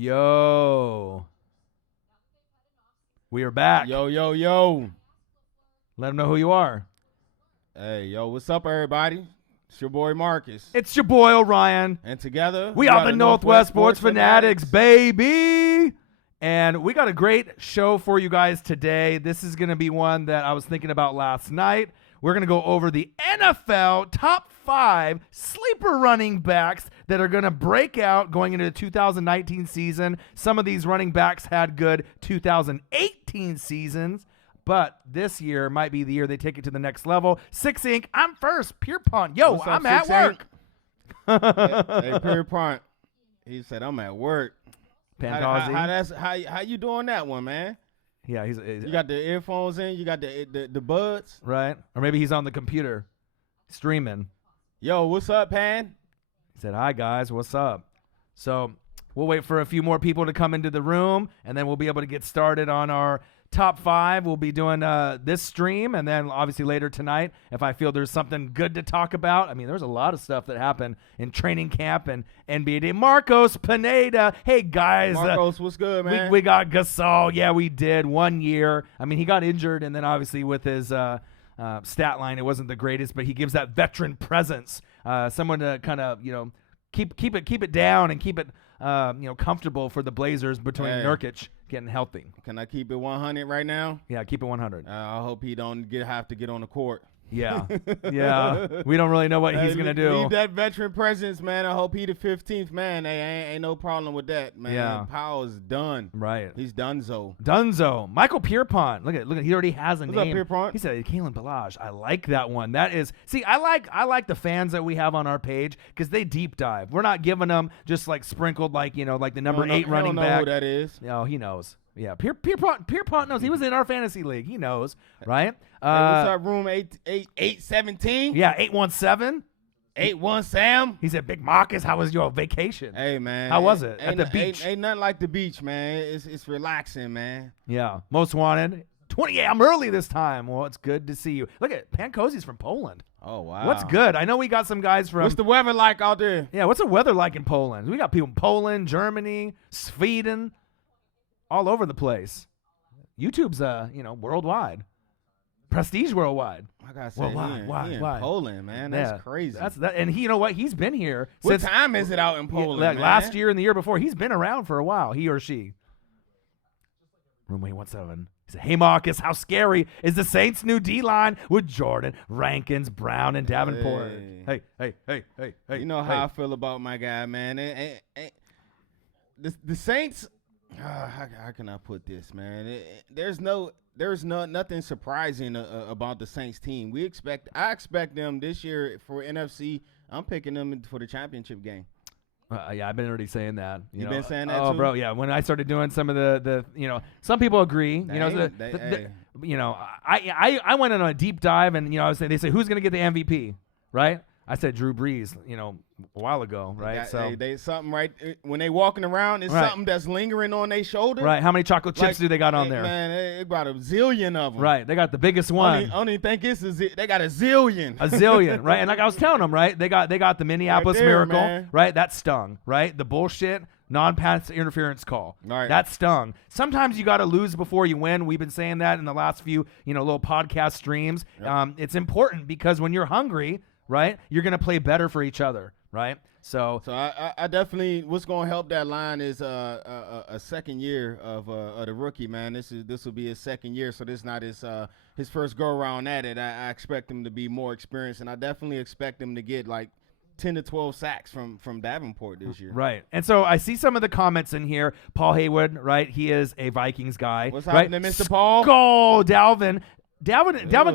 Yo. We are back. Yo. Let them know who you are. Hey, yo, what's up, everybody? It's your boy Marcus. It's your boy Orion. And together, we are the Northwest Sports Fanatics, baby. And we got a great show for you guys today. This is going to be one that I was thinking about last night. We're going to go over the NFL top 5 sleeper running backs that are going to break out going into the 2019 season. Some of these running backs had good 2018 seasons, but this year might be the year they take it to the next level. 6 Inc. I'm first. Pierpont. Yo, What's up, I'm at 6 work. Hey, Pierpont. He said, I'm at work. How you doing that one, man? Yeah, he's you got the earphones in, you got the buds, right? Or maybe he's on the computer streaming. Yo, what's up, Pan? He said, "Hi guys, what's up?" So we'll wait for a few more people to come into the room, and then we'll be able to get started on our top 5. We'll be doing this stream, and then obviously later tonight, if I feel there's something good to talk about. I mean, there's a lot of stuff that happened in training camp and NBA Day. Marcos Pineda, hey guys. Marcos, what's good, man? We got Gasol. Yeah, we did. 1 year. I mean, he got injured, and then obviously with his stat line, it wasn't the greatest, but he gives that veteran presence. Someone to kind of, keep it down and keep it comfortable for the Blazers between Nurkic getting healthy. Can I keep it 100 right now? Yeah, keep it 100. I hope he don't have to get on the court. Yeah. We don't really know what he's going to do. Leave that veteran presence, man. I hope he the 15th man. Hey, ain't no problem with that, man. Yeah. Powell's done. Right. He's donezo. Michael Pierpont. Look at he already has a name. What's up, Pierpont? He said Kalen Balaj. I like that one. That is, see, I like the fans that we have on our page because they deep dive. We're not giving them just like sprinkled like the number 8 running back. I don't know who that is. No, he knows. Yeah, Pierpont knows. He was in our fantasy league. He knows, right? Hey, what's up, room 817? Yeah, 817. 81 Sam. He said, Big Marcus, how was your vacation? Hey, man. How was it? At the beach? Ain't nothing like the beach, man. It's relaxing, man. Yeah. Most wanted. 28. I'm early this time. Well, it's good to see you. Look at Pankosi's from Poland. Oh, wow. What's good? I know we got some guys from. What's the weather like out there? Yeah, what's the weather like in Poland? We got people in Poland, Germany, Sweden, all over the place. YouTube's worldwide. Prestige worldwide. I gotta say, why? Poland, man. That's crazy. And he, you know what? He's been here. What time is it out in Poland? Man? Last year and the year before. He's been around for a while. He or she. Room 817. He said, "Hey Marcus, how scary is the Saints' new D-line with Jordan, Rankins, Brown, and Davenport?" Hey. You know how I feel about my guy, man. The Saints. How can I put this, man? There's nothing surprising about the Saints team. I expect them this year for NFC. I'm picking them for the championship game. Yeah, I've been already saying that. You've been saying that too? too? Bro, yeah. When I started doing some of the some people agree. I went on a deep dive, and they say who's going to get the MVP, right? I said Drew Brees, a while ago, right? They something right when they walking around. It's something that's lingering on their shoulder. Right. How many chocolate chips do they got on there? Man, they got a zillion of them. Right. They got the biggest one. I don't even think they got a zillion. A zillion, right? And like I was telling them, right? They got the Minneapolis Miracle, man. Right? That stung, right? The bullshit non-pass interference call. Right. That stung. Sometimes you got to lose before you win. We've been saying that in the last few, little podcast streams. Yep. It's important because when you're hungry, right, you're going to play better for each other, right? So I definitely, what's going to help that line is a second year of the rookie, man. This will be his second year, so this is not his first go around at it. I expect him to be more experienced, and I definitely expect him to get like 10 to 12 sacks from Davenport this year. Right. And so I see some of the comments in here. Paul Haywood, right? He is a Vikings guy. What's happening, Mr. Paul? Go, Dalvin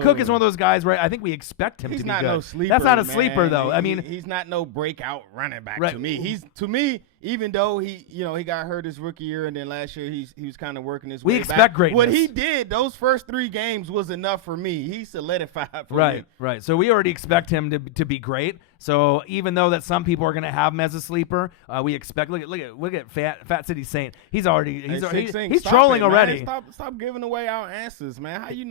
Cook is one of those guys, right? I think we expect him to be good. He's not no sleeper. That's not a man. sleeper, though. I mean, he's not no breakout running back right. to me. To me, even though he got hurt his rookie year, and then last year he was kind of working his way back. We expect greatness. What he did those first 3 games was enough for me. He solidified for me. Right. So we already expect him to be great. So even though that some people are going to have him as a sleeper, we expect. Look at Fat City Saint. He's trolling already. Stop giving away our answers, man. How you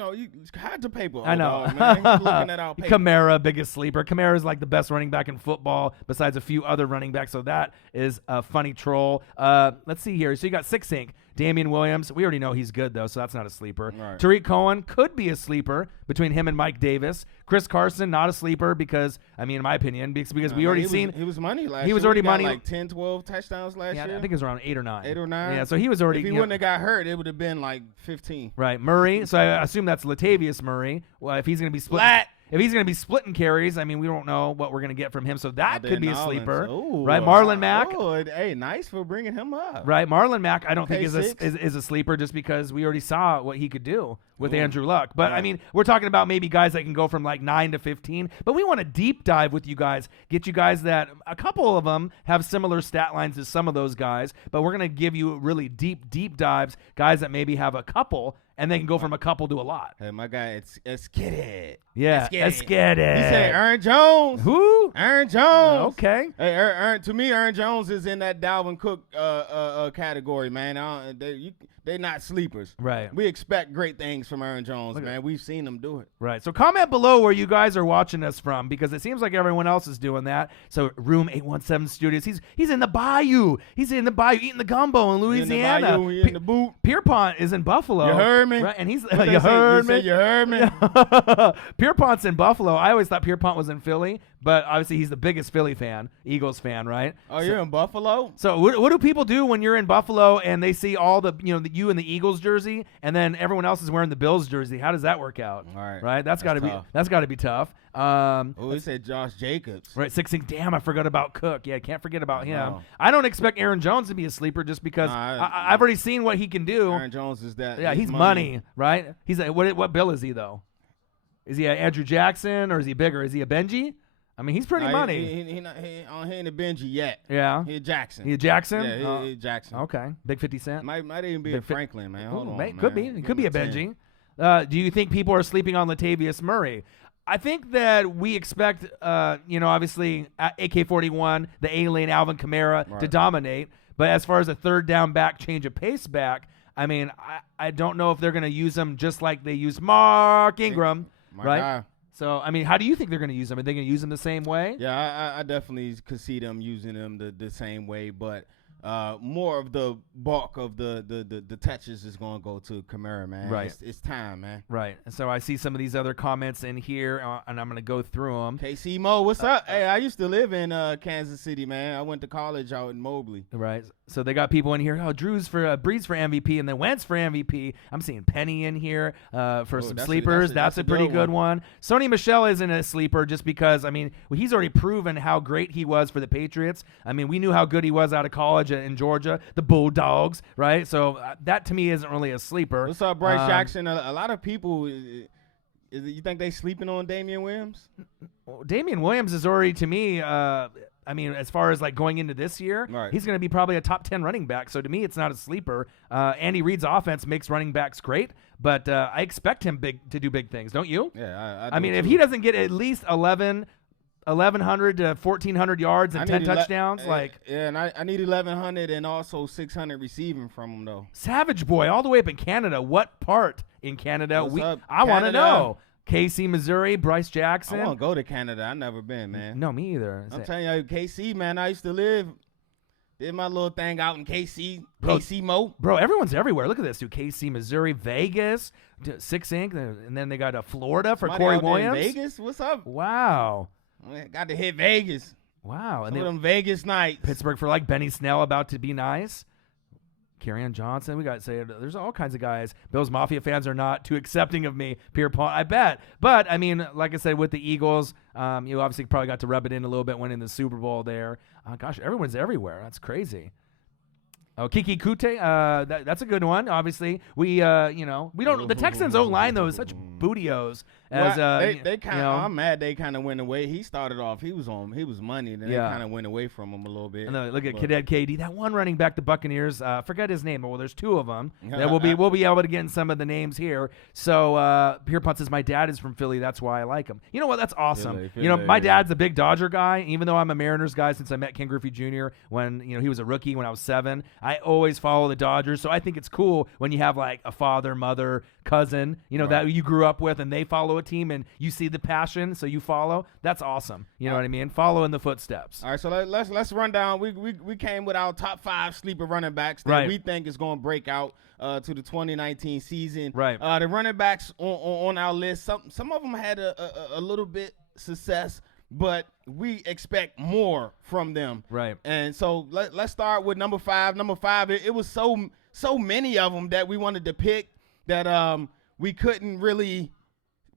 hide the paper? I know. Man. He's looking at our paper. Kamara, biggest sleeper. Kamara is like the best running back in football besides a few other running backs. So that is a funny troll. Let's see here. So you got Six Ink. Damian Williams, we already know he's good, though, so that's not a sleeper. Right. Tariq Cohen could be a sleeper between him and Mike Davis. Chris Carson, not a sleeper because, I mean, in my opinion, because we already seen. He was money last year. He was already got money. Like 10, 12 touchdowns last year. I think it was around 8 or 9. 8 or 9? Yeah, so he was already. If he wouldn't have got hurt, it would have been like 15. Right. Murray, so I assume that's Latavius Murray. Well, if he's going to be split. If he's going to be splitting carries, I mean, we don't know what we're going to get from him, so that could be a sleeper, right? Marlon Mack. Hey, nice for bringing him up. Right, Marlon Mack, I don't think is a sleeper just because we already saw what he could do with Andrew Luck. But, I mean, we're talking about maybe guys that can go from like 9 to 15, but we want to deep dive with you guys, get you guys that a couple of them have similar stat lines as some of those guys, but we're going to give you really deep dives, guys that maybe have a couple, and they can go from a couple to a lot. Hey, my guy, it's get it. Yeah, let's get it. He said Aaron Jones. Who? Aaron Jones. Okay. Hey, to me, Aaron Jones is in that Dalvin Cook category, man. They're not sleepers. Right. We expect great things from Aaron Jones, man. We've seen him do it. Right. So comment below where you guys are watching us from because it seems like everyone else is doing that. So Room 817 Studios, he's in the Bayou. He's in the Bayou eating the gumbo in Louisiana. In the Bayou, in the boot. Pierpont is in Buffalo. You heard me? Right. And he's you heard me? You heard me? Pierpont's in Buffalo. I always thought Pierpont was in Philly, but obviously he's the biggest Philly fan, Eagles fan, right? Oh, you're in Buffalo? So what do people do when you're in Buffalo and they see all the, you in the Eagles jersey and then everyone else is wearing the Bills jersey? How does that work out? All right. Right? That's got to be tough. He said Josh Jacobs. Right, 16. Damn, I forgot about Cook. Yeah, can't forget about him. No. I don't expect Aaron Jones to be a sleeper just because I've already seen what he can do. Aaron Jones is that. Yeah, he's money, right? He's what bill is he though? Is he a Andrew Jackson or is he bigger? Is he a Benji? I mean, he's pretty money. He ain't a Benji yet. Yeah. He a Jackson. He a Jackson? Yeah, he a Jackson. Okay. Big 50 Cent? Might even be a Franklin, man. Hold on, man. Could be. He could be a Benji. Do you think people are sleeping on Latavius Murray? I think that we expect, obviously, AK-41, the alien Alvin Kamara to dominate. But as far as a third down back, change of pace back, I mean, I don't know if they're going to use him just like they use Mark Ingram, right? Guy. So, I mean, how do you think they're going to use him? Are they going to use him the same way? Yeah, I definitely could see them using him the same way, but more of the bulk of the touches is going to go to Kamara, man. Right. It's time, man. Right. And so I see some of these other comments in here, and I'm going to go through them. KC Mo, what's up? Hey, I used to live in Kansas City, man. I went to college out in Mobley. Right. So they got people in here. Oh, Breeze for MVP, and then Wentz for MVP. I'm seeing Penny in here for some sleepers. That's a pretty good one. Sony Michel isn't a sleeper just because, I mean, he's already proven how great he was for the Patriots. I mean, we knew how good he was out of college in Georgia, the Bulldogs, right? So that to me isn't really a sleeper. What's up, Bryce Jackson? A lot of people, you think they sleeping on Damian Williams? Well, Damian Williams is already, to me, I mean, as far as like going into this year, he's going to be probably a top 10 running back. So to me, it's not a sleeper. Andy Reid's offense makes running backs great, but I expect him to do big things. Don't you? Yeah, I mean, if he doesn't get at least 1,100 to 1,400 yards and 10 touchdowns, and I need 1,100 and also 600 receiving from him though. Savage Boy, all the way up in Canada. What part in Canada? I want to Canada? know. KC, Missouri, Bryce Jackson. I want to go to Canada. I've never been, man. No, me either. I'm telling you, KC, man. I used to did my little thing out in KC, Bro, KC Mo. Bro, everyone's everywhere. Look at this, dude. KC, Missouri, Vegas, 6 Ink, and then they got Florida for Corey Williams. Vegas, what's up? Wow. Got to hit Vegas. Wow. And them Vegas nights. Pittsburgh for like Benny Snell about to be nice. Kerryon Johnson, we got to say there's all kinds of guys. Bills Mafia fans are not too accepting of me, Pierpont, I bet. But I mean, like I said, with the Eagles, you obviously probably got to rub it in a little bit winning the Super Bowl there. Gosh, everyone's everywhere. That's crazy. Oh, Kiki Kute, that's a good one. Obviously, we don't. The Texans' O-line though is such bootios. They kind of. I'm mad they kind of went away. He started off. He was money. Then they kind of went away from him a little bit. And look at Cadet KD. That one running back, the Buccaneers. Forget his name. Well, there's two of them. That we'll be able to get in some of the names here. So Pierpont says my dad is from Philly. That's why I like him. You know what? That's awesome. Philly, my dad's a big Dodger guy. Even though I'm a Mariners guy since I met Ken Griffey Jr. when he was a rookie when I was 7. I always follow the Dodgers. So I think it's cool when you have like a father, mother, cousin, that you grew up with, and they follow a a team and you see the passion, so you follow. That's awesome. You know what I mean? Follow in the footsteps. All right, so let's run down. We came with our top 5 sleeper running backs that we think is going to break out to the 2019 season. Right. The running backs on our list, some of them had a little bit success, but we expect more from them. Right. And so let's start with number 5. Number 5, it was so many of them that we wanted to pick that we couldn't really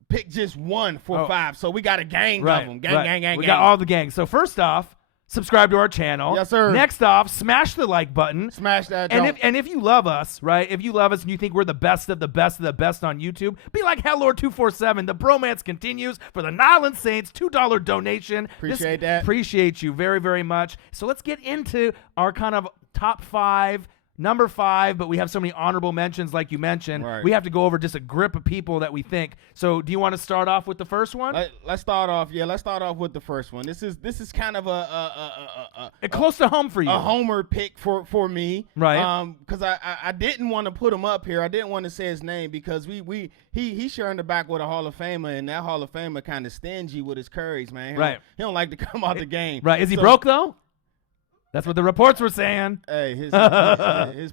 pick just one for 5. So we got a gang of them. Gang. We got all the gang. So first off, subscribe to our channel. Yes, sir. Next off, smash the like button. Smash that. And if you love us, right? If you love us and you think we're the best of the best of the best on YouTube, be like Hellord247. The bromance continues for the Nyland Saints $2 donation. Appreciate that. Appreciate you very, very much. So let's get into our kind of top 5. Number 5, but we have so many honorable mentions like you mentioned. Right. We have to go over just a grip of people that we think. So do you want to start off with the first one? Let's start off. Yeah, let's start off with the first one. This is kind of a close to home for you. A homer pick for me. Right. Because I didn't want to put him up here. I didn't want to say his name because he's sharing the back with a Hall of Famer, and that Hall of Famer kind of stingy with his curries, man. He don't like to come out the game. Right. Is he broke though? That's what the reports were saying. Hey, his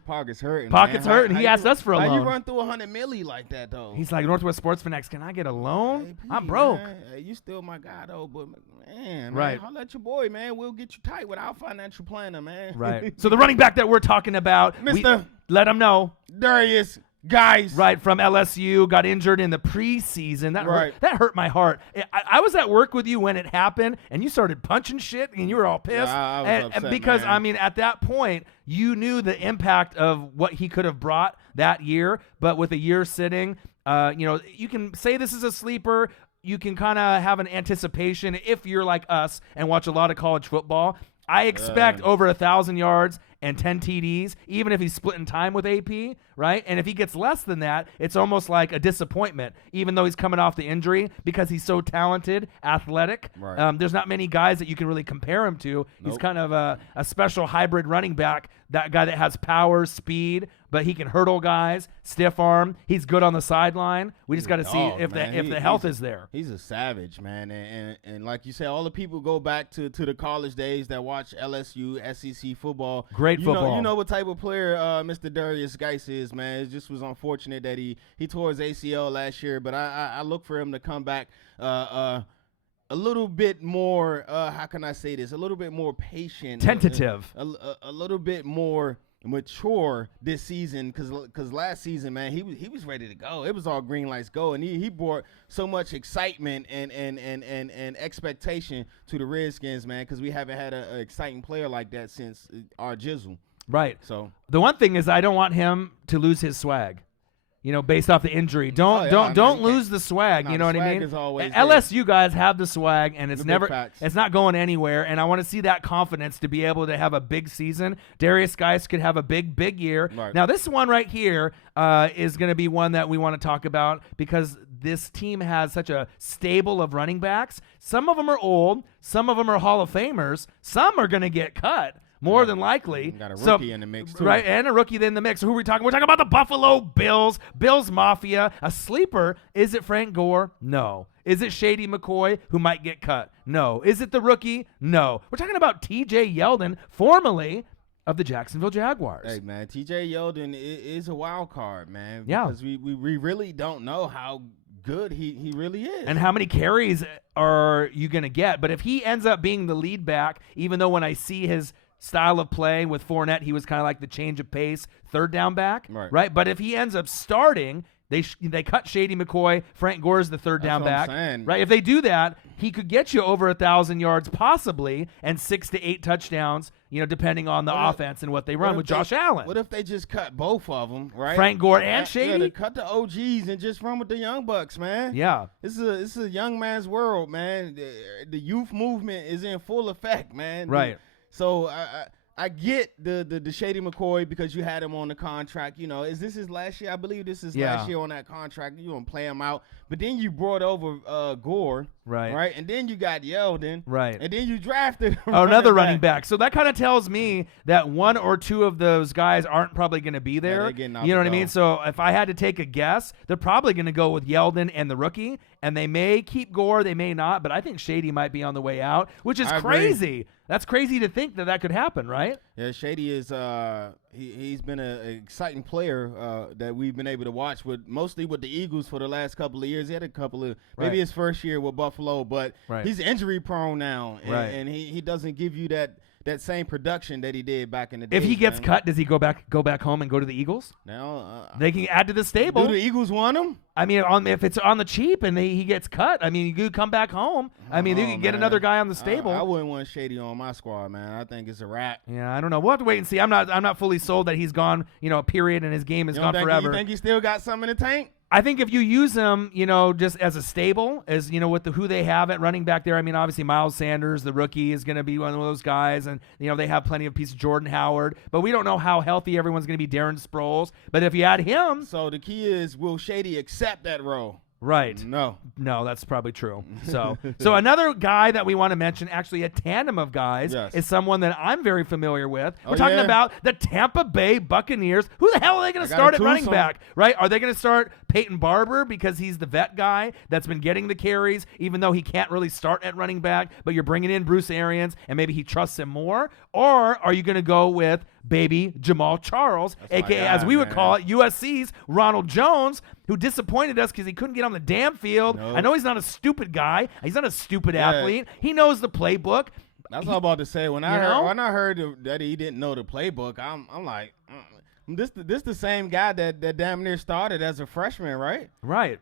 pocket's hurting. Pocket's man. hurting. He asked us for a loan. How you run through 100 milli like that, though? He's like, Northwest Sports Fanatics, can I get a loan? Hey, I'm broke. Hey, you still my guy, though, but man, right. I'll let your boy, man. We'll get you tight with our financial planner, man. Right. So the running back that we're talking about, let him know. Darius Guys. Right, from LSU, got injured in the preseason. That hurt my heart. I was at work with you when it happened, and you started punching shit, and you were all pissed. Yeah, I was upset, because, man. I mean, at that point, you knew the impact of what he could have brought that year. But with a year sitting, you can say this is a sleeper. You can kind of have an anticipation if you're like us and watch a lot of college football. I expect over 1,000 yards and 10 TDs, even if he's splitting time with AP, right? And if he gets less than that, it's almost like a disappointment, even though he's coming off the injury because he's so talented, athletic. Right. There's not many guys that you can really compare him to. Nope. He's kind of a special hybrid running back, that guy that has power, speed, but he can hurdle guys, stiff arm. He's good on the sideline. We just got to see if the health is there. He's a savage, man. And like you said, all the people go back to the college days that watch LSU, SEC football. Great football. You know what type of player Mr. Darius Geis is, man. It just was unfortunate that he tore his ACL last year, but I look for him to come back a little bit more, how can I say this? A little bit more patient. Tentative. A little bit more mature this season because last season, man, he was ready to go. It was all green lights go, and he brought so much excitement and expectation to the Redskins, man, because we haven't had an exciting player like that since our Jizzle. Right. So the one thing is I don't want him to lose his swag. Based off the injury, don't lose the swag. You know what I mean? LSU guys have the swag, and it's not going anywhere. And I want to see that confidence to be able to have a big season. Darius Geis could have a big year. Right. Now this one right here is going to be one that we want to talk about because this team has such a stable of running backs. Some of them are old, some of them are Hall of Famers, some are going to get cut. More than likely. Got a rookie in the mix, too. Right, and a rookie in the mix. Who are we talking? We're talking about the Buffalo Bills. Bills Mafia. A sleeper. Is it Frank Gore? No. Is it Shady McCoy, who might get cut? No. Is it the rookie? No. We're talking about TJ Yeldon, formerly of the Jacksonville Jaguars. Hey, man, TJ Yeldon is a wild card, man. Yeah. Because we really don't know how good he really is. And how many carries are you going to get? But if he ends up being the lead back, even though when I see his style of play with Fournette, he was kind of like the change of pace, third down back, right? But if he ends up starting, they cut Shady McCoy, Frank Gore's the third down back, right? If they do that, he could get you over 1,000 yards possibly and 6 to 8 touchdowns, depending on the offense and what they run with Josh Allen. What if they just cut both of them, right? Frank Gore and Shady? Yeah, they cut the OGs and just run with the young bucks, man. Yeah. This is a young man's world, man. The youth movement is in full effect, man. Right. So I get the Shady McCoy because you had him on the contract. Is this his last year? I believe this is last year on that contract. You don't play him out. But then you brought over Gore, Right, and then you got Yeldon. Right. And then you drafted another running back. So that kind of tells me that one or two of those guys aren't probably going to be there. they're getting out You know the what I mean? door. So if I had to take a guess, they're probably going to go with Yeldon and the rookie, and they may keep Gore, they may not, but I think Shady might be on the way out, which is I agree. crazy. That's crazy to think that could happen, right? Yeah, Shady is he's been an exciting player that we've been able to watch mostly with the Eagles for the last couple of years. He had a couple of maybe Right. his first year with Buffalo, but Right. he's injury prone now, and, Right. and he doesn't give you that same production that he did back in the day. If he gets cut, does he go back home and go to the Eagles? now, They can add to the stable. do the Eagles want him? I mean, if it's on the cheap and he gets cut, I mean, you could come back home. I mean, you Oh, can get man. another guy on the stable. I wouldn't want Shady on my squad, man. I think it's a wrap. Yeah, I don't know. We'll have to wait and see. I'm not fully sold that he's gone, a period, and his game is You gone don't think forever. you think he still got something in the tank? I think if you use him, just as a stable, as with who they have at running back there. I mean, obviously Miles Sanders, the rookie, is going to be one of those guys, and they have plenty of pieces. Jordan Howard, but we don't know how healthy everyone's going to be. Darren Sproles, but if you add him, So the key is, will Shady accept that role? right? No. No, that's probably true. So another guy that we want to mention, actually a tandem of guys, Yes. is someone that I'm very familiar with. We're Oh, talking yeah? about the Tampa Bay Buccaneers. Who the hell are they going I to got start a at running twosome. back, right? Are they going to start Peyton Barber because he's the vet guy that's been getting the carries, even though he can't really start at running back, but you're bringing in Bruce Arians and maybe he trusts him more? Or are you going to go with baby Jamal Charles, my a.k.a. guy, as we would man. call it, USC's Ronald Jones, who disappointed us because he couldn't get on the damn field. Nope. I know he's not a stupid guy. He's not a stupid Yeah. athlete. He knows the playbook. That's all I'm about to say. When I know? heard that he didn't know the playbook, I'm like, this the same guy that damn near started as a freshman, right? Right.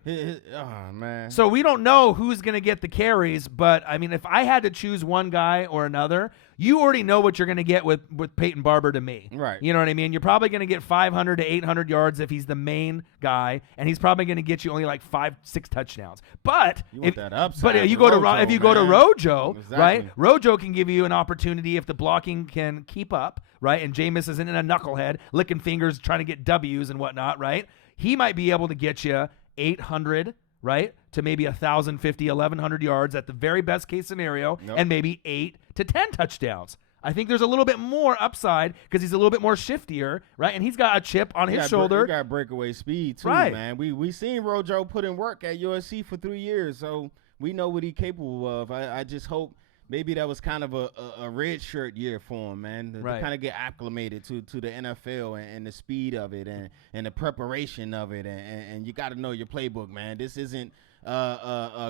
Oh man. So we don't know who's going to get the carries, but I mean, if I had to choose one guy or another, you already know what you're going to get with Peyton Barber to me. Right. You know what I mean? You're probably going to get 500 to 800 yards if he's the main guy, and he's probably going to get you only like 5-6 touchdowns. But You want that upside but if you with go to Rojo, if you go to man. Rojo, Exactly. right? Rojo can give you an opportunity if the blocking can keep up, right? And Jameis isn't in a knucklehead licking fingers trying to get W's and whatnot, right? He might be able to get you 800, right, to maybe 1,050, 1,100 yards at the very best case scenario, Yep. and maybe 8 to 10 touchdowns. I think there's a little bit more upside because he's a little bit more shiftier, right? And he's got a chip on his shoulder. He got breakaway speed too, Right. man. We seen Rojo put in work at USC for 3 years, so we know what he's capable of. I just hope maybe that was kind of a red shirt year for him, man, to Right. kind of get acclimated to the NFL and the speed of it and the preparation of it, and you got to know your playbook, man. This isn't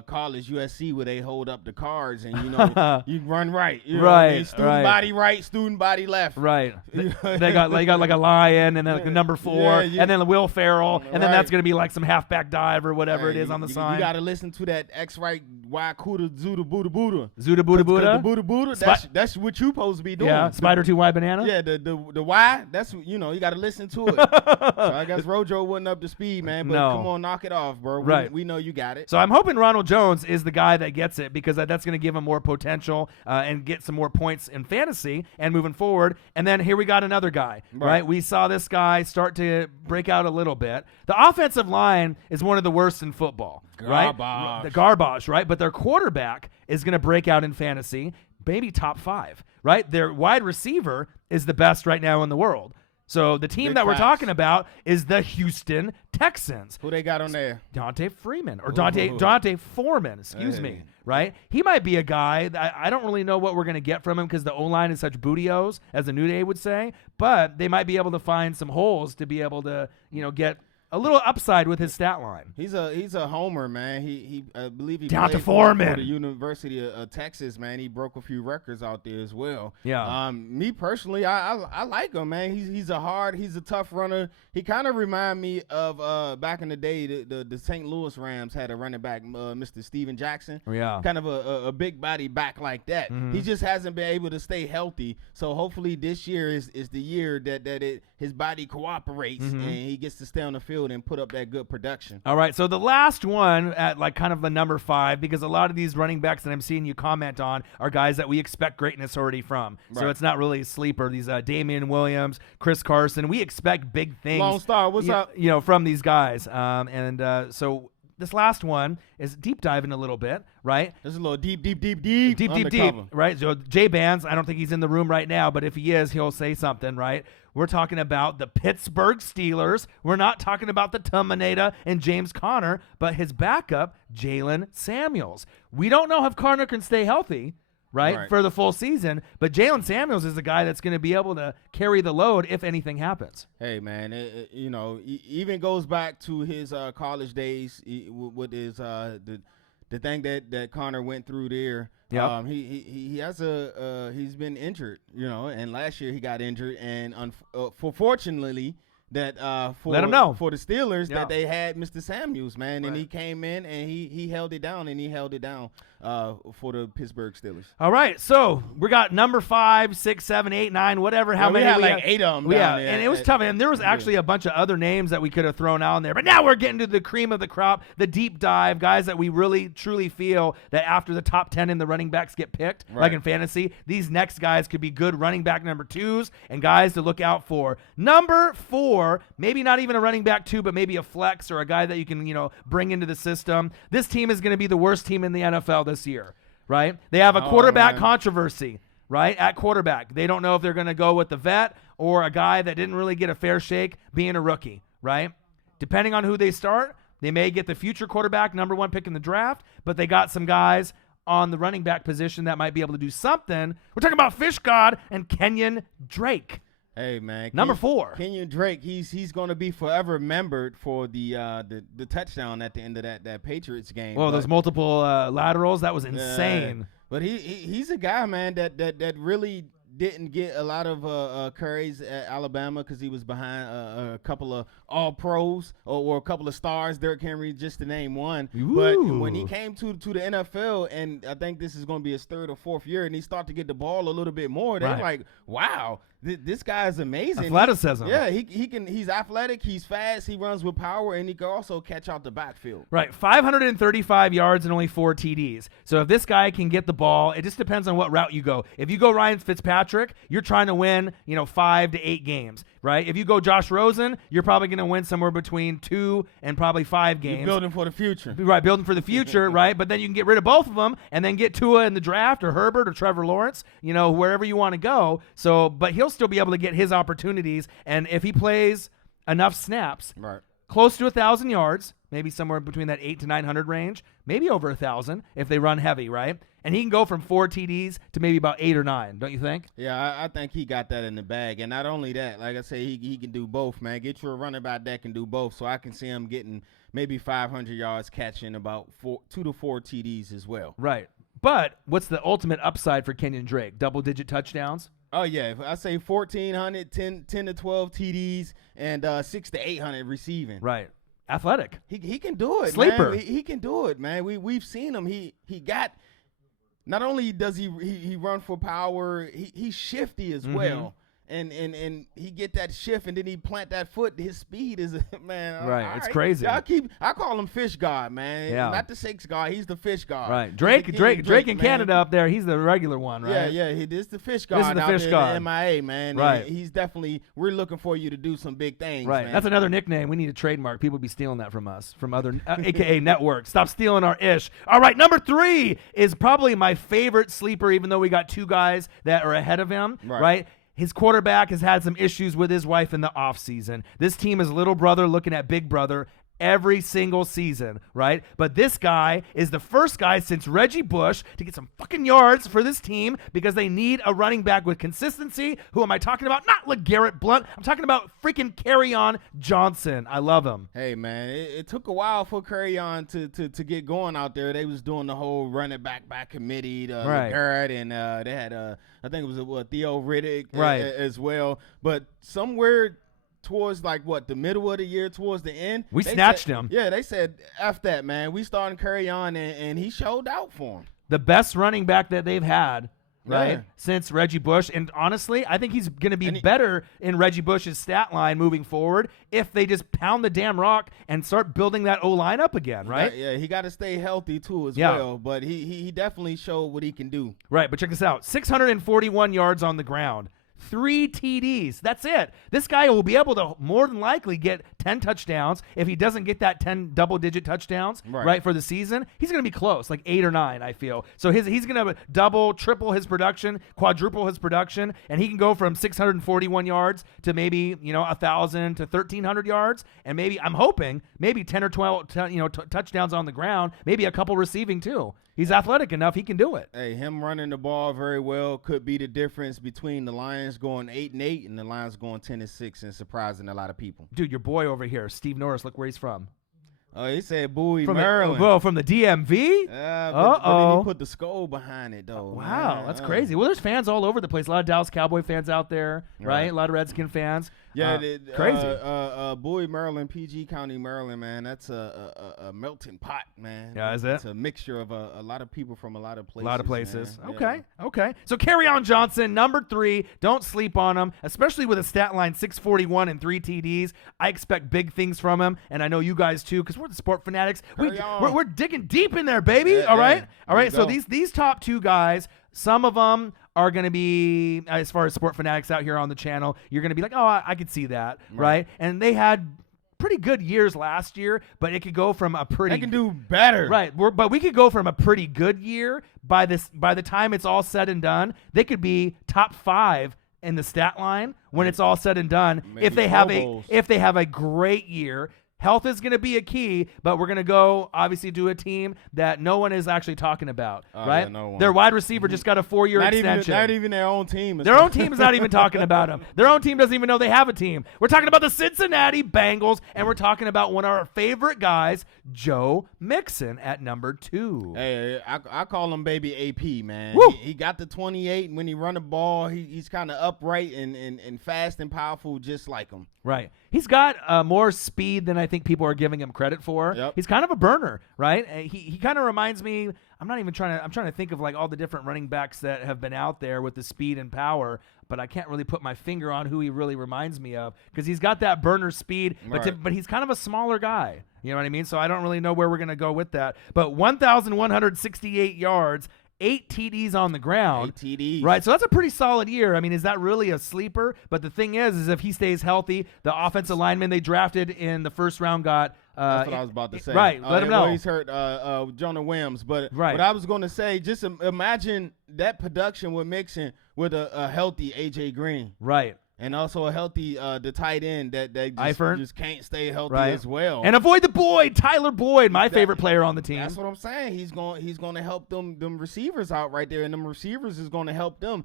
college USC where they hold up the cards and you run right, you know what I mean? Right, student right. body right, student body left. Right. They got like a lion and then like a number 4 Yeah, and then Will Ferrell and then Right. that's going to be like some halfback dive or whatever it Hey, is on the you sign. got to listen to that X right Y Kuda Zuda Buddha Buddha. Zuda Buddha The Buddha. Buddha Buddha. That's what you supposed to be doing. Yeah. Spider 2Y banana. Yeah, the Y. That's you got to listen to it. So I guess Rojo wasn't up to speed, man. But No. come on, knock it off, bro. Right. We know you got it. So I'm hoping Ronald Jones is the guy that gets it because that's going to give him more potential and get some more points in fantasy and moving forward. And then here we got another guy, right? We saw this guy start to break out a little bit. The offensive line is one of the worst in football, right? Garbage. The garbage, right? But their quarterback is going to break out in fantasy, maybe top 5, right? Their wide receiver is the best right now in the world. So the team Big that we're facts. talking about is the Houston Texans. Who they got on there? Dante Freeman or Ooh. Dante Foreman, excuse me, Hey. right? He might be a guy that I don't really know what we're going to get from him because the O-line is such bootios, as the New Day would say, but they might be able to find some holes to be able to, get a little upside with his stat line. He's a homer, man. He I believe he Dante played Foreman. for the University of Texas, man. He broke a few records out there as well. Yeah. Me personally, I like him, man. He's a tough runner. He kind of remind me of back in the day the St. Louis Rams had a running back, Mr. Steven Jackson. Yeah. Kind of a big body back like that. He just hasn't been able to stay healthy. So hopefully this year is the year that his body cooperates and he gets to stay on the field and put up that good production. All right, so the last one at like kind of the number 5, because a lot of these running backs that I'm seeing you comment on are guys that we expect greatness already from. So Right. it's not really a sleeper. These Damian Williams, Chris Carson, we expect big things. Lone Star, what's up? From these guys. So this last one is deep diving a little bit, right? There's a little deep, Deep, right? So Jay Bands, I don't think he's in the room right now, but if he is, he'll say something, right? We're talking about the Pittsburgh Steelers. We're not talking about the Terminator and James Conner, but his backup, Jalen Samuels. We don't know if Conner can stay healthy, right, for the full season, but Jalen Samuels is the guy that's going to be able to carry the load if anything happens. Hey, man, even goes back to his college days with his the thing that Conner went through there. Yeah. He's been injured, and last year he got injured, and fortunately that let him know for the Steelers that they had Mr. Samuels, man, and he came in and he held it down, for the Pittsburgh Steelers. All right, so we got number 5, 6, 7, 8, 9, whatever. How many? We had like 8 of them. Yeah, and it was tough. And there was actually a bunch of other names that we could have thrown out in there. But now we're getting to the cream of the crop, the deep dive, guys that we really truly feel that after the top 10 in the running backs get picked, like in fantasy, these next guys could be good running back number 2s and guys to look out for. Number 4, maybe not even a running back 2, but maybe a flex or a guy that you can, bring into the system. This team is going to be the worst team in the NFL this year, right? They have a quarterback controversy, right? At quarterback. They don't know if they're going to go with the vet or a guy that didn't really get a fair shake being a rookie, right? Depending on who they start, they may get the future quarterback, number 1 pick in the draft, but they got some guys on the running back position that might be able to do something. We're talking about Fish God and Kenyon Drake. Hey, man. Number 4. Kenyon Drake, he's going to be forever remembered for the touchdown at the end of that Patriots game. Well, those multiple laterals, that was insane. But he's a guy, man, that really didn't get a lot of carries at Alabama because he was behind a couple of all-pros or a couple of stars, Derrick Henry, just to name one. Ooh. But when he came to the NFL, and I think this is going to be his 3rd or 4th year, and he started to get the ball a little bit more, they're like, wow, this guy is amazing. Athleticism. He's athletic, he's fast, he runs with power, and he can also catch out the backfield. Right, 535 yards and only 4 TDs. So if this guy can get the ball, it just depends on what route you go. If you go Ryan Fitzpatrick, you're trying to win, 5 to 8 games, right? If you go Josh Rosen, you're probably going to win somewhere between 2 and probably 5 games. You're building for the future. Right, building for the future, right? But then you can get rid of both of them and then get Tua in the draft or Herbert or Trevor Lawrence, wherever you want to go. So, but he'll still be able to get his opportunities, and if he plays enough snaps, close to 1,000 yards, maybe somewhere between that 800 to 900 range, maybe over 1,000 if they run heavy, right? And he can go from 4 TDs to maybe about 8 or 9, don't you think? Yeah, I think he got that in the bag. And not only that, like I say, he can do both, man. Get you a running back that can do both. So I can see him getting maybe 500 yards, catching about 2 to 4 TDs as well. Right. But what's the ultimate upside for Kenyon Drake? Double-digit touchdowns? Oh, yeah. I say 1,400, 10 to 12 TDs, and 600 to 800 receiving. Right. Athletic. He can do it, Sleeper. Man. He can do it, man. We've seen him. He got – not only does he run for power, he's shifty as well. And he get that shift, and then he plant that foot. His speed is, man. Right, it's crazy. I call him Fish God, man. Yeah. Not the 6 God. He's the Fish God. Right. Drake in Canada up there, he's the regular one, right? Yeah. This is the Fish God. This is the Fish God. In the MIA, man. Right. And he's definitely, we're looking for you to do some big things, right. man. That's another nickname. We need to trademark. People be stealing that from us, from other, AKA networks. Stop stealing our ish. All right, number 3 is probably my favorite sleeper, even though we got 2 guys that are ahead of him, right? His quarterback has had some issues with his wife in the offseason. This team is little brother looking at big brother every single season, right? But this guy is the first guy since Reggie Bush to get some fucking yards for this team because they need a running back with consistency. Who am I talking about? Not LeGarrette Blount. I'm talking about freaking Kerryon Johnson. I love him. Hey, man, it took a while for Kerryon to get going out there. They was doing the whole running back committee, LeGarrette, and they had, I think it was Theo Riddick as well. But somewhere towards the middle of the year, towards the end, we snatched him. Yeah, they said, F that, man. We starting Kerryon, and he showed out for him. The best running back that they've had, right, since Reggie Bush. And honestly, I think he's going to be better in Reggie Bush's stat line moving forward if they just pound the damn rock and start building that O-line up again, right? Yeah, he got to stay healthy too as well. But he definitely showed what he can do. Right, but check this out. 641 yards on the ground. 3 TDs. That's it. This guy will be able to more than likely get 10 touchdowns. If he doesn't get that 10 double-digit touchdowns right for the season, he's going to be close, like 8 or 9, I feel. So he's going to double, triple his production, quadruple his production, and he can go from 641 yards to maybe 1,000 to 1,300 yards, and maybe I'm hoping maybe 10 or 12 touchdowns on the ground, maybe a couple receiving too. He's athletic enough; he can do it. Hey, him running the ball very well could be the difference between the Lions going 8-8 and the Lions going 10-6 and surprising a lot of people. Dude, your boy over here, Steve Norris. Look where he's from. Oh, he said Bowie, From Maryland. from the DMV? But then he put the skull behind it, though. Wow, man. that's crazy. Well, there's fans all over the place. A lot of Dallas Cowboy fans out there, right? A lot of Redskin fans. Yeah, crazy. Bowie, Maryland, PG County, Maryland, man. That's a melting pot, man. Yeah, is it? It's a mixture of a lot of people from a lot of places. A lot of places. Man. Okay, Yeah. okay. So Kerryon Johnson, number 3. Don't sleep on him, especially with a stat line 641 and 3 TDs. I expect big things from him, and I know you guys too, because we're the sport fanatics. We're digging deep in there, baby. Yeah, all right. So go. these top 2 guys, some of them are going to be, as far as sport fanatics out here on the channel, you're going to be like, oh, I could see that, right? And they had pretty good years last year, but it could go from a pretty. They can do better, right? But we could go from a pretty good year by the time it's all said and done, they could be top 5 in the stat line when it's all said and done. Maybe If they have a great year. Health is going to be a key, but we're going to go, obviously, to a team that no one is actually talking about, right? Yeah, no one. Their wide receiver just got a 4-year extension. Not even their own team. Their own team is not even talking about him. Their own team doesn't even know they have a team. We're talking about the Cincinnati Bengals, and we're talking about one of our favorite guys, Joe Mixon, at number 2. Hey, I call him baby AP, man. Woo! He got the 28, and when he run the ball, he's kind of upright and fast and powerful, just like him. Right. He's got more speed than I think people are giving him credit for. Yep. He's kind of a burner, right? He kind of reminds me. I'm trying to think of like all the different running backs that have been out there with the speed and power, but I can't really put my finger on who he really reminds me of because he's got that burner speed, but he's kind of a smaller guy. You know what I mean? So I don't really know where we're going to go with that. But 1,168 yards. 8 TDs on the ground. 8 TDs. Right, so that's a pretty solid year. I mean, is that really a sleeper? But the thing is if he stays healthy, the offensive lineman they drafted in the first round got that's what I was about to say. Right, let him know. Well, he's hurt Jonah Williams. But right. what I was going to say, just imagine that production with Mixon with a healthy A.J. Green. Right. And also a healthy the tight end that just can't stay healthy as well. And avoid the Boyd, Tyler Boyd, my favorite player on the team. That's what I'm saying. He's going to help them receivers out right there, and them receivers is going to help them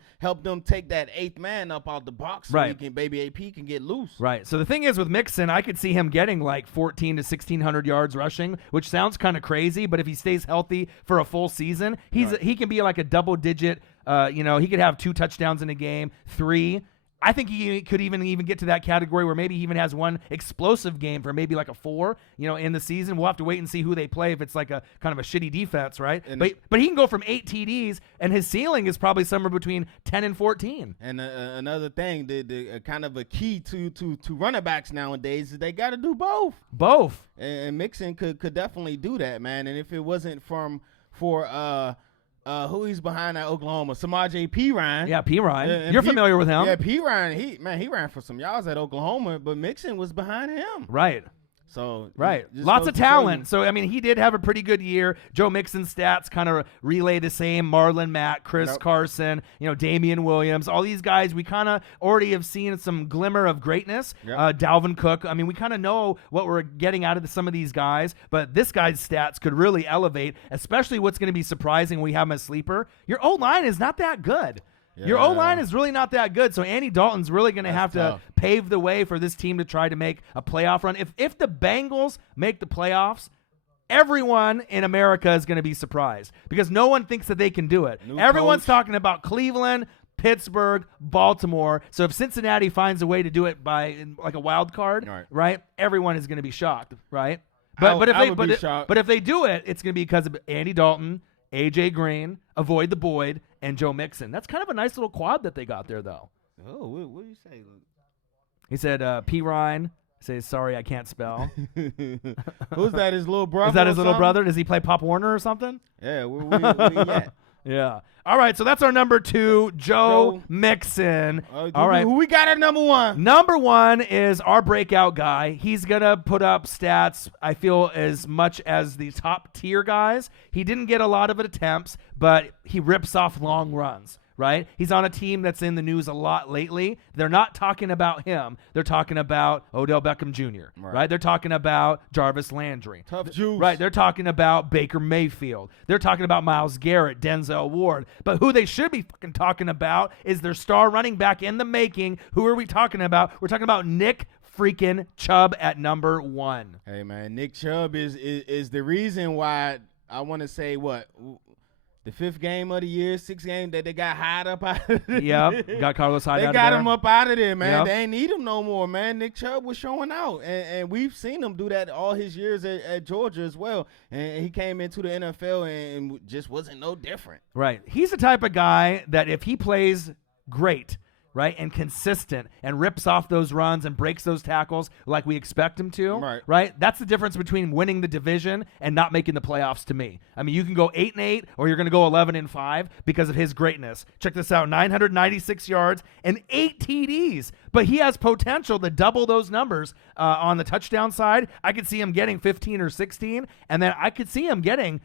take that 8th man up out the box so baby AP can get loose. Right. So the thing is with Mixon, I could see him getting like 1,400 to 1,600 yards rushing, which sounds kind of crazy, but if he stays healthy for a full season, he can be like a double digit. He could have 2 touchdowns in a game, 3. I think he could even get to that category where maybe he even has one explosive game for maybe like a 4, in the season. We'll have to wait and see who they play if it's like a kind of a shitty defense, right? But he can go from 8 TDs, and his ceiling is probably somewhere between 10 and 14. And another thing, the kind of a key to running backs nowadays is they got to do both. Both. And Mixon could definitely do that, man. And if it wasn't for who he's behind at Oklahoma? Samaje Perine. Yeah, Perine. You're familiar with him. Yeah, Perine. He ran for some yards at Oklahoma, but Mixon was behind him. Right. So lots of talent. So I mean, he did have a pretty good year. Joe Mixon's stats kind of relay the same. Marlon Mack, Chris Carson, Damian Williams, all these guys. We kind of already have seen some glimmer of greatness. Dalvin Cook. I mean, we kind of know what we're getting out of some of these guys, but this guy's stats could really elevate. Especially what's going to be surprising when we have him as sleeper. Your O-line is not that good. Yeah. Your O-line is really not that good, so Andy Dalton's really going to have to pave the way for this team to try to make a playoff run. If the Bengals make the playoffs, everyone in America is going to be surprised because no one thinks that they can do it. Everyone's talking about Cleveland, Pittsburgh, Baltimore. So if Cincinnati finds a way to do it by like a wild card, right? Everyone is going to be shocked, right? But if they do it, it's going to be because of Andy Dalton, A.J. Green, avoid the Boyd, and Joe Mixon. That's kind of a nice little quad that they got there, though. Oh, what do you say? He said, Perine says, sorry, I can't spell. Who's that, his little brother? Is that his little brother? Does he play Pop Warner or something? Yeah, where you at? Yeah. All right, so that's our number 2, Joe Mixon. All right. Who we got at number 1? Number 1 is our breakout guy. He's going to put up stats, I feel, as much as the top tier guys. He didn't get a lot of attempts, but he rips off long runs. Right? He's on a team that's in the news a lot lately. They're not talking about him. They're talking about Odell Beckham Jr., right? They're talking about Jarvis Landry. Tough juice. Right? They're talking about Baker Mayfield. They're talking about Myles Garrett, Denzel Ward. But who they should be fucking talking about is their star running back in the making. Who are we talking about? We're talking about Nick freaking Chubb at number 1. Hey, man, Nick Chubb is the reason why I want to say the 5th game of the year, 6th game that they got Hyde up out of there. Yep, got Carlos Hyde out of there. They got him up out of there, man. Yep. They ain't need him no more, man. Nick Chubb was showing out, and we've seen him do that all his years at Georgia as well. And he came into the NFL and just wasn't no different. Right. He's the type of guy that if he plays great, right, and consistent and rips off those runs and breaks those tackles like we expect him to, right? That's the difference between winning the division and not making the playoffs to me. I mean, you can go 8-8 or you're going to go 11-5 because of his greatness. Check this out, 996 yards and 8 TDs. But he has potential to double those numbers on the touchdown side. I could see him getting 15 or 16, and then I could see him getting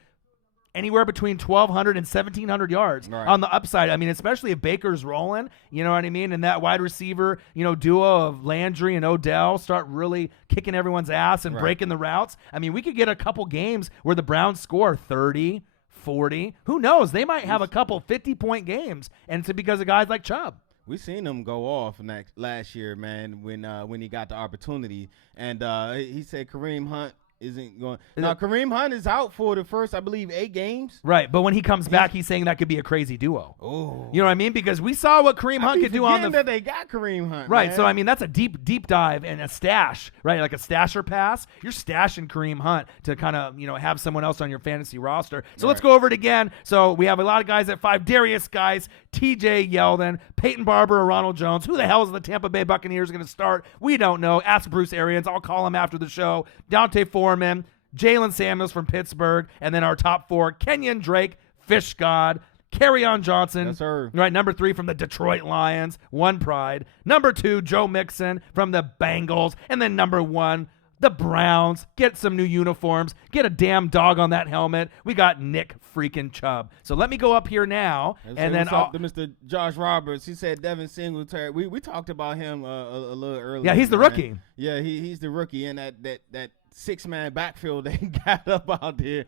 anywhere between 1,200 and 1,700 yards on the upside. I mean, especially if Baker's rolling, you know what I mean? And that wide receiver, duo of Landry and Odell start really kicking everyone's ass and breaking the routes. I mean, we could get a couple games where the Browns score 30, 40. Who knows? They might have a couple 50-point games, and it's because of guys like Chubb. We seen him go off last year, man, when he got the opportunity. And he said Kareem Hunt isn't going. Now, Kareem Hunt is out for the first, I believe, 8 games. Right, but when he comes back, he's saying that could be a crazy duo. Oh, you know what I mean? Because we saw what Kareem Hunt could do on the. That they got Kareem Hunt. Right, man. so I mean that's a deep dive and a stash, right? Like a stasher pass. You're stashing Kareem Hunt to kind of have someone else on your fantasy roster. So let's go over it again. So we have a lot of guys at 5: Darius Geis, T.J. Yeldon, Peyton Barber, or Ronald Jones. Who the hell is the Tampa Bay Buccaneers going to start? We don't know. Ask Bruce Arians. I'll call him after the show. Dante Foreman, Jalen Samuels from Pittsburgh, and then our top 4, Kenyon Drake, Fish God, Kerryon Johnson. Yes, sir. Right, number 3 from the Detroit Lions, One Pride. Number 2, Joe Mixon from the Bengals. And then number 1, the Browns. Get some new uniforms. Get a damn dog on that helmet. We got Nick freaking Chubb. So let me go up here now. And then to Mr. Josh Roberts. He said Devin Singletary. We talked about him a little earlier. Yeah, he's the rookie. Yeah, he's the rookie in that 6-man backfield they got up out there.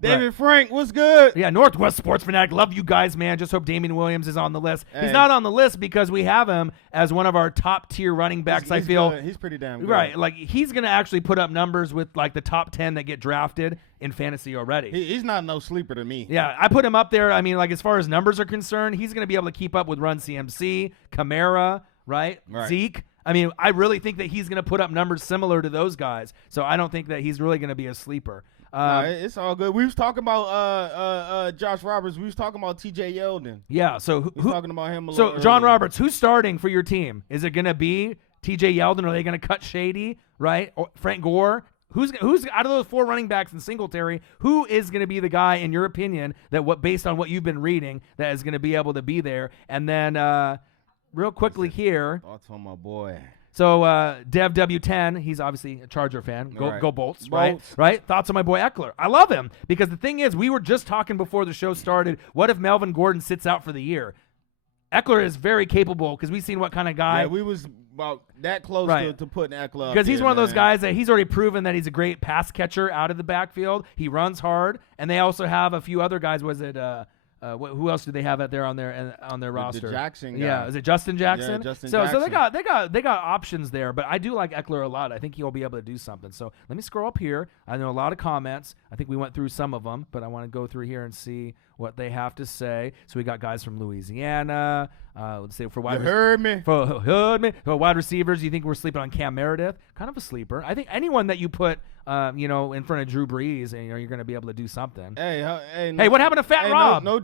David Frank, what's good? Yeah, Northwest Sports Fanatic. Love you guys, man. Just hope Damian Williams is on the list. He's not on the list because we have him as one of our top tier running backs. I feel good. He's pretty damn good. Right, like he's gonna actually put up numbers with like the top 10 that get drafted in fantasy already. He's not no sleeper to me. Yeah, I put him up there. I mean, like as far as numbers are concerned, he's gonna be able to keep up with Run CMC, Kamara, right? Zeke. I mean, I really think that he's going to put up numbers similar to those guys. So I don't think that he's really going to be a sleeper. No, it's all good. We was talking about Josh Roberts. We was talking about T.J. Yeldon. Yeah, so who's talking about him a little earlier. John Roberts, who's starting for your team? Is it going to be T.J. Yeldon? Are they going to cut Shady, right? Or Frank Gore? Who's out of those 4 running backs in Singletary? Who is going to be the guy, in your opinion, that based on what you've been reading, that is going to be able to be there? And then real quickly here. Thoughts on my boy. So Dev W10, he's obviously a Charger fan. Go Bolts, right? Right? Thoughts on my boy Eckler. I love him because the thing is, we were just talking before the show started, what if Melvin Gordon sits out for the year? Eckler is very capable because we've seen what kind of guy. Yeah, we was about that close to putting Eckler up because he's one of those guys that he's already proven that he's a great pass catcher out of the backfield. He runs hard, and they also have a few other guys. Was it who else do they have out there on their roster? The Jackson guy. Yeah, is it Justin Jackson? Yeah, Justin Jackson. So they got options there, but I do like Eckler a lot. I think he'll be able to do something. So let me scroll up here. I know a lot of comments. I think we went through some of them, but I want to go through here and see what they have to say. So we got guys from Louisiana. Let's say for wide For wide receivers, you think we're sleeping on Cam Meredith? Kind of a sleeper. I think anyone that you put in front of Drew Brees, and you're going to be able to do something. Hey, what happened to Fat Rob? No.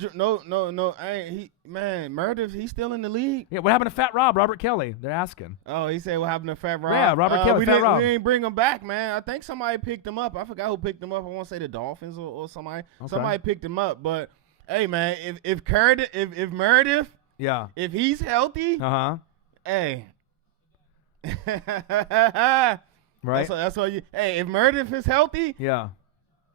Meredith, he's still in the league. Yeah, what happened to Fat Rob? Robert Kelly, they're asking. Oh, he said what happened to Fat Rob? Yeah, Robert Kelly, Fat Rob. We ain't bring him back, man. I think somebody picked him up. I forgot who picked him up. I want to say the Dolphins or somebody. Okay. Somebody picked him up, but Hey man, if Meredith, Yeah. if he's healthy, hey. Right. That's all you. Hey, if Meredith is healthy, Yeah.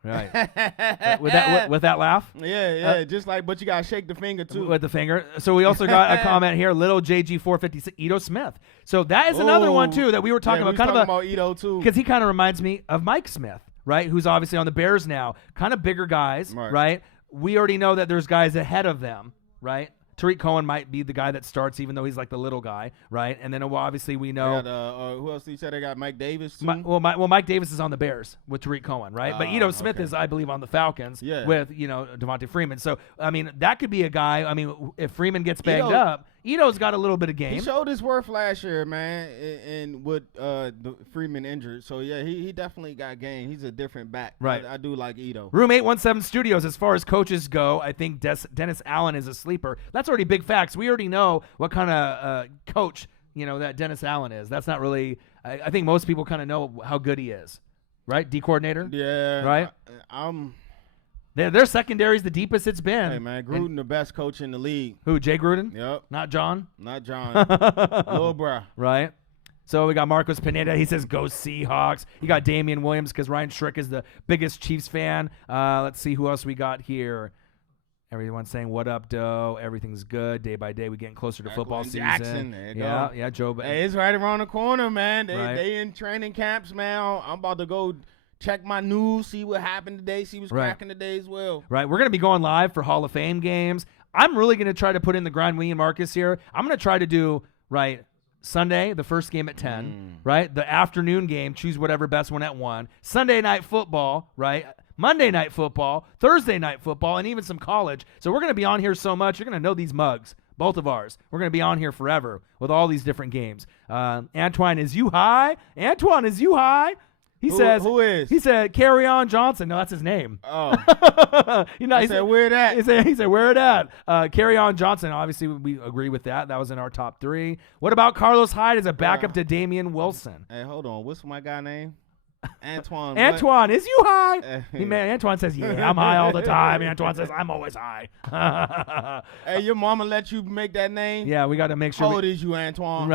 Right. with that laugh. Yeah. Just like, but you gotta shake the finger too. With the finger. So we also got a comment here, little JG456, Ito Smith. So that is another one too that we were talking about. Kind of about Ito too, because he kind of reminds me of Mike Smith, right? Who's obviously on the Bears now. Kind of bigger guys, right? We already know that there's guys ahead of them, right? Tariq Cohen might be the guy that starts, even though he's like the little guy, right? And then obviously we know. Who else did you say they got? Mike Davis too? Mike Davis is on the Bears with Tariq Cohen, right? But Ito Smith is, I believe, on the Falcons with, Devontae Freeman. So, I mean, that could be a guy. I mean, if Freeman gets banged up, Ito's got a little bit of game. He showed his worth last year, man, and with the Freeman injured. So, yeah, he definitely got game. He's a different back. Right. I do like Ito. Room 817 Studios, as far as coaches go, I think Dennis Allen is a sleeper. That's already big facts. We already know what kind of coach, that Dennis Allen is. That's not really – I think most people kind of know how good he is, right? D coordinator? Yeah. Right? Their secondary is the deepest it's been. Hey, man, Gruden the best coach in the league. Who, Jay Gruden? Yep. Not John? Not John. Lil bruh. Right. So we got Marcos Pineda. He says, go Seahawks. You got Damian Williams because Ryan Schrick is the biggest Chiefs fan. Let's see who else we got here. Everyone's saying, what up, Doe? Everything's good. Day by day, we're getting closer to football season. Jackson. There you go. Yeah, Joe. Hey, it's right around the corner, man. They in training camps, man. I'm about to go check my news, see what happened today, see what's cracking today as well. Right. We're going to be going live for Hall of Fame games. I'm really going to try to put in the grind, me and Marcus here. I'm going to try to do, Sunday, the first game at 10, right? The afternoon game, choose whatever best one at 1. Sunday night football, right? Monday night football, Thursday night football, and even some college. So we're going to be on here so much, you're going to know these mugs, both of ours. We're going to be on here forever with all these different games. Antoine, is you high? Antoine, is you high? He says, who is? He said, Kerryon Johnson. No, that's his name. Oh. He said, where that? He said, where it at? Kerryon Johnson, obviously, we agree with that. That was in our top 3. What about Carlos Hyde as a backup to Damian Wilson? Hey, hold on. What's my guy name? Antoine. Antoine, is you high? Antoine says, yeah, I'm high all the time. Antoine says, I'm always high. Hey, your mama let you make that name? Yeah, we got to make sure. How old is you, Antoine?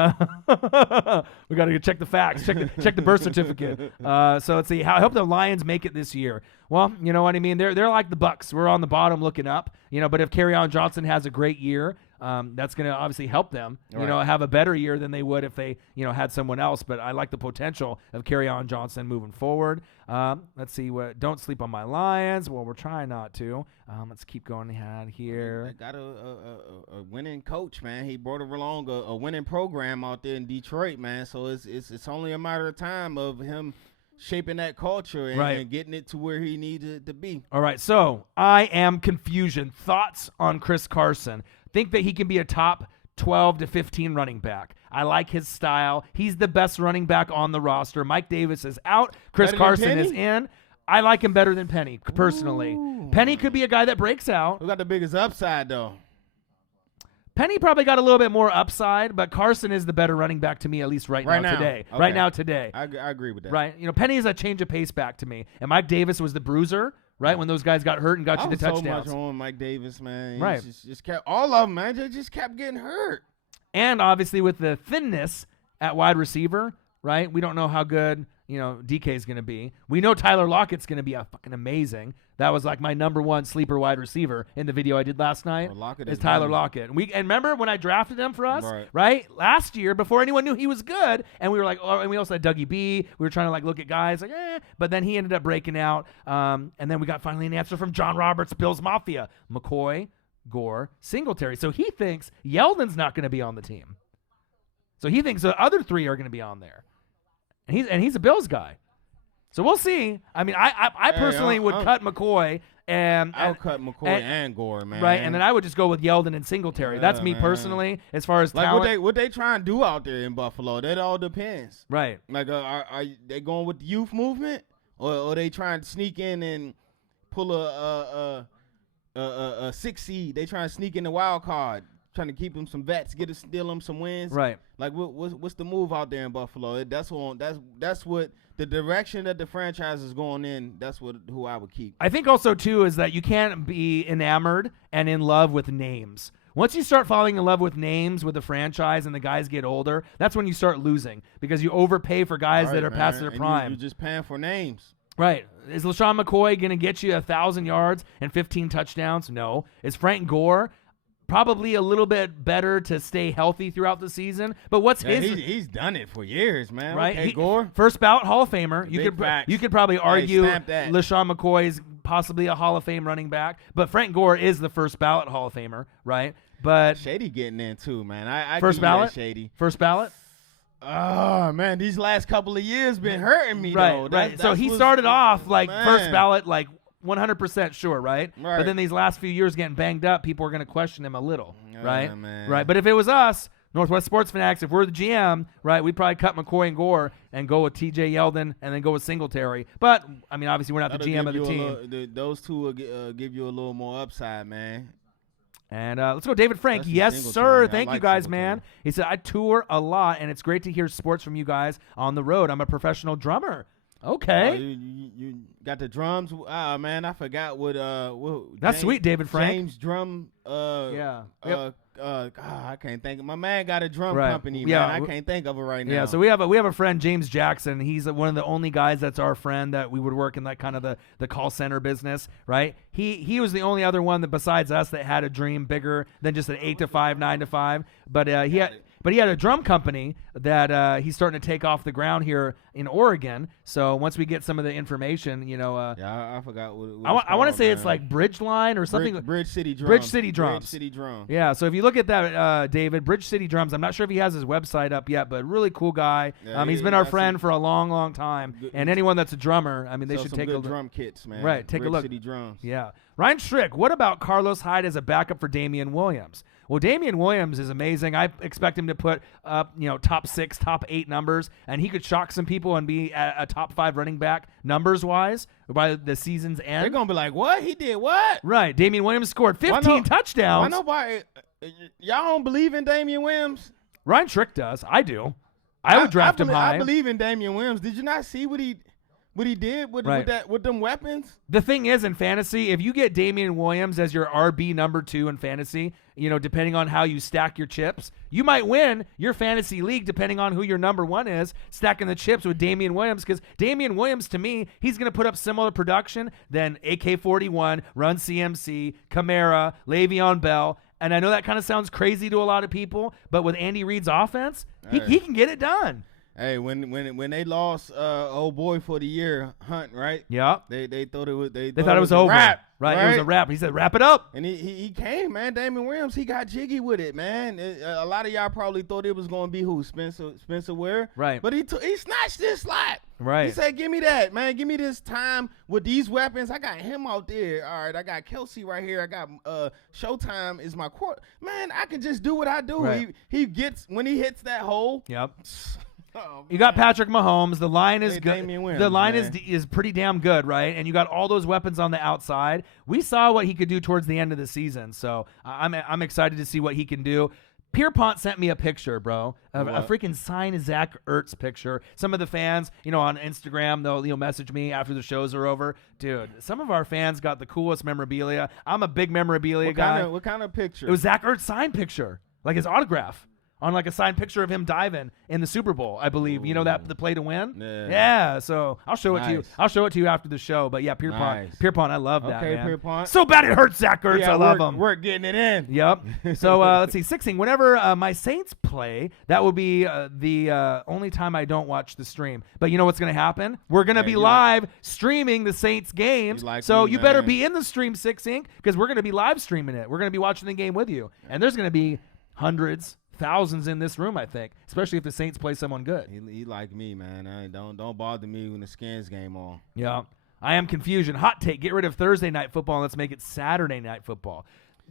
We got to check the facts, check the birth certificate. So let's see. I hope the Lions make it this year. Well, you know what I mean? They're like the Bucks. We're on the bottom looking up. But if Kerryon Johnson has a great year, that's going to obviously help them, have a better year than they would if they, had someone else. But I like the potential of Kerryon Johnson moving forward. Let's see. Don't sleep on my Lions. Well, we're trying not to. Let's keep going ahead here. They got a winning coach, man. He brought along a winning program out there in Detroit, man. So it's only a matter of time of him shaping that culture and getting it to where he needed to be. All right. So I am confusion. Thoughts on Chris Carson? Think that he can be a top 12 to 15 running back. I like his style. He's the best running back on the roster. Mike Davis is out. Chris Carson is in. I like him better than Penny, personally. Ooh. Penny could be a guy that breaks out. Who got the biggest upside, though? Penny probably got a little bit more upside, but Carson is the better running back to me, at least right now today. Okay. Right now today. I agree with that. Penny is a change of pace back to me. And Mike Davis was the bruiser. Right, when those guys got hurt and got you the touchdowns. So much on Mike Davis, man. Right. Just kept, all of them, man. They just kept getting hurt. And obviously with the thinness at wide receiver, right? We don't know how good, DK is going to be. We know Tyler Lockett's going to be fucking amazing. That was like my number 1 sleeper wide receiver in the video I did last night. Is Tyler Lockett. And remember when I drafted him for us, right? Last year, before anyone knew he was good, and we were like, and we also had Dougie B. We were trying to look at guys but then he ended up breaking out. And then we got finally an answer from John Roberts, Bills Mafia, McCoy, Gore, Singletary. So he thinks Yeldon's not going to be on the team. So he thinks the other 3 are going to be on there. And he's a Bills guy. So we'll see. I mean, I personally would cut McCoy I'll cut McCoy and Gore, man. Right, and then I would just go with Yeldon and Singletary. That's me personally, as far as talent. What they trying to do out there in Buffalo, that all depends. Right. Like, are they going with the youth movement, or are they trying to sneak in and pull a 6 seed? They trying to sneak in the wild card. trying to keep him some vets, steal him some wins. Right. Like what's the move out there in Buffalo? That's what the direction that the franchise is going in. That's who I would keep. I think also too is that you can't be enamored and in love with names. Once you start falling in love with names with the franchise and the guys get older, that's when you start losing because you overpay for guys that are past their prime. You're just paying for names. Right. Is LaShawn McCoy going to get you 1,000 yards and 15 touchdowns? No. Is Frank Gore probably a little bit better to stay healthy throughout the season? But what's his? He's done it for years, man. Right. Okay, Gore. First ballot Hall of Famer. Facts. You could probably argue stamp that. LaShawn McCoy is possibly a Hall of Fame running back, but Frank Gore is the first ballot Hall of Famer, right? But Shady getting in too, man. I first give you that, ballot. Shady. First ballot. Oh man, these last couple of years been hurting me though. Right. So he started off like man. first ballot, like 100% sure, right? Right. But then these last few years getting banged up, people are going to question him a little, right? Man. Right. But if it was us, Northwest Sports Fanatics, if we're the GM, right, we'd probably cut McCoy and Gore and go with T.J. Yeldon and then go with Singletary. But I mean, obviously, we're not That'll the GM of the team. Those two will give you a little more upside, man. And let's go, David Frank. Especially Yes, Singletary. sir. Thank you like guys, Singletary. man. He said, I tour a lot, and it's great to hear sports from you guys on the road. I'm a professional drummer. Okay. You got the drums. Man, I forgot what. That's sweet, David Frank. James Drum. Yeah. Yep. I can't think. My man got a drum Right. company, Yeah. man. I can't think of it right now. Yeah, so we have a friend, James Jackson. He's one of the only guys that's our friend that we would work in that kind of the call center business, right? He was the only other one that besides us that had a dream bigger than just an 8 to 5, 9 to 5. But he had a drum company that he's starting to take off the ground here in Oregon. So once we get some of the information, I forgot what I want to say man. it's like Bridgeline or something. Bridge City Drums. Bridge City Drums. Bridge City Drums. Yeah, so if you look at that, David, Bridge City Drums, I'm not sure if he has his website up yet, but really cool guy. Yeah, he's he been our got friend some for a long, long time. good- And anyone that's a drummer, I mean, they Sell should some take a good look. drum kits, man. Right, take a Bridge look. City Drums. Yeah. Ryan Strick, what about Carlos Hyde as a backup for Damian Williams? Well, Damian Williams is amazing. I expect him to put up, top 6, top 8 numbers, and he could shock some people and be a top 5 running back numbers-wise by the season's end. They're gonna be like, "What? He did what?" Right. Damian Williams scored 15 Why touchdowns. nobody? Y'all don't believe in Damian Williams? Ryan Strick does. I do. I would draft him high. I believe in Damian Williams. Did you not see what he did with them weapons? The thing is, in fantasy, if you get Damian Williams as your RB number 2 in fantasy, depending on how you stack your chips, you might win your fantasy league depending on who your number 1 is, stacking the chips with Damian Williams, because Damian Williams, to me, he's going to put up similar production than AK-41, Run CMC, Kamara, Le'Veon Bell. And I know that kind of sounds crazy to a lot of people, but with Andy Reid's offense, he can get it done. Hey, when they lost old boy for the year, Hunt, right? Yeah. They thought it was They thought it was over. Wrap, right? It was a wrap. He said, "Wrap it up." And he came, man. Damian Williams, he got jiggy with it, man. A lot of y'all probably thought it was going to be who? Spencer Ware? Right. But he snatched this slot. Right. He said, "Give me that, man. Give me this time with these weapons. I got him out there. All right, I got Kelsey right here. I got Showtime is my court. Man, I can just do what I do. Right. He gets when he hits that hole. Yep. Oh, You got Patrick Mahomes. The line is Hey, good. Damian Williams, The line man. is pretty damn good, right? And you got all those weapons on the outside. We saw what he could do towards the end of the season, so I'm excited to see what he can do. Pierpont sent me a picture, bro, of a What? freaking signed Zach Ertz picture. Some of the fans, on Instagram, they'll message me after the shows are over. Dude, some of our fans got the coolest memorabilia. I'm a big memorabilia guy. What kind of picture? It was Zach Ertz signed picture, like his autograph on like a signed picture of him diving in the Super Bowl, I believe. You know that the play to win? Yeah. So I'll show it to you. Nice. I'll show it to you after the show. But yeah, Pierpont, Nice. Pierpont, I love that, Okay, man. Pierpont. So bad it hurts Zach Ertz. I love him. We're getting it in. Yep. So let's see. Sixing. Whenever my Saints play, that will be the only time I don't watch the stream. But you know what's going to happen? We're going to Yeah, be you live streaming the Saints games. You like So me, you better man. be in the stream, Sixing, because we're going to be live streaming it. We're going to be watching the game with you, and there's going to be hundreds, thousands in this room, I think, especially if the Saints play someone good. He like me, man. Don't bother me when the Skins game on. Yeah. I am confusion. Hot take. Get rid of Thursday night football and let's make it Saturday night football.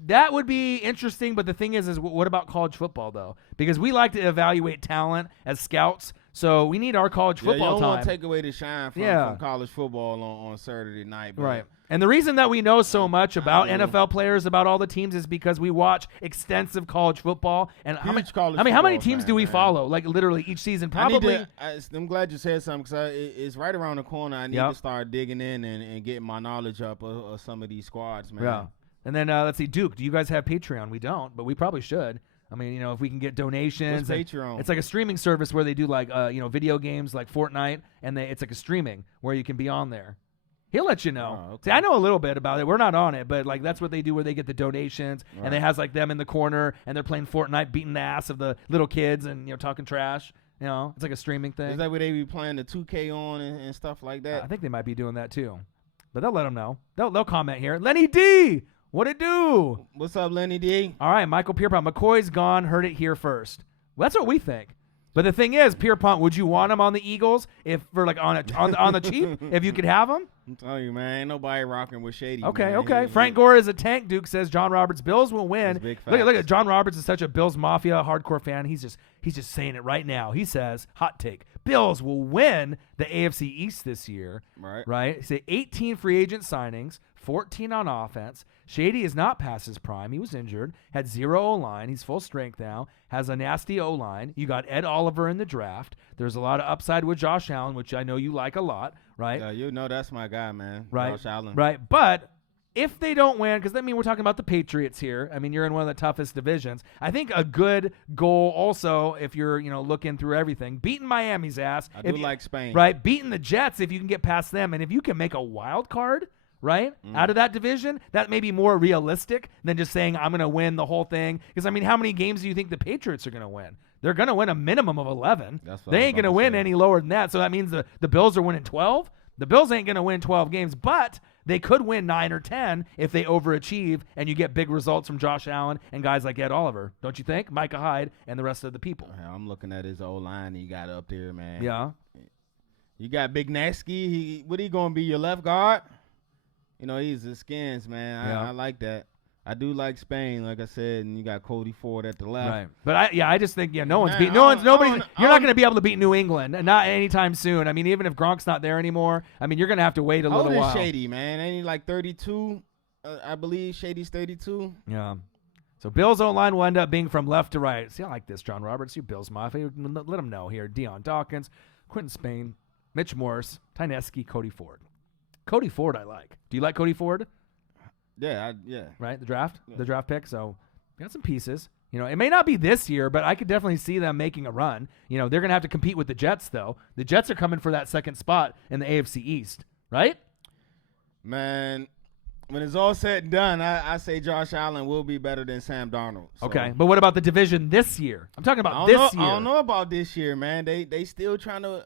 That would be interesting, but the thing is what about college football, though? Because we like to evaluate talent as scouts So we need our college you football don't time. want to take away the shine from college football on Saturday night. But Right. And the reason that we know so much about do. NFL players, about all the teams, is because we watch extensive college football. And how many football teams fan, do we man. follow? Like literally each season, probably. I'm glad you said something because it's right around the corner. I need to start digging in and getting my knowledge up of some of these squads, man. Yeah. And then let's see, Duke. Do you guys have Patreon? We don't, but we probably should. I mean, if we can get donations. What's Patreon? It's like a streaming service where they do like video games like Fortnite, and it's like a streaming where you can be on there. He'll let you know. Oh, okay. See, I know a little bit about it. We're not on it, but like that's what they do where they get the donations, and it has like them in the corner, and they're playing Fortnite, beating the ass of the little kids, and talking trash. It's like a streaming thing. Is that where they be playing the 2K on and stuff like that? I think they might be doing that too, but they'll let them know. They'll comment here. Lenny D, what it do? What's up, Lenny D? All right, Michael Pierpont. McCoy's gone. Heard it here first. Well, that's what we think. But the thing is, Pierpont, would you want him on the Eagles if for like on the cheap if you could have him? I'm telling you, man, ain't nobody rocking with Shady. Okay, man. okay. Frank Gore is a tank. Duke says John Roberts. Bills will win. Big Look at John Roberts is such a Bills Mafia hardcore fan. He's just saying it right now. He says, hot take, Bills will win the AFC East this year. Right. He said 18 free agent signings, 14 on offense. Shady is not past his prime. He was injured. Had 0 O-line. He's full strength now. Has a nasty O-line. You got Ed Oliver in the draft. There's a lot of upside with Josh Allen, which I know you like a lot, right? You know that's my guy, man. Right. Josh Allen. Right. But if they don't win, because we're talking about the Patriots here. I mean, you're in one of the toughest divisions. I think a good goal also, if you're looking through everything, beating Miami's ass. I do like Spain. Right. Beating the Jets if you can get past them, and if you can make a wild card. Right? Out of that division, that may be more realistic than just saying I'm going to win the whole thing. Because, I mean, how many games do you think the Patriots are going to win? They're going to win a minimum of 11. They ain't going to win any lower than that. So that means the Bills are winning 12. The Bills ain't going to win 12 games, but they could win 9 or 10 if they overachieve and you get big results from Josh Allen and guys like Ed Oliver. Don't you think? Micah Hyde and the rest of the people. I'm looking at his O-line he got up there, man. Yeah. You got Big Nasky. What he going to be, your left guard? He's the skins, man. I like that. I do like Spain, like I said, and you got Cody Ford at the left. Right. But I just think nobody's you're not going to be able to beat New England, not anytime soon. I mean, even if Gronk's not there anymore, I mean, you're going to have to wait a little while. How old is Shady, man? Ain't he like 32? I believe Shady's 32. Yeah. So Bills O-line will end up being from left to right. See, I like this, John Roberts. You Bills Mafia. Let them know here. Deion Dawkins, Quentin Spain, Mitch Morse, Tyneski, Cody Ford. Cody Ford I like. Do you like Cody Ford? Yeah. Right, the draft pick. So got some pieces. It may not be this year, but I could definitely see them making a run. They're going to have to compete with the Jets, though. The Jets are coming for that second spot in the AFC East, right? Man, when it's all said and done, I say Josh Allen will be better than Sam Darnold. So. Okay, but what about the division this year? I'm talking about this year. I don't know about this year, man. They still trying to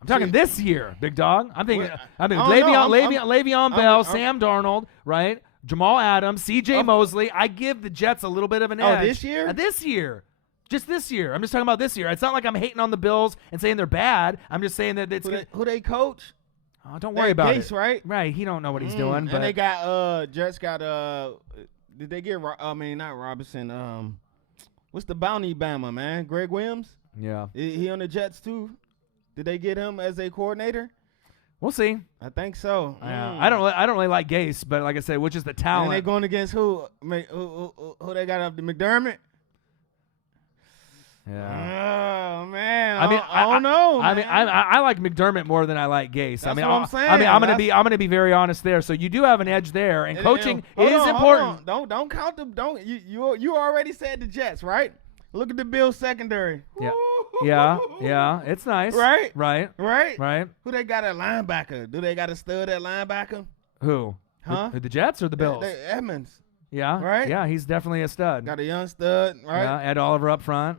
I'm talking this year, big dog. I'm thinking. Le'Veon Bell, Sam Darnold, right? Jamal Adams, C.J. Mosley. I give the Jets a little bit of an edge. Oh, this year? This year. Just this year. I'm just talking about this year. It's not like I'm hating on the Bills and saying they're bad. I'm just saying that it's who they coach. Oh, don't worry about Gase, it. Right? Right. He don't know what he's doing. But and they got Jets got did they get? Not Robinson. What's the bounty Bama man? Greg Williams. Yeah. He on the Jets too. Did they get him as a coordinator? We'll see. I think so. I don't really like Gase, but like I said, which is the talent. And they going against who? Who they got up to McDermott? Yeah. Oh man. I don't know. I like McDermott more than I like Gase. That's what I'm saying. I'm gonna be very honest there. So you do have an edge there, and coaching is important. Don't count them. You already said the Jets, right? Look at the Bills secondary. Yeah. It's nice. Right. Who they got at linebacker? Do they got a stud at linebacker? Who? Huh? The Jets or the Bills? Edmonds. Yeah. Right. Yeah, he's definitely a stud. Got a young stud, right? Yeah, Ed Oliver up front.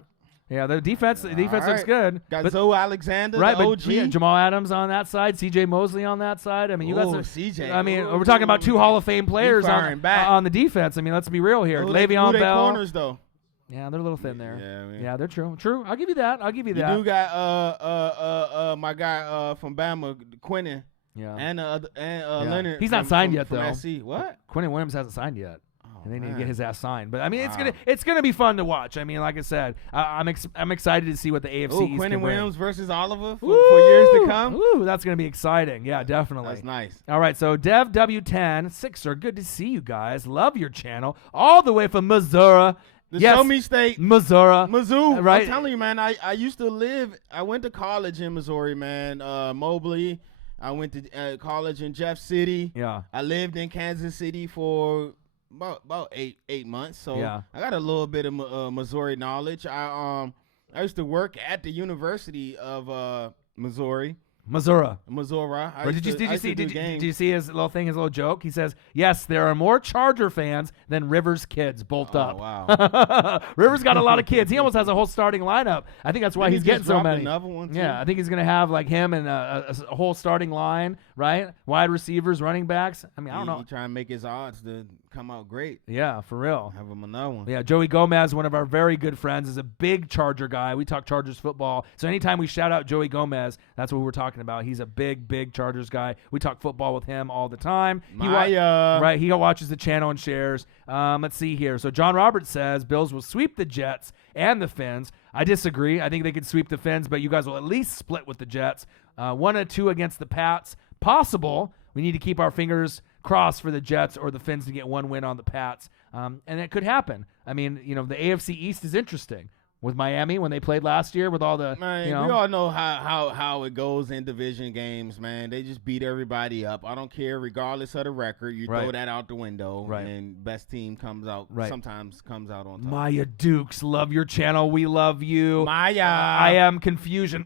Yeah, the defense looks good. Got Zoe Alexander, right, the OG. But Jamal Adams on that side, C.J. Mosley on that side. I mean, you got some. CJ. I mean, we're talking about 2 Hall of Fame players on the defense. I mean, let's be real here. Le'Veon Bell. Corners though. Yeah, they're a little thin there. Yeah, yeah, they're true. True. I'll give you that. You do got my guy from Bama, Quinnen. Yeah. And Leonard. He's not signed yet though. SC. What? Quinnen Williams hasn't signed yet. Oh and they need to man. get his ass signed. But I mean, Wow. it's gonna be fun to watch. I mean, like I said, I'm excited to see what the AFC Ooh, East Quentin can bring. Williams versus Oliver for years to come. Ooh, that's gonna be exciting. Yeah, definitely. That's nice. All right, so Dev W10 Sixer, good to see you guys. Love your channel, all the way from Missouri. The Yes, Show Me State. Missouri. Mizzou. Right. I'm telling you, man, I used to live, I went to college in Missouri, man. Mobley. I went to college in Jeff City. Yeah. I lived in Kansas City for about eight months. So Yeah. I got a little bit of Missouri knowledge. I used to work at the University of Missouri. Missouri. I Or used did to- I you used to see? do Did you games. see his little thing? His little joke. He says, "Yes, there are more Charger fans than Rivers kids." Bolt Oh, up. wow. Rivers got a lot of kids. He almost has a whole starting lineup. I think that's why Didn't he's he getting just so drop many. another one, too? Yeah, I think he's gonna have like him and a whole starting line, right? Wide receivers, running backs. I mean, I don't know. He trying to make his odds to come out great. Yeah, for real. Have him another one. Yeah, Joey Gomez, one of our very good friends, is a big Charger guy. We talk Chargers football. So anytime we shout out Joey Gomez, that's what we're talking about. He's a big Chargers guy. We talk football with him all the time. Right, he watches the channel and shares. Let's see here. So John Roberts says Bills will sweep the Jets and the Fins. I disagree. I think they could sweep the Fins, but you guys will at least split with the Jets. 1-2 against the Pats. Possible. We need to keep our fingers crossed for the Jets or the Fins to get one win on the Pats. And it could happen. I mean, the AFC East is interesting. With Miami when they played last year with all the Man, we all know how it goes in division games, man. They just beat everybody up. I don't care, regardless of the record. You Right. throw that out the window, Right. and best team comes out. Right. Sometimes comes out on top. Maya Dukes, love your channel. We love you. Maya. I am confusion.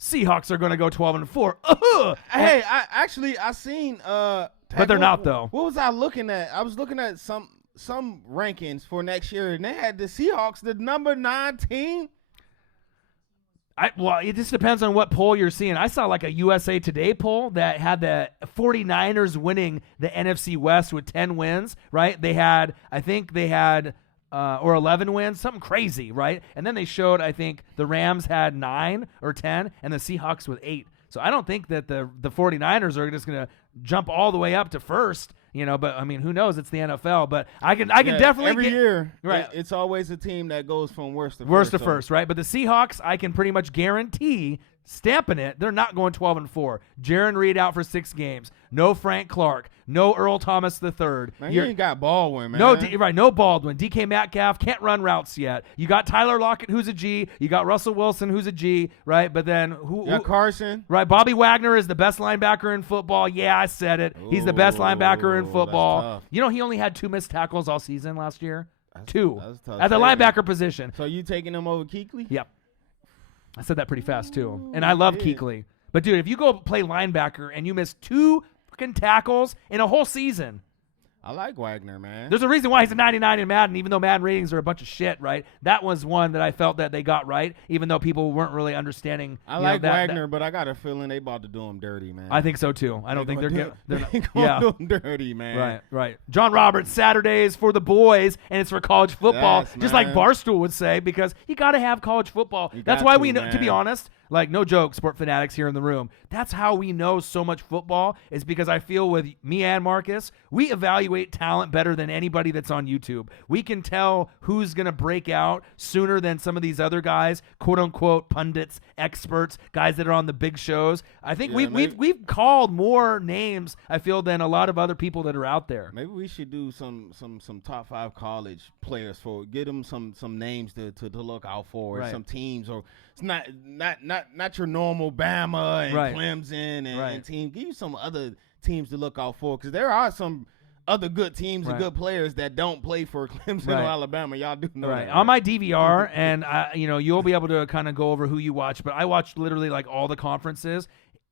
Seahawks are going to go 12-4. Hey, I seen But they're not, though. What was I looking at? I was looking at some rankings for next year, and they had the Seahawks, the number 9 team. Well, it just depends on what poll you're seeing. I saw like a USA Today poll that had the 49ers winning the NFC West with 10 wins, right? I think they had or 11 wins, something crazy, right? And then they showed, I think, the Rams had 9 or 10, and the Seahawks with 8. So I don't think that the 49ers are just going to jump all the way up to first, but I mean, who knows? It's the NFL, but I can definitely every year, right. It's always a team that goes from worst to Worst first. to first, right? But the Seahawks, I can pretty much guarantee, stamping it, they're not going 12-4. Jaron Reed out for 6 games. No Frank Clark. No Earl Thomas III. Man, you ain't got Baldwin, man. No Baldwin. DK Metcalf can't run routes yet. You got Tyler Lockett, who's a G. You got Russell Wilson, who's a G, right? But then who? Carson. Right, Bobby Wagner is the best linebacker in football. Yeah, I said it. He's the best linebacker in Ooh, football. that's tough. He only had 2 missed tackles all season last year. 2 that's tough at the statement. linebacker position. So you taking him over Kuechly? Yep. I said that pretty fast, too. And I love yeah. Kuechly. But, dude, if you go play linebacker and you miss 2 fucking tackles in a whole season, I like Wagner, man. there's a reason why he's a 99 in Madden, even though Madden ratings are a bunch of shit, right? That was one that I felt that they got right, even though people weren't really understanding. I like Wagner, but I got a feeling they about to do him dirty, man. I think so, too. I don't think they're gonna yeah. do him dirty, man. Right. John Roberts, Saturdays for the boys, and it's for college football, Yes, just like man. Barstool would say, because you got to have college football. You That's got why to, we know, to be man. honest, like no joke, sport fanatics here in the room. That's how we know so much football is because I feel with me and Marcus, we evaluate talent better than anybody that's on YouTube. We can tell who's going to break out sooner than some of these other guys, quote unquote pundits, experts, guys that are on the big shows. I think Yeah, we've called more names, I feel, than a lot of other people that are out there. Maybe we should do some top 5 college players get them some names to look out for, Right. some teams, or it's not your normal Bama and Right. Clemson and Right. team. Give you some other teams to look out for, because there are some other good teams Right. and good players that don't play for Clemson Right. or Alabama. Y'all do know Right. that. On my DVR, and you'll be able to kind of go over who you watch, but I watched literally like all the conferences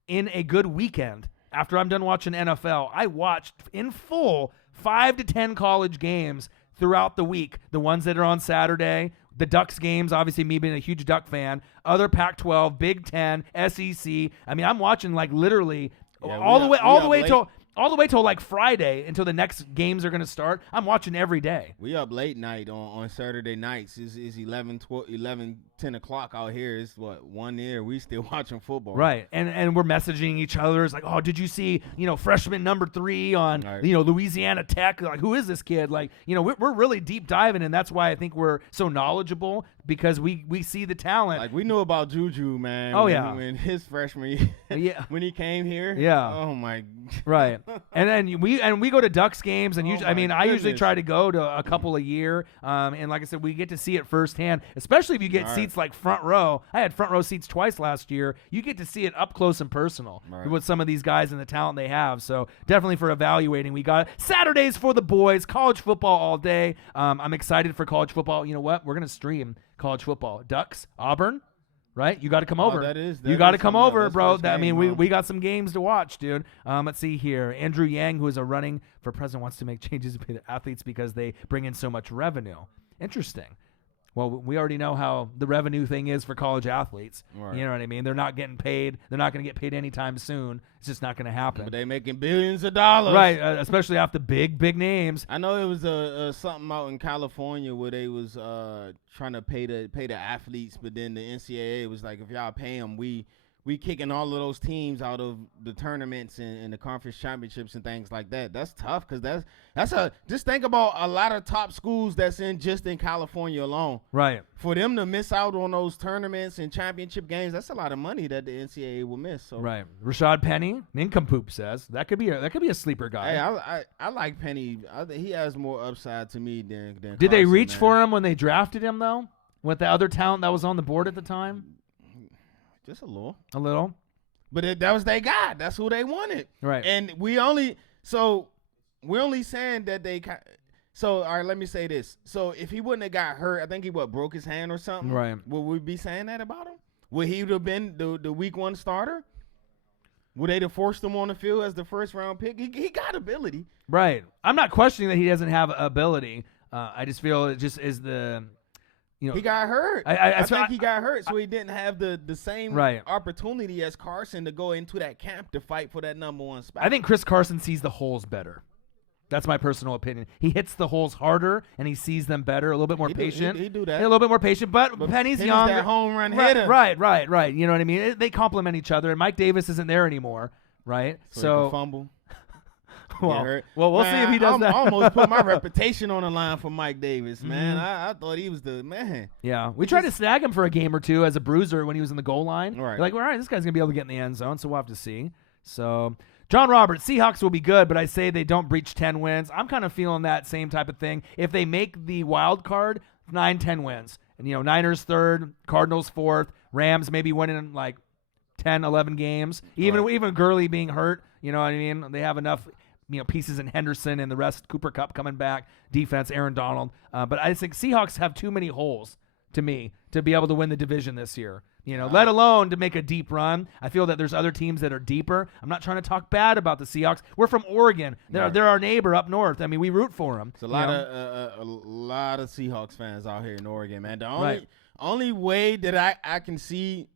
in a good weekend. After I'm done watching NFL, I watched in full 5 to 10 college games throughout the week. The ones that are on Saturday, the Ducks games, obviously me being a huge Duck fan, other Pac-12, Big Ten, SEC. I mean, I'm watching like literally Yeah, all we the way up late. all the way till like Friday until the next games are going to start. I'm watching every day. We up late night on Saturday nights. It's 11, 10 o'clock out here. It's what, 1 year. We still watching football. Right. And we're messaging each other. It's like, oh, did you see, freshman number 3 on, Louisiana Tech? Like, who is this kid? Like, we're really deep diving, and that's why I think we're so knowledgeable, because we see the talent. Like, we knew about Juju, man. Oh, when his freshman year, when he came here. Yeah. Oh my. Right. And then we go to Ducks games, and I usually try to go to a couple a year. And like I said, we get to see it firsthand, especially if you get seats like front row. I had front row seats twice last year. You get to see it up close and personal with some of these guys and the talent they have. So definitely for evaluating, we got Saturdays for the boys, college football all day. I'm excited for college football. You know what? We're gonna stream college football. Ducks, Auburn. Right, you got to come over. You got to come over, bro. We got some games to watch, dude. Let's see here. Andrew Yang, who is a running for president, wants to make changes to pay the athletes because they bring in so much revenue. Interesting. Well, we already know how the revenue thing is for college athletes. Right. You know what I mean? They're not getting paid. They're not going to get paid anytime soon. It's just not going to happen. But they making billions of dollars. Right, especially off the big names. I know it was something out in California where they was trying to pay the athletes, but then the NCAA was like, if y'all pay them, we kicking all of those teams out of the tournaments and the conference championships and things like that. That's tough, because just think about a lot of top schools that's just in California alone. Right. For them to miss out on those tournaments and championship games, that's a lot of money that the NCAA will miss. So. Right. Rashad Penny, Nincompoop says that could be a sleeper guy. Hey, I like Penny. He has more upside to me than Did Carson, they reach for him when they drafted him though? With the other talent that was on the board at the time? Just a little. A little. But that was their guy. That's who they wanted. Right. And we're only saying that they – so, all right, let me say this. So, if he wouldn't have got hurt, I think he broke his hand or something. Right. Would we be saying that about him? Would he have been the week 1 starter? Would they have forced him on the field as the first-round pick? He got ability. Right. I'm not questioning that he doesn't have ability. I just feel it just is the – he got hurt. I think he got hurt, so he didn't have the same opportunity as Carson to go into that camp to fight for that number 1 spot. I think Chris Carson sees the holes better. That's my personal opinion. He hits the holes harder, and he sees them better, a little bit more patient. He do that. A little bit more patient, but Penny's younger. That home run hitter. Right. You know what I mean? They complement each other, and Mike Davis isn't there anymore, right? So he can fumble. Well, we'll see if he does that. I almost put my reputation on the line for Mike Davis, man. I thought he was the man. Yeah, we tried to snag him for a game or two as a bruiser when he was in the goal line. Right. Like, all right, this guy's going to be able to get in the end zone, so we'll have to see. So, John Roberts, Seahawks will be good, but I say they don't breach 10 wins. I'm kind of feeling that same type of thing. If they make the wild card, 9-10 wins. And, Niners 3rd, Cardinals 4th, Rams maybe winning like 10, 11 games. Even Gurley being hurt, you know what I mean? They have enough pieces in Henderson and the rest, Cooper Kupp coming back, defense, Aaron Donald. But I think Seahawks have too many holes to me to be able to win the division this year. Let alone to make a deep run. I feel that there's other teams that are deeper. I'm not trying to talk bad about the Seahawks. We're from Oregon. They're our neighbor up north. I mean, we root for them. There's a lot of Seahawks fans out here in Oregon, man. The only way that I can see,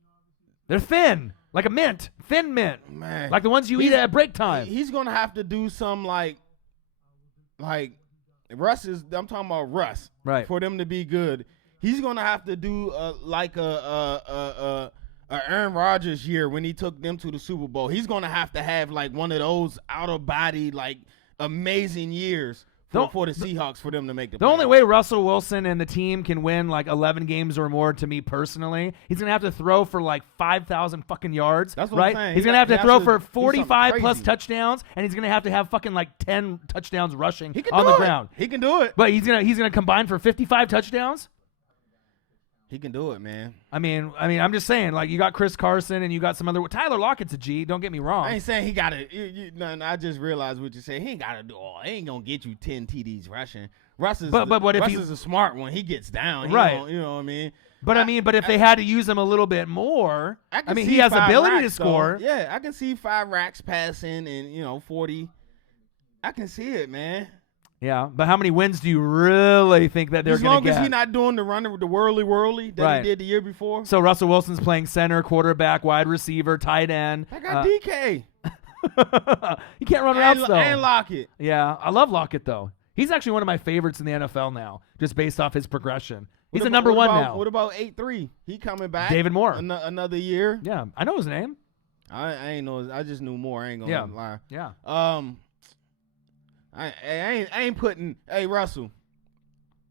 they're thin. Like a mint. Thin mint. Man. Like the ones you eat at break time. He's going to have to do some like Russ is – I'm talking about Russ. Right. For them to be good. He's going to have to do like a Aaron Rodgers year when he took them to the Super Bowl. He's going to have like one of those out-of-body like amazing years for the Seahawks for them to make the playoffs. The only way Russell Wilson and the team can win like 11 games or more, to me personally, he's going to have to throw for like 5,000 fucking yards. That's what right? I'm saying. He's going to have to throw for 45 plus touchdowns, and he's going to have fucking like 10 touchdowns rushing on the ground. He can do it. But he's gonna combine for 55 touchdowns? He can do it, man. I mean, I'm just saying, like, you got Chris Carson and you got some other. Tyler Lockett's a G. Don't get me wrong. I ain't saying he got to. I just realized what you said. He ain't got to do all. He ain't gonna get you 10 TDs rushing. Russ is a smart one. He gets down. Right. You know what I mean. But if they had to use him a little bit more, he has ability to score. Though. Yeah, I can see 5 racks passing and 40. I can see it, man. Yeah, but how many wins do you really think that they're going to get? As long as he's not doing the whirly that he did the year before. So Russell Wilson's playing center, quarterback, wide receiver, tight end. I got DK. He can't run routes though. And Lockett. Yeah, I love Lockett though. He's actually one of my favorites in the NFL now, just based off his progression. He's a number one now. What about 8-3? He coming back. David Moore. Another year. Yeah, I know his name. I ain't know. I just knew Moore. I ain't gonna lie. Yeah. I ain't putting. Hey, Russell.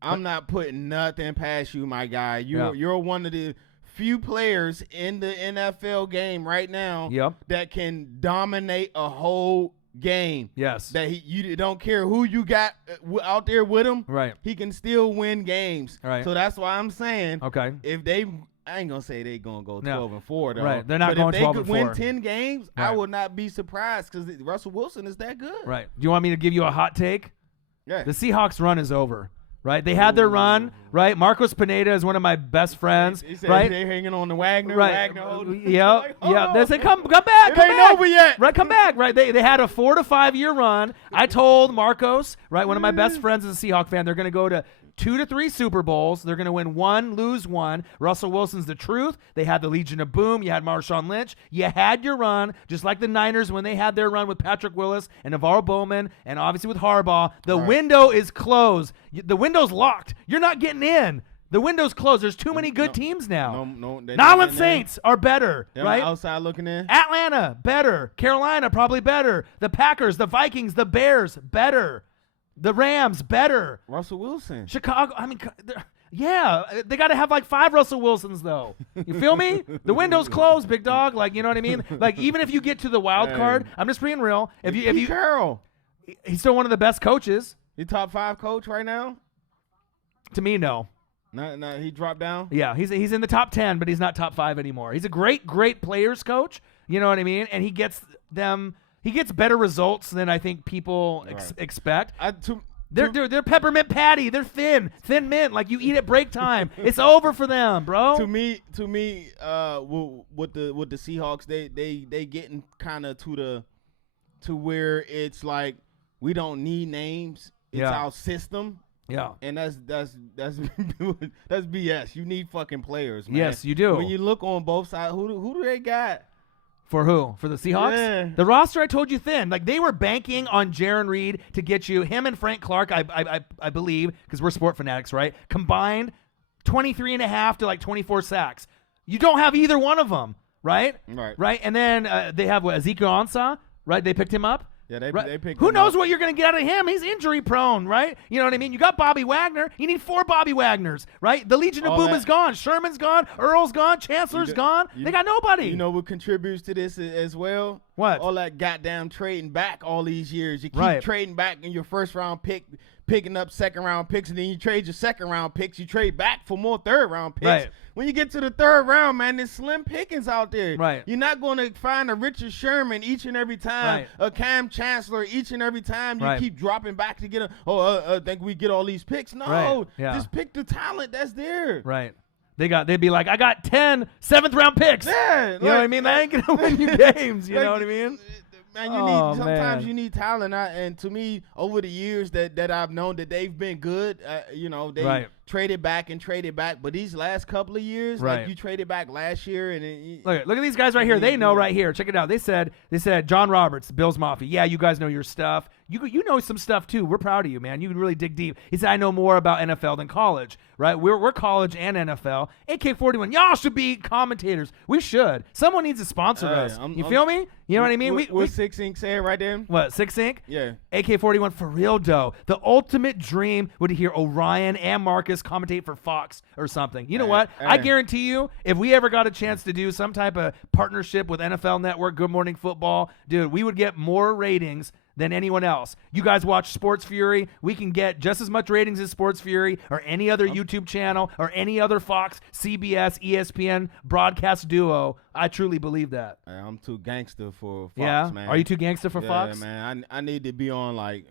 I'm not putting nothing past you, my guy. You're one of the few players in the NFL game right now that can dominate a whole game. Yes. That you don't care who you got out there with him. Right. He can still win games. Right. So that's why I'm saying. Okay. If they, I ain't gonna say they gonna go 12-4 though. Right. They're not going 12-4. If they could win 10 games, right. I would not be surprised because Russell Wilson is that good. Right. Do you want me to give you a hot take? Yeah. The Seahawks run is over. Right, they had their run. Right, Marcos Pineda is one of my best friends. He said right, they're hanging on the Wagner. Right, Wagner yeah. They say come back. It come ain't back. over yet. Right, come back. Right, they had a 4 to 5 year run. I told Marcos, right, one of my best friends is a Seahawk fan. They're going to go to 2 to 3 Super Bowls. They're going to win 1, lose 1. Russell Wilson's the truth. They had the Legion of Boom. You had Marshawn Lynch. You had your run, just like the Niners when they had their run with Patrick Willis and Navarro Bowman, and obviously with Harbaugh. The window is closed. The window's locked. You're not getting in. The window's closed. There's too many good teams now. Nolans Saints are better, right? Outside looking in. Atlanta, better. Carolina, probably better. The Packers, the Vikings, the Bears, better. The Rams, better. Russell Wilson. Chicago, I mean, yeah, they got to have like 5 Russell Wilsons, though. You feel me? The window's closed, big dog. Like, you know what I mean? Like, even if you get to the wild card, I'm just being real. If you Carroll. He's still one of the best coaches. He top 5 coach right now? To me, no. No, he dropped down? Yeah, he's in the top 10, but he's not top 5 anymore. He's a great players coach. You know what I mean? And he gets better results than I think people expect. They're peppermint patty. They're thin mint, like you eat at break time. It's over for them, bro. To me, with the Seahawks, they getting kind of to where it's like we don't need names. It's our system. Yeah. And that's BS. You need fucking players, man. Yes, you do. When you look on both sides, who do they got? For who? For the Seahawks? Yeah. The roster I told you thin. Like they were banking on Jaron Reed to get you him and Frank Clark, I believe, because we're sport fanatics, right? Combined 23.5 to like 24 sacks. You don't have either one of them, right? Right. And then they have Ezekiel Ansah, right? They picked him up. Yeah, they picked him Who knows up. what you're going to get out of him? He's injury prone, right? You know what I mean? You got Bobby Wagner. You need 4 Bobby Wagners, right? The Legion of Boom is gone. Sherman's gone. Earl's gone. Chancellor's gone. They got nobody. You know what contributes to this as well? What? All that goddamn trading back all these years. You keep trading back in your first round pick, picking up second round picks, and then you trade your second round picks. You trade back for more third round picks. Right. When you get to the third round, man, there's slim pickings out there. Right. You're not going to find a Richard Sherman each and every time, a Cam Chancellor each and every time you keep dropping back to get think we get all these picks. No, just pick the talent that's there. Right. They'd be like, I got 10 7th round picks. Yeah, you know what I mean? They ain't gonna win you games. You know what I mean? Man, sometimes you need talent, and to me, over the years that I've known that they've been good, they traded back, but these last couple of years, like you traded back last year, and look at these guys right here. They know right here. Check it out. They said John Roberts, Bills Mafia. Yeah, you guys know your stuff. You know some stuff too. We're proud of you, man. You can really dig deep. He said, I know more about NFL than college, right? We're college and NFL. AK-41, y'all should be commentators. We should. Someone needs to sponsor us. You feel me? You know what I mean? What 6 Ink said right there? What, 6 Ink? Yeah. AK-41 for real, though. The ultimate dream would to hear Orion and Marcus commentate for Fox or something. You know what? I guarantee you, if we ever got a chance to do some type of partnership with NFL Network, Good Morning Football, dude, we would get more ratings than anyone else. You guys watch Sports Fury. We can get just as much ratings as Sports Fury or any other YouTube channel or any other Fox, CBS, ESPN broadcast duo. I truly believe that. I'm too gangster for Fox, man. Are you too gangster for Fox? Yeah, man. I need to be on like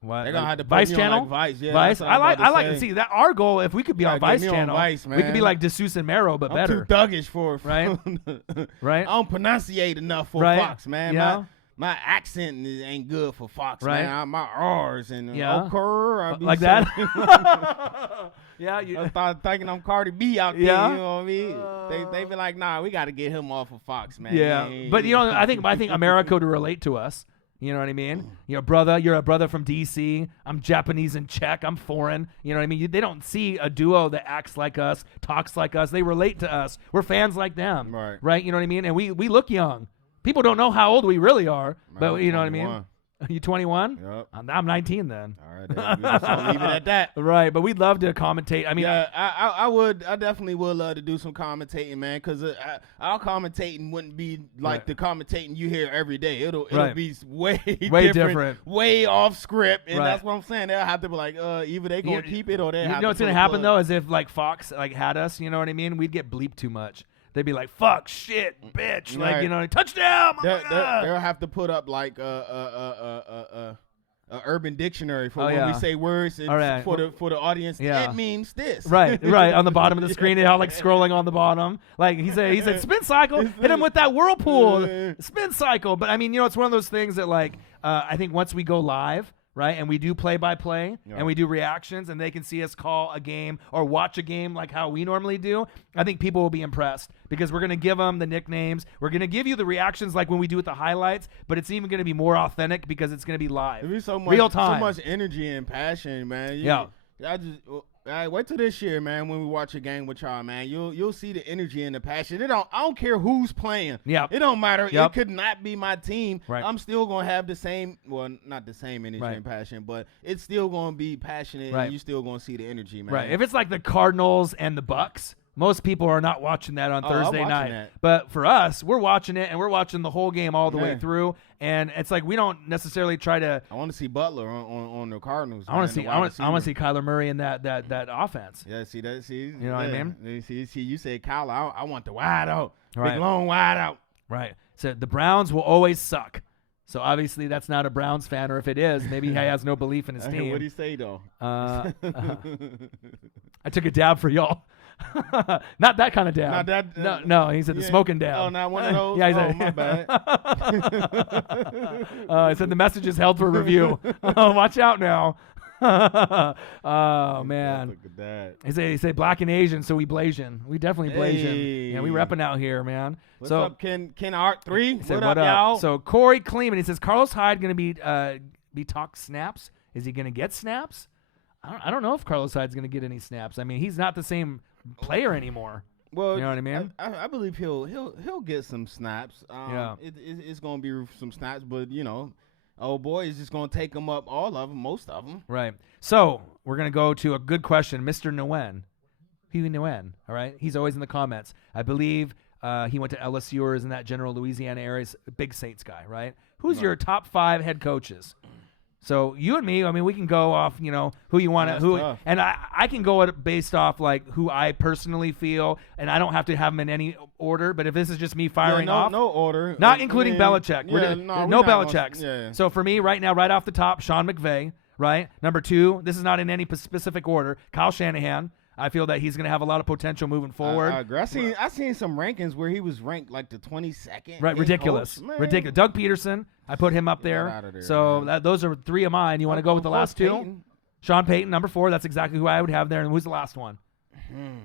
what? They're gonna have to put Vice me channel? On, like, Vice. Yeah, Vice. I like to see that. Our goal, if we could be on Vice channel, Vice, we could be like DeSuze and Mero, but better. I'm too thuggish for right. I don't pronunciate enough for Fox, man. Yeah. my accent ain't good for Fox, Right. man. My R's and Yeah. I be like saying- that. Yeah, you, I started thinking I'm Cardi B out there. Yeah. You know what I mean? They be like, nah, we got to get him off of Fox, man. yeah. But I think America to relate to us. You know what I mean? You're a brother from DC. I'm Japanese and Czech. I'm foreign. You know what I mean? They don't see a duo that acts like us, talks like us. They relate to us. We're fans like them. Right. Right? You know what I mean? And we look young. People don't know how old we really are, but I'm you know what I mean? 21. You 21? Yep. I'm 19 then. All right, then. We just gonna leave it at that. Right, but we'd love to commentate. I mean, Yeah, I definitely would love to do some commentating, man, because our commentating wouldn't be like Right. the commentating you hear every day. It'll Right. be way different. way off script, and Right. that's what I'm saying. They'll have to be like, either they gonna keep it or they you have know to what's gonna pull the happen plug. though is if like Fox like had us, you know what I mean? We'd get bleeped too much. They'd be like, "Fuck, shit, bitch," like Right. you know, touchdown. Oh my God. They'll have to put up like a Urban Dictionary for Oh, when yeah. we say words and All right. for the audience. Yeah. It means this. Right on the bottom of the screen, how like scrolling on the bottom. Like he said, spin cycle, hit him with that whirlpool, spin cycle. But I mean, it's one of those things that like I think once we go live, right, and we do play-by-play, Yeah. and we do reactions, and they can see us call a game or watch a game like how we normally do, I think people will be impressed because we're going to give them the nicknames. We're going to give you the reactions like when we do with the highlights, but it's even going to be more authentic because it's going to be live. There's so much, Real time. so much energy and passion, man. Yeah. Wait till this year, man. When we watch a game with y'all, man, you'll see the energy and the passion. I don't care who's playing. Yep. It don't matter. Yep. It could not be my team. Right. I'm still gonna have the same. Well, not the same energy Right. and passion, but it's still gonna be passionate, Right. and you still gonna see the energy, man. Right. If it's like the Cardinals and the Bucks, most people are not watching that on Oh, I'm Thursday watching night. that. But for us, we're watching it and we're watching the whole game all the way Yeah. through. And it's like we don't necessarily try to. I want to see Butler on the Cardinals. I want man, to the see. wide I want to receiver. see Kyler Murray in that offense. Yeah, see that? See, You know what I mean? See, you said Kyle. I want the wide out, Right. big long wide out. Right. So the Browns will always suck. So obviously that's not a Browns fan, or if it is, maybe he has no belief in his What'd he team. say though? I took a dab for y'all. Not that kind of dab. Not that- no. He said the yeah. smoking dab. Oh, not one of those? Yeah, he Oh, said, my bad. I said the message is held for review. Watch out now. Oh man. Look at that. He said black and Asian, so we Blasian. We definitely Blasian. Yeah, we Hey. repping out here, man. What's so up, Ken Art 3? he said, What up, y'all? So Corey Kleeman, he says Carlos Hyde gonna be talk snaps. Is he gonna get snaps? I don't know if Carlos Hyde's gonna get any snaps. I mean, he's not the same player anymore. Well, You know what I mean? I believe he'll get some snaps. Yeah. It's gonna be some snaps, but old boy is just gonna take them up, all of them, most of them. Right. So we're gonna go to a good question, Mr. Nguyen. Huey Nguyen. All right. He's always in the comments. I believe he went to LSU or is in that general Louisiana area. He's a big Saints guy, right? Who's Right. your top 5 head coaches? So you and me, I mean, we can go off, who you want to, That's who, tough. and I can go based off like who I personally feel, and I don't have to have them in any order. But if this is just me firing off, no order, not including Belichick. Yeah, No Belichick's. Yeah. So for me, right now, right off the top, Sean McVay, right? Number 2, this is not in any specific order, Kyle Shanahan. I feel that he's going to have a lot of potential moving forward. I agree. I seen some rankings where he was ranked like the 22nd. Right, head ridiculous. coach. Man. Ridiculous. Doug Peterson, I put him up Get there. that outta there, So man. those are 3 of mine. You want to go with the Of course, last 2? Peyton. Sean Payton, number 4. That's exactly who I would have there. And who's the last one?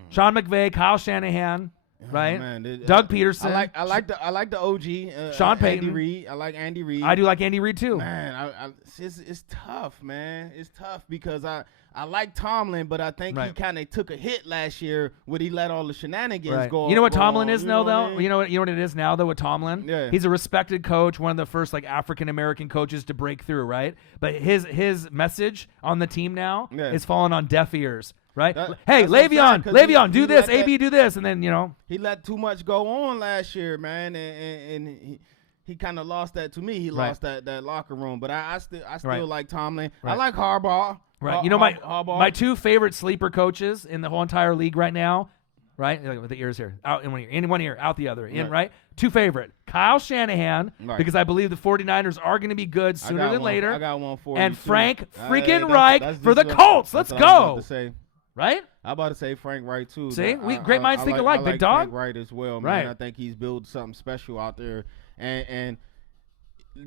Sean McVay, Kyle Shanahan, right? Man, Doug Peterson. I like the OG. Sean Andy Payton. Reid. I like Andy Reid. I do like Andy Reid too. Man, it's tough, man. It's tough because I like Tomlin, but I think he Right. kind of took a hit last year when he let all the shenanigans Right. go. You know what go Tomlin on, is you now, know what I though. mean? You know what it is now, though, with Tomlin. Yeah. He's a respected coach, one of the first like African American coaches to break through, right? But his message on the team now Yeah. is falling on deaf ears, right? That- Hey, that's what I'm saying, 'cause Le'Veon, he do this. let that- AB, do this, and then He let too much go on last year, man, and he kind of lost that to me. He Right. lost that locker room, but I still Right. like Tomlin. Right. I like Harbaugh. Right. You know my Harbaugh. my 2 favorite sleeper coaches in the whole entire league right now, right? With the ears here. Out in one ear, out the other. In, Right. right? 2 favorite. Kyle Shanahan, Right. because I believe the 49ers are going to be good I sooner got than one- later. I got one for And you, too. Frank freaking Hey, Reich that's for the just Colts. that's Let's what I was go. about to say. Right? I'm about to say Frank Wright too. See? but We- great minds think alike, I big like dog. Frank Wright as well, man. Right. I think he's built something special out there, and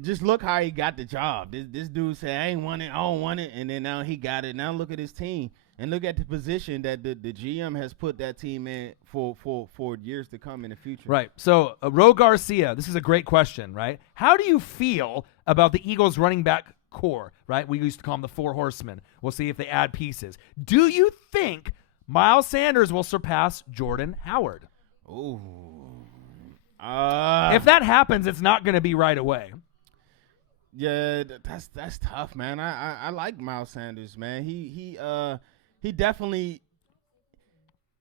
just look how he got the job. This dude said, I ain't want it, I don't want it, and then now he got it. Now look at his team. And look at the position that the GM has put that team in for years to come in the future. Right. So, Ro Garcia, this is a great question, right? How do you feel about the Eagles running back core, right? We used to call them the Four Horsemen. We'll see if they add pieces. Do you think Miles Sanders will surpass Jordan Howard? Ooh. If that happens, it's not going to be right away. Yeah, that's tough, man. I like Miles Sanders, man. He definitely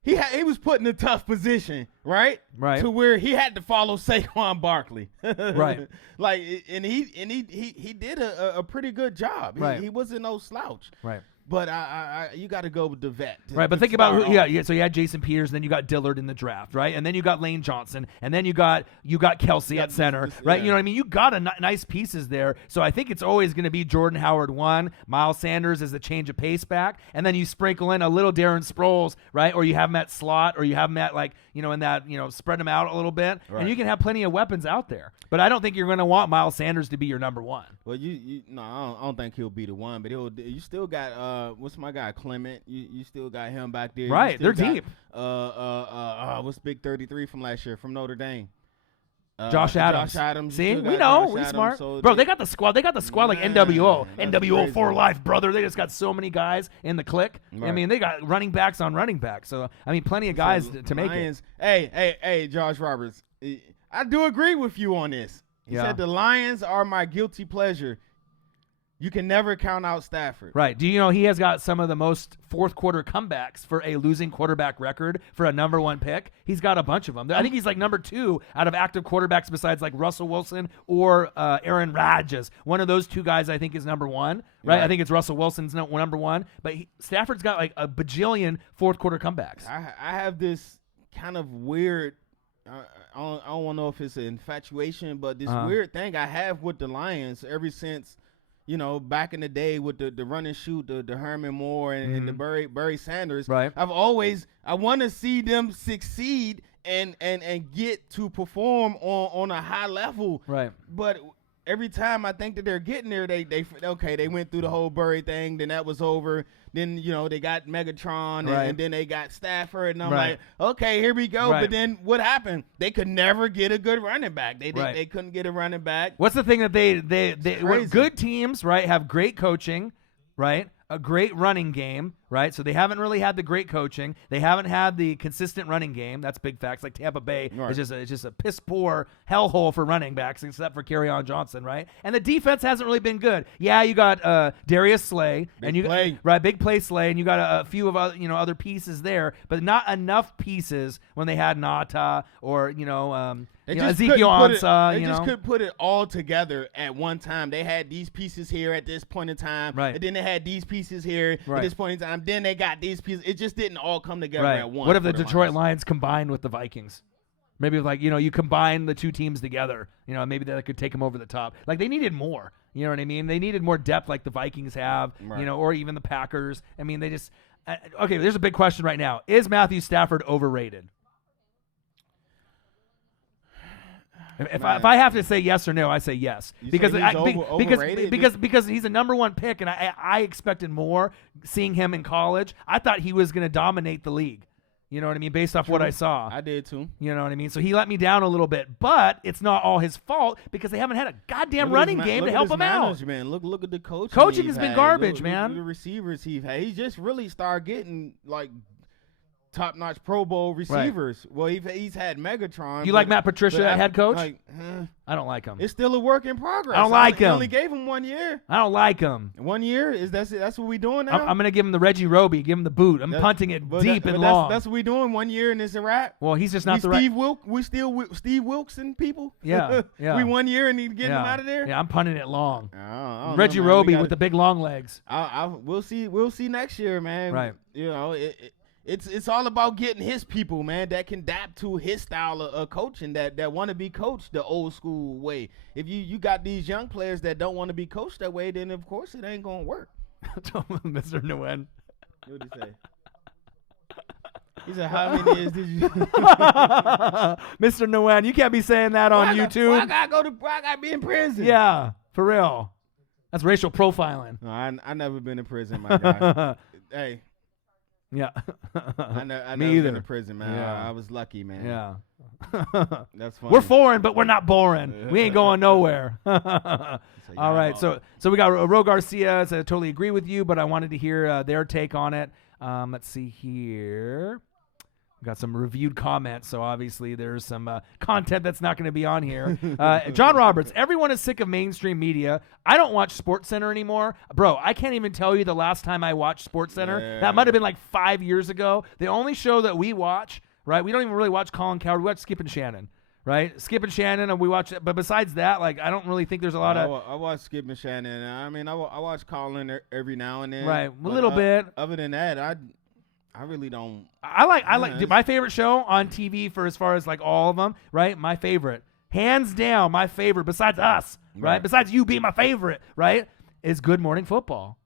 he was put in a tough position, right? Right. To where he had to follow Saquon Barkley. Right. Like, and he did a pretty good job. Right. He wasn't no slouch. Right. But you got to go with the vet. Right, but think about who. Yeah. So you had Jason Peters, then you got Dillard in the draft, right? And then you got Lane Johnson, and then you got Kelsey at center, right? Yeah. You know what I mean? You got nice pieces there. So I think it's always going to be Jordan Howard 1, Miles Sanders as the change of pace back, and then you sprinkle in a little Darren Sproles, right? Or you have him at slot, or you have him at in that spread him out a little bit, right. And you can have plenty of weapons out there. But I don't think you're going to want Miles Sanders to be your number 1. Well, I don't think he'll be the one, but you still got what's my guy Clement? You still got him back there, right? They're got, deep. What's Big 33 from last year from Notre Dame? Josh Adams. Josh Adams. See, we know. We smart. So bro, they got the squad. They got the squad like NWO. NWO crazy. for life, brother. They just got so many guys in the clique. Right. I mean, they got running backs on running backs. So, I mean, plenty of guys to make it. Hey, Josh Roberts. I do agree with you on this. He said the Lions are my guilty pleasure. You can never count out Stafford. Right. Do you know he has got some of the most fourth quarter comebacks for a losing quarterback record for a number 1 pick? He's got a bunch of them. I think he's like number 2 out of active quarterbacks besides like Russell Wilson or Aaron Rodgers. One of those two guys I think is number 1. Right? I think it's Russell Wilson's number 1. But Stafford's got like a bajillion fourth quarter comebacks. I have this kind of weird I don't want to know if it's an infatuation, but this weird thing I have with the Lions ever since back in the day with the run and shoot, the Herman Moore and the Barry Sanders. Right. I want to see them succeed and get to perform on a high level. Right. But every time I think that they're getting there, they went through the whole Burry thing, then that was over. Then they got Megatron, and then they got Stafford, and I'm like, okay, here we go. Right. But then what happened? They could never get a good running back. They couldn't get a running back. What's the thing that they good teams, right, have great coaching, right? A great running game, right? So they haven't really had the great coaching. They haven't had the consistent running game. That's big facts. Like Tampa Bay is just a piss poor hellhole for running backs, except for Kerryon Johnson, right? And the defense hasn't really been good. Yeah, you got Darius Slay, big play Slay, and you got a few of other pieces there, but not enough pieces when they had Nata or Ezekiel Ansah. They just couldn't put it all together at one time. They had these pieces here at this point in time, and then they had these pieces here at this point in time. Then they got these pieces. It just didn't all come together at once. What if the Detroit Lions combined with the Vikings? Maybe you combine the two teams together. Maybe that could take them over the top. Like they needed more. You know what I mean? They needed more depth, like the Vikings have. Or even the Packers. I mean, they just. Okay, there's a big question right now. Is Matthew Stafford overrated? If I have to say yes or no, I say yes because he's a number 1 pick, and I expected more seeing him in college. I thought he was going to dominate the league. You know what I mean? Based off what I saw. I did too. You know what I mean? So he let me down a little bit, but it's not all his fault because they haven't had a goddamn running game to help him out. Look at the coaching. Coaching has been garbage, man. Look at the receivers he's had. He just really started getting like top-notch Pro Bowl receivers. Well, he's had Megatron. You like Matt Patricia at head coach? I don't like him. It's still a work in progress. I don't like him. I only gave him 1 year. I don't like him. 1 year? That's what we doing now? I'm going to give him the Reggie Roby, give him the boot. I'm punting it deep and long. That's what we doing. 1 year and it's a wrap. Well, he's just not the right. We still Steve Wilkson people. Yeah. We 1 year and need to get him out of there. Yeah, I'm punting it long. Reggie Roby with the big long legs. We'll see next year, man. Right. It's all about getting his people, man, that can adapt to his style of coaching, that want to be coached the old school way. If you got these young players that don't want to be coached that way, then of course it ain't gonna work. Mr. Nguyen. What did he say? He said, how many years did you? Mr. Nguyen, you can't be saying that on YouTube. I gotta be in prison. Yeah, for real. That's racial profiling. No, I never been in prison, my guy. Hey. Yeah. I Me never either. been in prison, man. Yeah. I was lucky, man. Yeah. That's funny. We're foreign, but we're not boring. We ain't going nowhere. So, All right, so we got Ro Garcia. So I totally agree with you, but I wanted to hear their take on it. Let's see here. We got some reviewed comments, so obviously there's some content that's not going to be on here. John Roberts, everyone is sick of mainstream media. I don't watch SportsCenter anymore. Bro, I can't even tell you the last time I watched SportsCenter. Yeah. That might have been like 5 years ago. The only show that we watch, right, we don't even really watch Colin Cowherd. We watch Skip and Shannon. Right, Skip and Shannon, and we watch it. But besides that, like, I don't really think there's a lot of. I watch Skip and Shannon. I mean, I watch Colin every now and then. Right, a little bit. Other than that, I really don't. I like dude, my favorite show on TV for as far as like all of them. Right, my favorite, hands down, my favorite. Besides us, right? Besides you being my favorite, right, is Good Morning Football.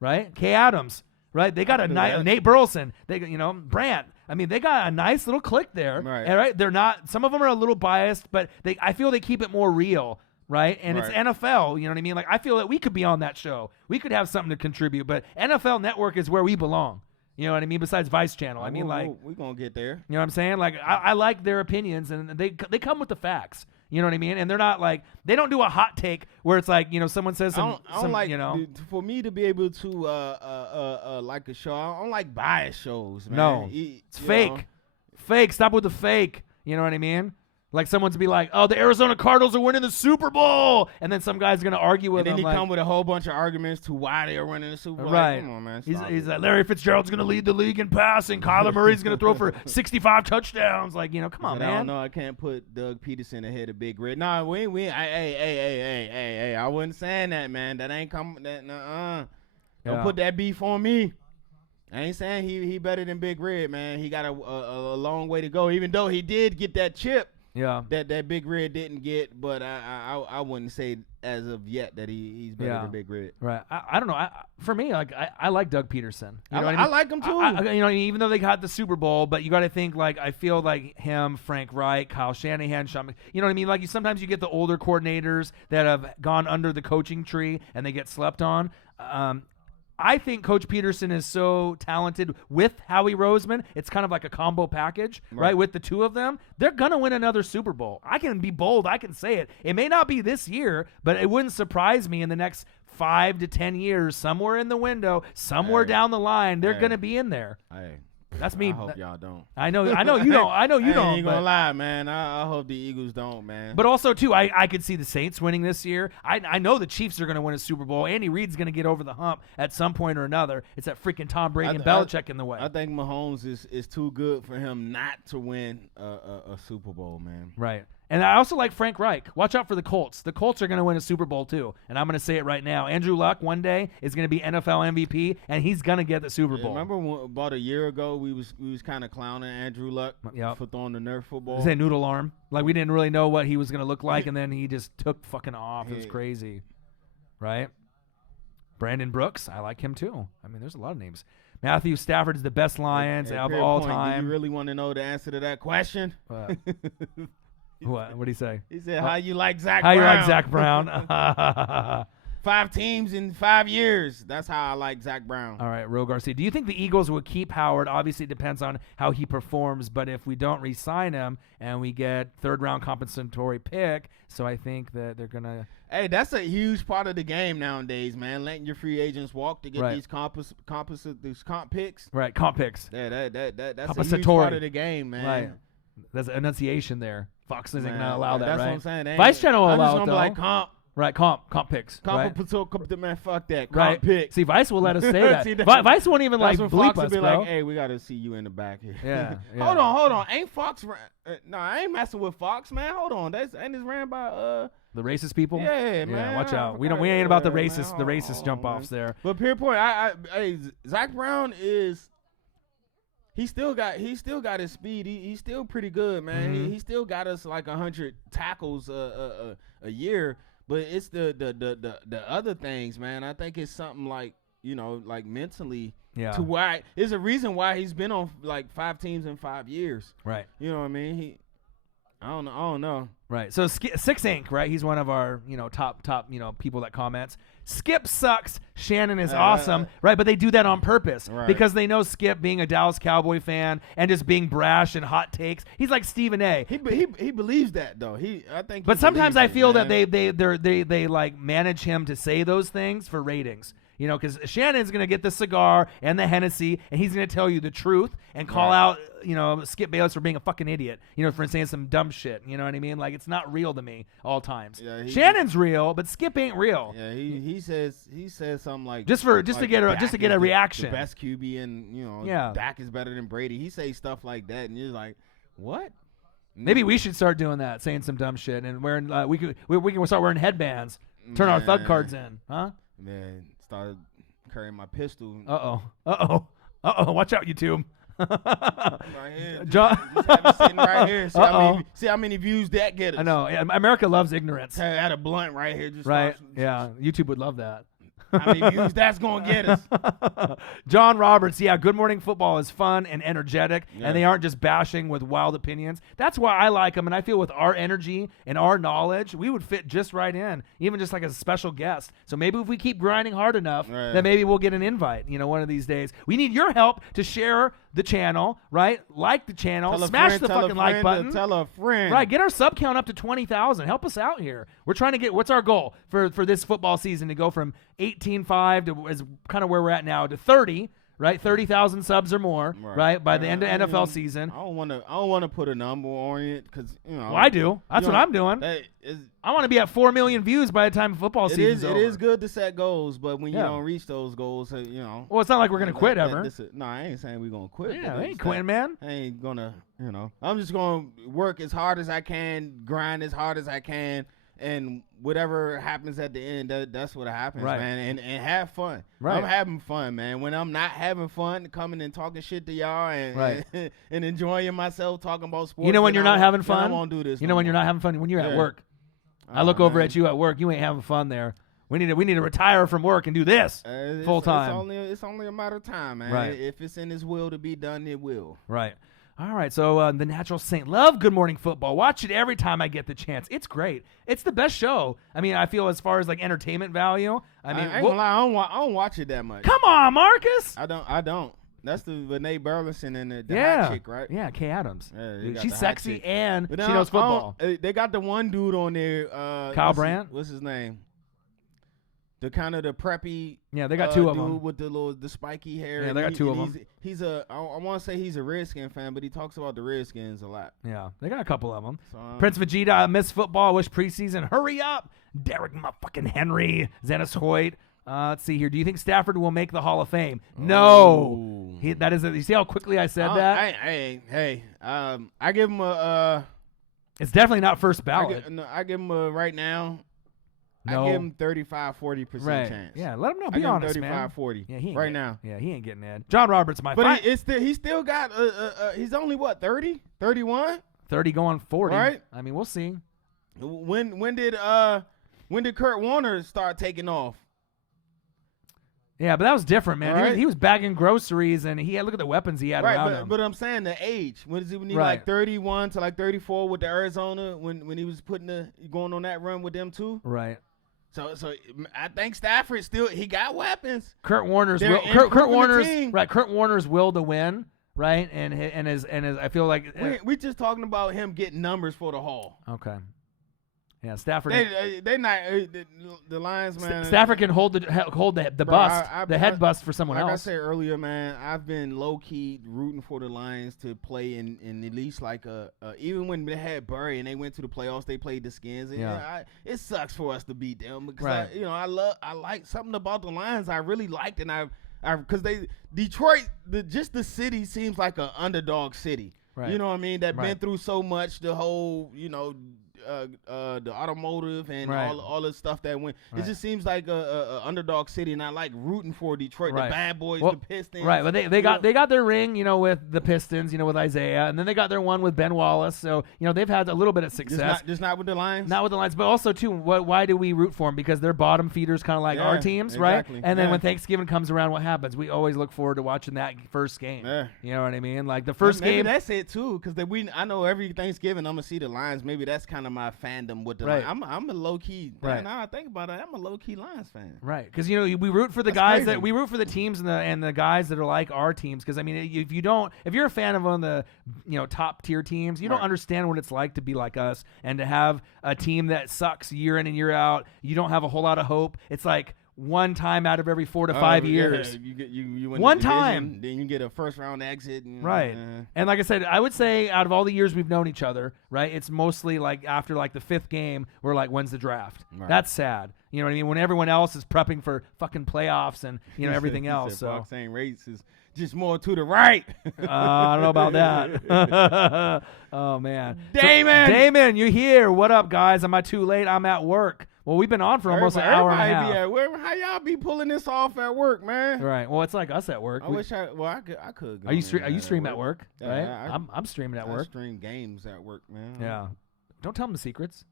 Right, Kay Adams. Right, they got a nice Nate Burleson. They Brant. I mean, they got a nice little click there. Right. And, right, they're not. Some of them are a little biased, but I feel they keep it more real. Right, and it's NFL. You know what I mean? Like, I feel that we could be on that show. We could have something to contribute. But NFL Network is where we belong. You know what I mean? Besides Vice Channel, I mean, we're gonna get there. You know what I'm saying? Like, I like their opinions, and they come with the facts. You know what I mean? And they're not like, they don't do a hot take where it's like, someone says some, I don't like, for me to be able to like a show, I don't like bias shows, man. No, it's fake. Fake. Stop with the fake. You know what I mean? Like someone's be like, oh, the Arizona Cardinals are winning the Super Bowl. And then some guy's going to argue with them. And then he come with a whole bunch of arguments to why they are winning the Super Bowl. Right. Like, come on, man. He's like, Larry Fitzgerald's going to lead the league in passing. Kyler Murray's going to throw for 65 touchdowns. Like, come on, man. I don't know. I can't put Doug Peterson ahead of Big Red. Nah, hey, I wasn't saying that, man. That ain't coming. Don't put that beef on me. I ain't saying he better than Big Red, man. He got a long way to go, even though he did get that chip. Yeah, that Big Red didn't get, but I wouldn't say as of yet that he's better than Big Red. Right. I don't know. For me, like I like Doug Peterson. You know what I mean? I like him too. Even though they got the Super Bowl, but you got to think like I feel like him, Frank Reich, Kyle Shanahan, Sean. You know what I mean? Like sometimes you get the older coordinators that have gone under the coaching tree and they get slept on. I think Coach Peterson is so talented with Howie Roseman. It's kind of like a combo package, right? With the two of them, they're going to win another Super Bowl. I can be bold. I can say it. It may not be this year, but it wouldn't surprise me in the next 5 to 10 years, somewhere in the window, somewhere down the line, they're going to be in there. That's me. I hope y'all don't. I know you don't. I know you don't. I ain't gonna lie, man. I hope the Eagles don't, man. But also, too, I could see the Saints winning this year. I know the Chiefs are going to win a Super Bowl. Andy Reid's going to get over the hump at some point or another. It's that freaking Tom Brady and Belichick in the way. I think Mahomes is too good for him not to win a Super Bowl, man. Right. And I also like Frank Reich. Watch out for the Colts. The Colts are going to win a Super Bowl, too. And I'm going to say it right now. Andrew Luck one day is going to be NFL MVP, and he's going to get the Super Bowl. Remember about a year ago, we was kind of clowning Andrew Luck for throwing the Nerf football? Say noodle arm. Like, we didn't really know what he was going to look like, and then he just took fucking off. It was crazy. Right? Brandon Brooks. I like him, too. I mean, there's a lot of names. Matthew Stafford is the best Lions of all time. Do you really want to know the answer to that question? What did he say? He said, how you like Zach Brown? How you like Zach Brown? 5 teams in 5 years. That's how I like Zach Brown. All right, Ro Garcia. Do you think the Eagles will keep Howard? Obviously, it depends on how he performs. But if we don't re-sign him and we get third-round compensatory pick, so I think that they're going to – Hey, that's a huge part of the game nowadays, man. Letting your free agents walk to get these comp picks. Right, comp picks. Yeah, that's a huge part of the game, man. Right. There's an enunciation there. Fox isn't going to allow that, that's right? What I'm saying. Vice Channel will allow it, though. Like comp. Right, comp picks. Man, fuck that. Comp picks. See, Vice will let us say that. Vice won't even like bleep Fox us, be bro. Like, hey, we got to see you in the back here. Yeah. Hold on. Ain't Fox? No, I ain't messing with Fox, man. Hold on. Ain't this ran by the racist people? Yeah, man. Yeah, watch out. We ain't about the racist jump offs there. But pure point, hey, Zach Brown is. He still got his speed. He's still pretty good, man. Mm-hmm. He still got us like 100 tackles a year. But it's the other things, man. I think it's something like like mentally. Yeah. To why there's a reason why he's been on like 5 teams in 5 years. Right. You know what I mean? I don't know. Right. So Six Inc. Right. He's one of our top people that comments. Skip sucks. Shannon is awesome. Right. But they do that on purpose because they know Skip being a Dallas Cowboy fan and just being brash and hot takes. He's like Stephen A. He believes that though. I think. But sometimes I feel that they like manage him to say those things for ratings. Because Shannon's going to get the cigar and the Hennessy, and he's going to tell you the truth and call out, Skip Bayless for being a fucking idiot, for saying some dumb shit. You know what I mean? Like, it's not real to me all times. Yeah, Shannon's real, but Skip ain't real. Yeah, he says something like just to get a reaction. The best QB, and Dak is better than Brady. He says stuff like that, and you're like, what? Maybe we should start doing that, saying some dumb shit, and wearing we can start wearing headbands, turn our thug cards in, huh? Man. Started carrying my pistol. Watch out, YouTube. Right here. John, just have it sitting right here. See how many views that get us. I know. America loves ignorance. I had a blunt right here. Just right. Yeah. YouTube would love that. How many views that's going to get us? John Roberts, Good Morning Football is fun and energetic, and they aren't just bashing with wild opinions. That's why I like them, and I feel with our energy and our knowledge, we would fit just right in, even just like as a special guest. So maybe if we keep grinding hard enough, then maybe we'll get an invite, one of these days. We need your help to share the channel, right? Like the channel, smash the fucking like button. Tell a friend. Right, get our sub count up to 20,000. Help us out here. We're trying to get, what's our goal for this football season, to go from 18.5 to is kind of where we're at now to 30, right? 30,000 subs or more, right? By the end of NFL season. I don't want to put a number on it because Well, I do. That's what I'm doing. I want to be at 4 million views by the time football season's over. It is good to set goals, but when you don't reach those goals, Well, it's not like we're gonna quit ever. No, I ain't saying we're gonna quit. Yeah, I ain't quitting, man. I ain't gonna. I'm just gonna work as hard as I can, grind as hard as I can. And whatever happens at the end, that's what happens, man. And have fun. Right. I'm having fun, man. When I'm not having fun, coming and talking shit to y'all and and enjoying myself, talking about sports. When you're not having fun? I won't do this. When you're not having fun? When you're at work. I look over at you at work. You ain't having fun there. We need to retire from work and do this full time. It's only a matter of time, man. Right. If it's in His will to be done, it will. Right. All right, so The Natural Saint. Love Good Morning Football. Watch it every time I get the chance. It's great. It's the best show. I mean, I feel as far as like entertainment value. I mean, I ain't gonna lie, I don't watch it that much. Come on, Marcus. I don't. That's the Renee Burleson and the hot chick, right? Yeah, Kay Adams. Yeah, she's sexy and she knows football. They got the one dude on there. Kyle Brandt? What's his name? The kind of the preppy. Yeah, they got two of them with the spiky hair. Yeah, they got two of them. I want to say he's a Redskin fan, but he talks about the Redskins a lot. Yeah, they got a couple of them. So, Prince Vegeta, I miss football. Wish preseason. Hurry up, Derek motherfucking Henry, Zennis Hoyt. Let's see here. Do you think Stafford will make the Hall of Fame? No. That is. You see how quickly I said that? I give him a. It's definitely not first ballot. I give him a right now. No. I give him 35-40% chance. Yeah, let him know. Be honest, man. 35-40. Yeah, he ain't right now. Yeah, he ain't getting in. John Roberts, but he still got. He's only what 30, 31, 30 going 40. Right. I mean, we'll see. When did Kurt Warner start taking off? Yeah, but that was different, man. Right. He was bagging groceries, and look at the weapons he had around him. But I'm saying the age. When he like 31 to like 34 with the Arizona when he was going on that run with them too? Right. So I think Stafford he got weapons. Kurt Warner's will to win, right? And his I feel like we just talking about him getting numbers for the Hall. Okay. Yeah, Stafford. They not the Lions, man. Stafford can hold the bust, the head bust for someone else. Like I said earlier, man, I've been low key rooting for the Lions to play in at least like even when they had Burry and they went to the playoffs, they played the Skins. And it sucks for us to beat them because I like something about the Lions I really liked, and because Detroit, the city seems like an underdog city. Right. You know what I mean? That been through so much. The whole the automotive and Right. all the stuff that went. Right. It just seems like a underdog city, and I like rooting for Detroit, Right. the bad boys, Well, the Pistons. Right, but they got their ring, with the Pistons, with Isaiah, and then they got their one with Ben Wallace. So they've had a little bit of success. Just not with the Lions. Not with the Lions, but also too. Why do we root for them? Because they're bottom feeders, kind of like our teams, exactly. right? And then Yeah. when Thanksgiving comes around, what happens? We always look forward to watching that first game. Yeah. You know what I mean? Like the first Maybe game. that's it too, because I know every Thanksgiving I'm gonna see the Lions. Maybe that's kind of my fandom with the Right. Lions. I'm a low key. Right. Now I think about it, I'm a low key Lions fan. Right, because we root for the That's guys crazy. that we root for the teams and the guys that are like our teams. Because I mean, if you're a fan of one of the top tier teams, you don't Right. understand what it's like to be like us and to have a team that sucks year in and year out. You don't have a whole lot of hope. It's like one time out of every 4 to 5 years. Yeah, you win One the division, time. then you get a first round exit. And, Right. And like I said, I would say out of all the years we've known each other, right, it's mostly like after like the 5th game, we're like, when's the draft? Right. That's sad. You know what I mean? When everyone else is prepping for fucking playoffs and everything He else. said, So Saying race is just more to the right. I don't know about that. Oh man, Damon! Damon, you're here. What up, guys? Am I too late? I'm at work. Well, we've been on for almost an hour and a Everybody half. be at work. How y'all be pulling this off at work, man? Right. Well, it's like us at work. I wish I could. Go Are you in are you at streaming at work? Yeah, Right. I'm streaming at I work. stream games at work, man. Yeah. Don't tell them the secrets.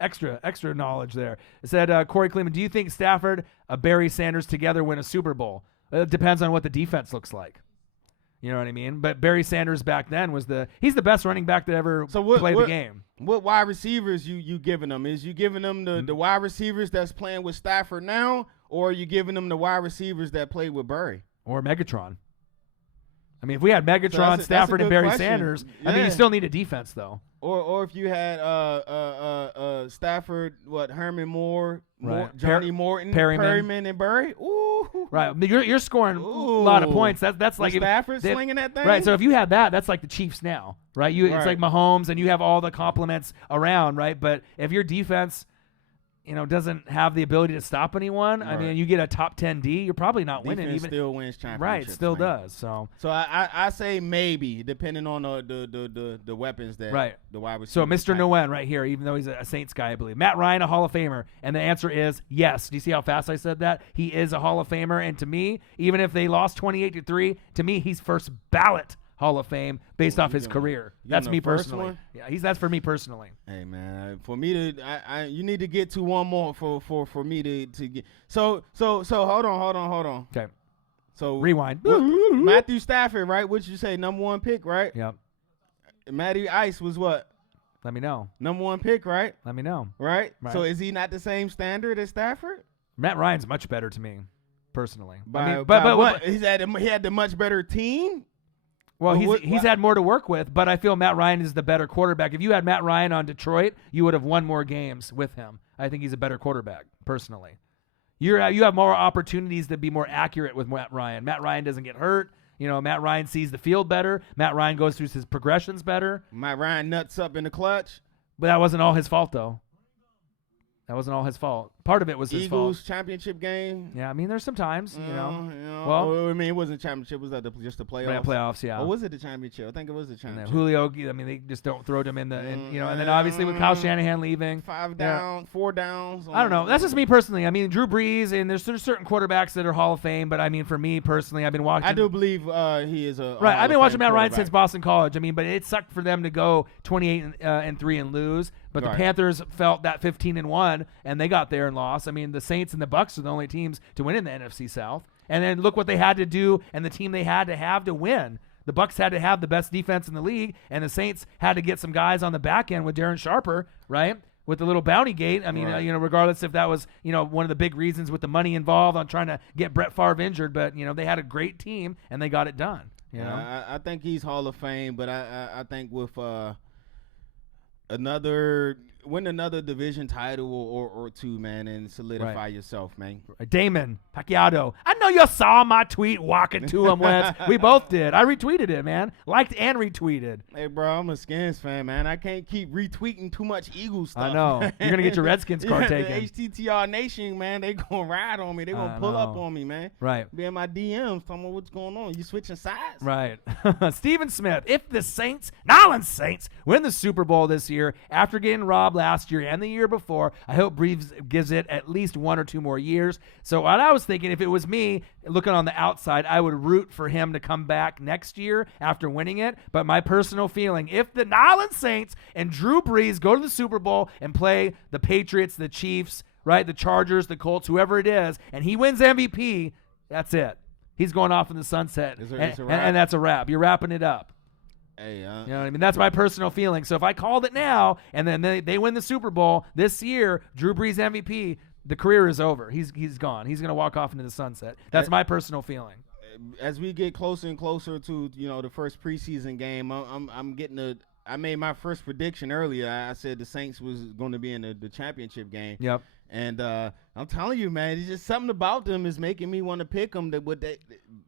extra knowledge there. It said Corey Kleeman, do you think Stafford, Barry Sanders together win a Super Bowl? It depends on what the defense looks like. You know what I mean? But Barry Sanders back then he's the best running back that ever played the game. What wide receivers you giving them? Is you giving them the wide receivers that's playing with Stafford now, or are you giving them the wide receivers that played with Burry? Or Megatron. I mean, if we had Megatron, that's a Stafford, and good Barry question. Sanders, I mean, Yeah. you still need a defense, though. Or if you had Stafford, Herman Moore, Right. Johnny Morton, Perryman. and Burry. Ooh, Right. I mean, you're scoring a lot of Ooh. points. That's like Stafford they- slinging that thing. Right. So if you had that, that's like the Chiefs now, right? It's Right. like Mahomes, and you have all the compliments around, right? But if your defense, doesn't have the ability to stop anyone, I Right. mean, you get a top 10 D, you're probably not winning. defense Even still wins championships. right, still man. does. So I say maybe, depending on the weapons that Right. the wide receivers. So Mr. have. Nguyen right here, even though he's a Saints guy, I believe. Matt Ryan, a Hall of Famer. And the answer is yes. Do you see how fast I said that? He is a Hall of Famer. And to me, even if they lost 28-3, to me, he's first ballot Hall of Fame based off his career. That's the me first personally. one? Yeah, that's for me personally. Hey man, for me to, you need to get to one more for me to get. So hold on. Okay. So Rewind. Matthew Stafford, right? What you say, number 1 pick, right? Yep. Matty Ice was what? Let me know. Number 1 pick, right? Let me know. Right? Right. So is he not the same standard as Stafford? Matt Ryan's much better to me, personally. By but what? He had the much better team. Well, Well, he's had more to work with, but I feel Matt Ryan is the better quarterback. If you had Matt Ryan on Detroit, you would have won more games with him. I think he's a better quarterback, personally. You have more opportunities to be more accurate with Matt Ryan. Matt Ryan doesn't get hurt. Matt Ryan sees the field better. Matt Ryan goes through his progressions better. Matt Ryan nuts up in the clutch. But that wasn't all his fault, though. That wasn't all his fault. Part of it was his Eagles fault. championship game. Yeah, I mean, there's some times, Well, Well, I mean, it wasn't championship. Was that just the playoffs? playoffs, yeah. Or was it the championship? I think it was the And championship. then Julio, I mean, they just don't throw them in the, and then obviously with Kyle Shanahan leaving. 5 down, 4 downs. I don't know. That's just me personally. I mean, Drew Brees, and there's certain quarterbacks that are Hall of Fame, but I mean, for me personally, I've been watching. I do believe he is a Right, I've been watching Matt Ryan quarterback. since Boston College. I mean, but it sucked for them to go 28-3 and lose. But the Right. Panthers felt that 15-1, and they got there and lost. I mean, the Saints and the Bucks are the only teams to win in the NFC South. And then look what they had to do, and the team they had to have to win. The Bucks had to have the best defense in the league, and the Saints had to get some guys on the back end with Darren Sharper, right? With the little bounty gate. I mean, Right. Regardless if that was, one of the big reasons with the money involved on trying to get Brett Favre injured, but they had a great team and they got it done. I think he's Hall of Fame, but I think with another win another division title or two, man, and solidify yourself, man. Damon Pacquiao. I know you saw my tweet walking to him, Wentz. We both did. I retweeted it, man. Liked and retweeted. Hey, bro, I'm a Skins fan, man. I can't keep retweeting too much Eagles stuff. I know. You're going to get your Redskins card taken. The HTTR Nation, man, they going to ride on me. They going to pull up on me, man. Right. Be in my DMs, talking about what's going on. You switching sides? Right. Stephen Smith, if the Nolans Saints, win the Super Bowl this year after getting robbed last year and the year before, I hope Breeze gives it at least 1 or 2 more years. So what I was thinking, if it was me looking on the outside, I would root for him to come back next year after winning it. But my personal feeling, if the Nolans Saints and Drew Brees go to the Super Bowl and play the Patriots, the Chiefs, right, the Chargers, the Colts, whoever it is, and he wins MVP, that's it. He's going off in the sunset, and that's a wrap. You're wrapping it up. Hey, you know what I mean? That's my personal feeling. So if I called it now and then they win the Super Bowl this year, Drew Brees MVP, the career is over. He's gone. He's going to walk off into the sunset. That's my personal feeling. As we get closer and closer to the first preseason game, I'm getting I made my first prediction earlier. I said the Saints was going to be in the championship game. Yep. And I'm telling you, man, it's just something about them is making me want to pick them. That with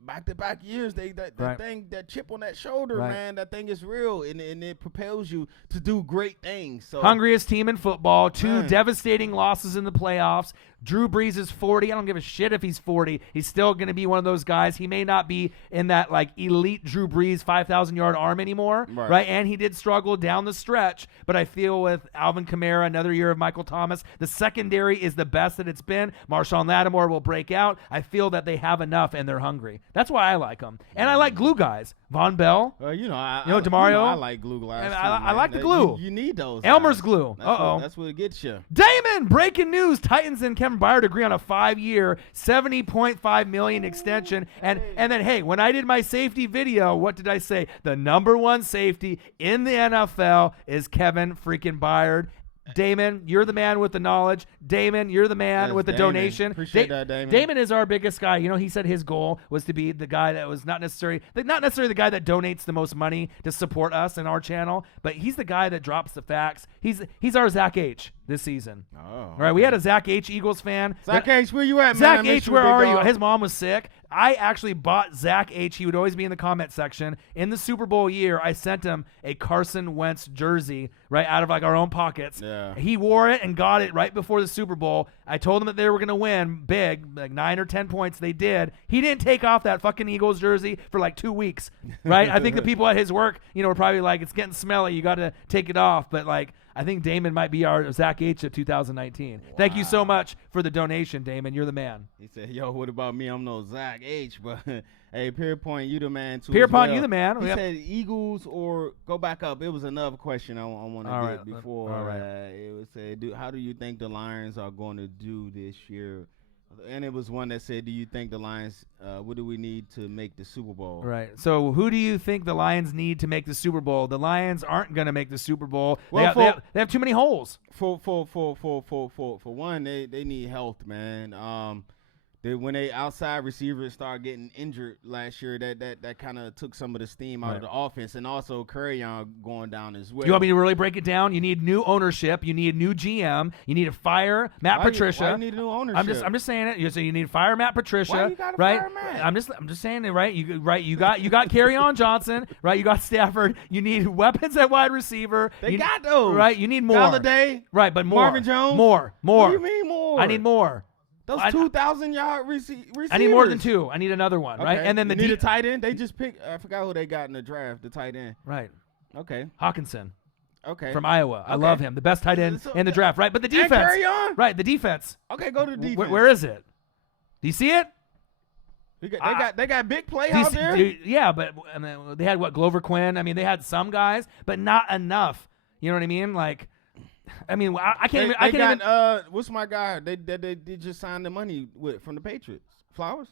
back-to-back years, that chip on that shoulder, man, that thing is real, and it propels you to do great things. So hungriest team in football, 2 devastating losses in the playoffs. Drew Brees is 40. I don't give a shit if he's 40. He's still going to be one of those guys. He may not be in that like elite Drew Brees 5,000-yard arm anymore, right? And he did struggle down the stretch, but I feel with Alvin Kamara, another year of Michael Thomas, the secondary is the best that it's been. Marshawn Lattimore will break out. I feel that they have enough and they're hungry. That's why I like them. And I like glue guys. Von Bell. DeMario. I like glue guys. I like the glue. You need those. Elmer's guys. glue. That's what it gets you. Damon, breaking news. Titans and Kevin Byard agree on a 5-year, $70.5 million extension. And then, hey, when I did my safety video, what did I say? The number 1 safety in the NFL is Kevin freaking Byard. Damon, you're the man with the knowledge. Damon, you're the man with the donation. Appreciate that, Damon. Damon is our biggest guy. You know, he said his goal was to be the guy that was not necessarily the guy that donates the most money to support us and our channel, but he's the guy that drops the facts. He's our Zach H this season. Oh, right. We had a Zach H Eagles fan. Zach H, where you at, man? Zach H, where are you? His mom was sick. I actually bought Zach H. He would always be in the comment section. In the Super Bowl year, I sent him a Carson Wentz jersey, right, out of like our own pockets. Yeah. He wore it and got it right before the Super Bowl. I told him that they were going to win big, like 9 or 10 points. They did. He didn't take off that fucking Eagles jersey for like 2 weeks, right? I think the people at his work, were probably like, it's getting smelly. You got to take it off. But like, I think Damon might be our Zach H of 2019. Wow. Thank you so much for the donation, Damon. You're the man. He said, yo, what about me? I'm no Zach H, but hey, Pierpont, you the man too. Pierpont, you the man. He said Eagles or go back up. It was another question I want to get before. All right. It was said, how do you think the Lions are going to do this year? And it was one that said, do you think the Lions, what do we need to make the Super Bowl? Right. So who do you think the Lions need to make the Super Bowl? The Lions aren't going to make the Super Bowl. Well, they have too many holes. For one, they need health, man. When they outside receivers start getting injured last year, that kind of took some of the steam out of the offense, and also Curry going down as well. You want me to really break it down? You need new ownership. You need new GM. You need to fire Matt Patricia. Why you need new ownership? I'm just saying it. So you need to fire Matt Patricia. Why you gotta right? fire Matt? I'm just saying it, right? You got Kerryon Johnson, right? You got Stafford. You need weapons at wide receiver. They got those, right? You need more. Galladay, right? But more. Marvin Jones, more. What do you mean more? I need more. Those 2,000-yard receivers. I need more than 2. I need another one, right? And then need a tight end. They just picked. I forgot who they got in the draft. The tight end. Right. Okay. Hawkinson. Okay. From Iowa. I love him. The best tight end in the draft, right? But the defense. And Kerryon? Right. The defense. Okay. Go to the defense. Where is it? Do you see it? They got big play out there. Yeah, but they had Glover Quinn. I mean, they had some guys, but not enough. You know what I mean? Like. I mean, I can't even. What's my guy? They just signed the money from the Patriots. Flowers.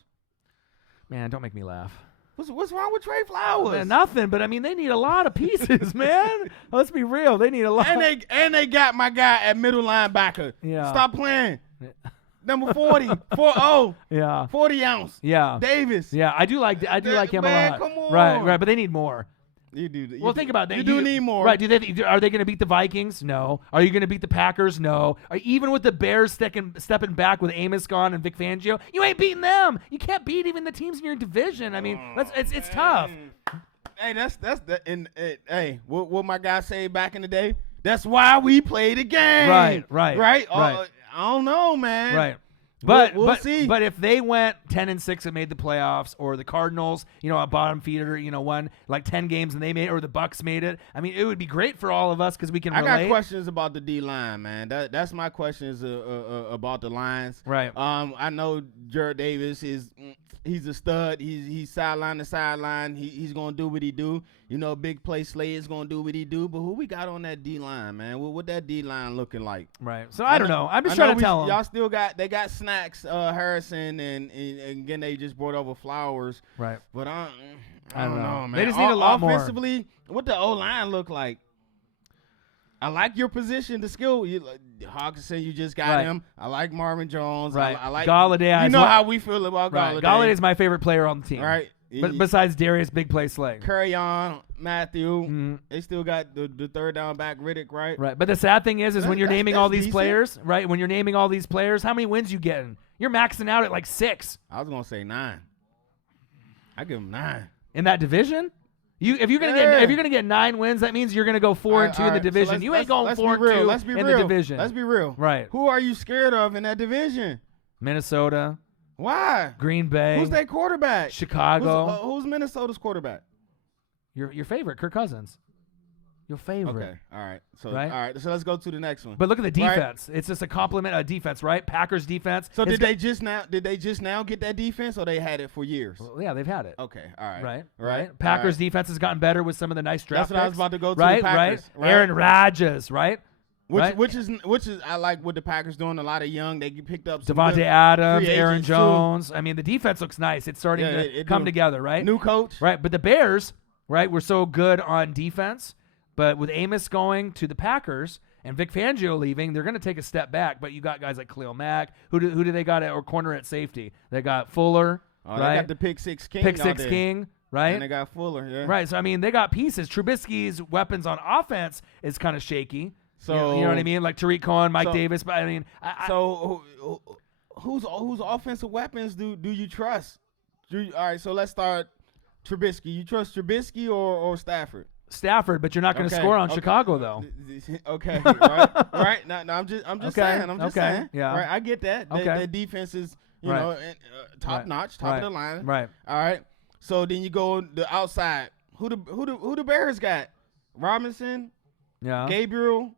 Man, don't make me laugh. What's wrong with Trey Flowers? Man, nothing. But I mean, they need a lot of pieces, man. Let's be real. They need a lot. And they got my guy at middle linebacker. Yeah. Stop playing. Number 40, 40. Yeah. 40 ounce. Yeah. Davis. Yeah, I do like him man, a lot. Come on. Right. But they need more. You do. Well, think about that. You do need more. Right. Are they going to beat the Vikings? No. Are you going to beat the Packers? No. Even with the Bears stepping back with Amos gone and Vic Fangio, you ain't beating them. You can't beat even the teams in your division. I mean, it's tough. Hey, that's hey, what my guy say back in the day? That's why we play the game. Right. I don't know, man. Right. We'll see. But if they went 10-6 and made the playoffs, or the Cardinals, a bottom feeder, won like 10 games and they made, or the Bucks made it, I mean, it would be great for all of us because we can relate. I got questions about the D line, man. That's my questions about the lines. Right. I know Jared Davis he's a stud. He's sideline to sideline. He's gonna do what he do. Big play Slay is gonna do what he do. But who we got on that D line, man? What that D line looking like? Right. So I don't know. I'm just trying to tell them. Y'all still got Snacks, Harrison, and again they just brought over Flowers. Right. But I don't know, man. They just need a lot more. Offensively, what the O line look like? I like your position, the skill. Hawkinson, you just got him. I like Marvin Jones. Right. I like Galladay. You know how we feel about Galladay. Galladay is my favorite player on the team. Right. But besides Darius, big play Slay. Curry on Matthew. They still got the third down back Riddick, right? Right. But the sad thing is when you're naming all these decent. players, right? When you're naming all these players, how many wins you getting? You're maxing out at like 6. I was gonna say 9. I give them 9 in that division. If you're gonna get 9 wins, that means you're gonna go 4-2 in the division. You ain't going 4-2 in the division. Let's be real. Right. Who are you scared of in that division? Minnesota. Why? Green Bay. Who's their quarterback? Chicago. Who's Minnesota's quarterback? Your favorite, Kirk Cousins. Your favorite. Okay. All right. So right? All right. So let's go to the next one. But look at the defense. Right? It's just a compliment of defense, right? Packers defense. So did they just now get that defense, or they had it for years? Well, yeah, they've had it. Okay. All right. Right. Packers defense has gotten better with some of the nice draft. That's what I was about to go to. Right. The Packers, right. Aaron Rodgers. Right. Which is I like what the Packers doing. A lot of young. They picked up some Devontae Adams, Aaron too. Jones. I mean, the defense looks nice. It's starting to come together, right? New coach, right? But the Bears, right, were so good on defense. But with Amos going to the Packers and Vic Fangio leaving, they're going to take a step back. But you got guys like Khalil Mack. Who do they got at corner at safety? They got Fuller. Right? They got the pick six king. Right? And they got Fuller. Yeah. Right. So I mean, they got pieces. Trubisky's weapons on offense is kind of shaky. So you know what I mean? Like Tariq Cohen, Mike Davis. But I mean, whose offensive weapons do you trust? All right. So let's start. Trubisky. You trust Trubisky or Stafford? Stafford, but you're not going to score on Chicago though. Okay, right. No, I'm just saying. I'm just saying. Yeah. Right. I get that. The defense is top notch, top of the line. Right. All right. So then you go the outside. Who the Bears got? Robinson. Yeah. Gabriel.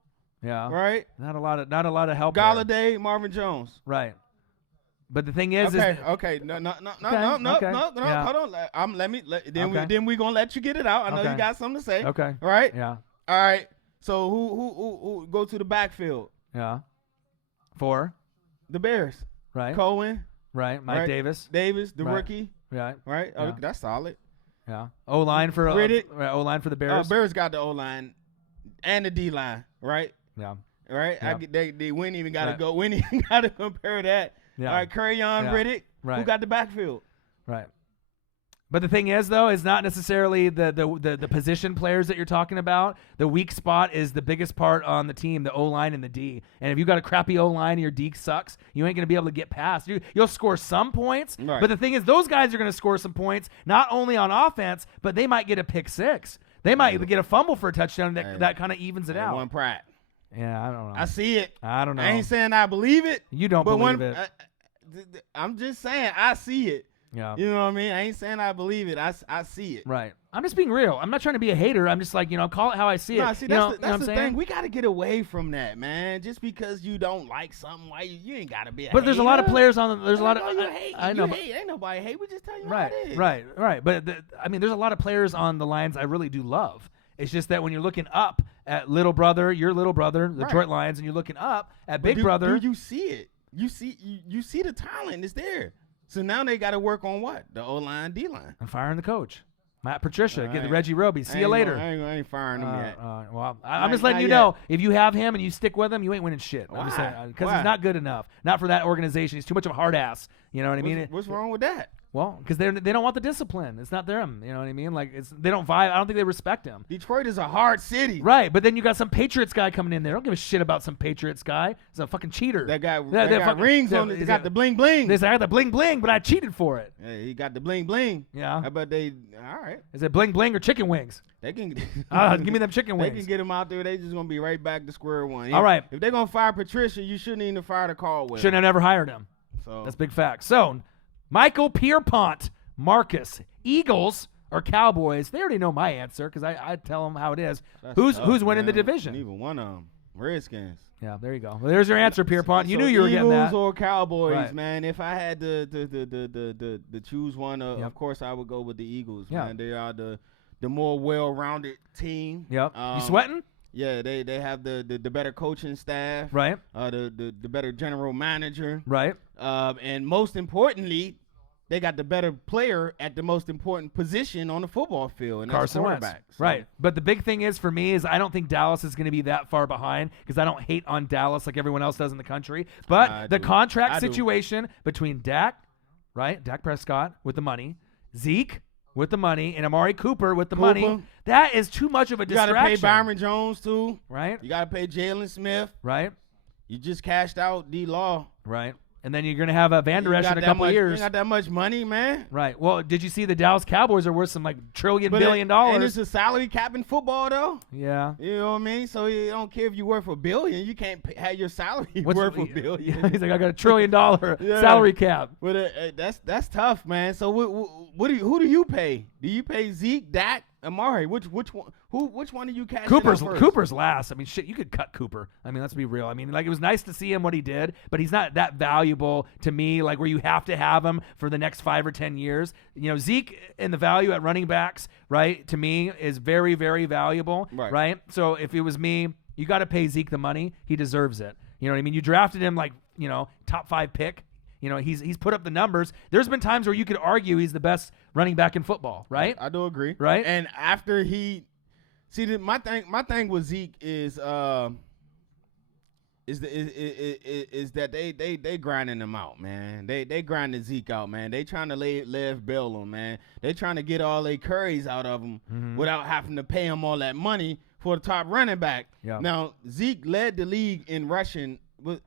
Yeah. Right. Not a lot of help. Galladay, there. Marvin Jones. Right. But the thing is, no. Hold on. Then we gonna let you get it out. I know you got something to say. Okay. Right. Yeah. All right. So who go to the backfield? Yeah. For the Bears. Right. Cohen. Right. Mike Davis. The rookie. Right. Right. Yeah. That's solid. Yeah. O line for Riddick. O line for the Bears. Bears got the O line and the D line. Right. Yeah. Right. Yeah. They wouldn't even got to go. We ain't even got to compare that. Yeah. All right, Curry on Riddick. Right. Who got the backfield? Right. But the thing is, though, is not necessarily the position players that you're talking about. The weak spot is the biggest part on the team, the O-line and the D. And if you got a crappy O-line and your D sucks, you ain't going to be able to get past. You'll score some points, but the thing is, those guys are going to score some points, not only on offense, but they might get a pick six. They might get a fumble for a touchdown that kind of evens it out. One Pratt. Yeah, I don't know. I see it. I don't know. I ain't saying I believe it. You don't believe it. I'm just saying I see it. Yeah. You know what I mean? I ain't saying I believe it. I see it. Right. I'm just being real. I'm not trying to be a hater. I'm just like, call it how I see it. See, that's the thing. We got to get away from that, man. Just because you don't like something, why you ain't got to be a hater. But there's a lot of players on the, there's a lot of, I know. Ain't nobody hate. We just tell you right, how it is. Right. But there's a lot of players on the Lions I really do love. It's just that when you're looking up at little brother, your little brother, the Detroit Lions, and you're looking up at big brother. Do you see it? You see the talent is there. So now they got to work on what? The O-line, D-line. I'm firing the coach. Matt Patricia, get the Reggie Roby. See you later. I ain't firing him yet. Well, I'm just letting you know, if you have him and you stick with him, you ain't winning shit. Why? Because he's not good enough. Not for that organization. He's too much of a hard ass. You know what I mean? What's wrong with that? Well, because they don't want the discipline. It's not them. You know what I mean? Like they don't vibe. I don't think they respect him. Detroit is a hard city. Right, but then you got some Patriots guy coming in there. Don't give a shit about some Patriots guy. He's a fucking cheater. That guy got rings on it. They got the bling bling. They say I got the bling bling, but I cheated for it. Yeah, he got the bling bling. Yeah. How about they? All right. Is it bling bling or chicken wings? They can Give me them chicken wings. They can get him out there. They just gonna be right back to square one. All right. If they're gonna fire Patricia, you shouldn't even fire the Caldwell. Shouldn't have never hired him. So That's big fact. So, Michael Pierpont, Marcus, Eagles or Cowboys? They already know my answer because I tell them how it is. Who's winning the division? Neither one of them. Redskins. Yeah, there you go. Well, there's your answer, Pierpont. You So knew you were getting that. Eagles or Cowboys, Right. man. If I had to choose one, Yep. of course I would go with the Eagles. Yeah. Man, they are the more well-rounded team. Yep. You sweating? Yeah, they have the better coaching staff. Right. The better general manager. Right. And most importantly, they got the better player at the most important position on the football field, and that's Carson Wentz. quarterback. So- Right. But the big thing is for me is I don't think Dallas is going to be that far behind because I don't hate on Dallas like everyone else does in the country. But I the do. contract I do. situation between Dak, right, Dak Prescott with the money, Zeke with the money, and Amari Cooper with the money, Cooper. that is too much of a You got distraction. to pay Byron Jones too. Right. You got to pay Jalen Smith. Right. You just cashed out D-Law. Right. And then you're going to have a Van Der You Esch got in a that couple much- years. You got that much money, man. Right. Well, did you see the Dallas Cowboys are worth some like $1 billion? And it's a salary cap in football, though. Yeah. You know what I mean? So you don't care if you're worth $1 billion. You can't have your salary worth $1 billion. He's like, I got $1 trillion Yeah. salary cap. But that's tough, man. So who do you pay? Do you pay Zeke, Dak, Amari? Which one? Which one do you cash in on first? Cooper's last. I mean, shit, you could cut Cooper. I mean, let's be real. I mean, like it was nice to see him what he did, but he's not that valuable to me. Like where you have to have him for the next 5 or 10 years. You know, Zeke and the value at running backs, right? To me, is very, very valuable. Right. So if it was me, you got to pay Zeke the money. He deserves it. You know what I mean? You drafted him like top 5 pick. You know, he's put up the numbers. There's been times where you could argue he's the best running back in football, right? I do agree. Right. And after my thing with Zeke is that they grinding him out, man. They grinding Zeke out, man. They trying to Lev Bell him, man. They trying to get all their curries out of him without having to pay him all that money for the top running back. Yeah. Now Zeke led the league in rushing.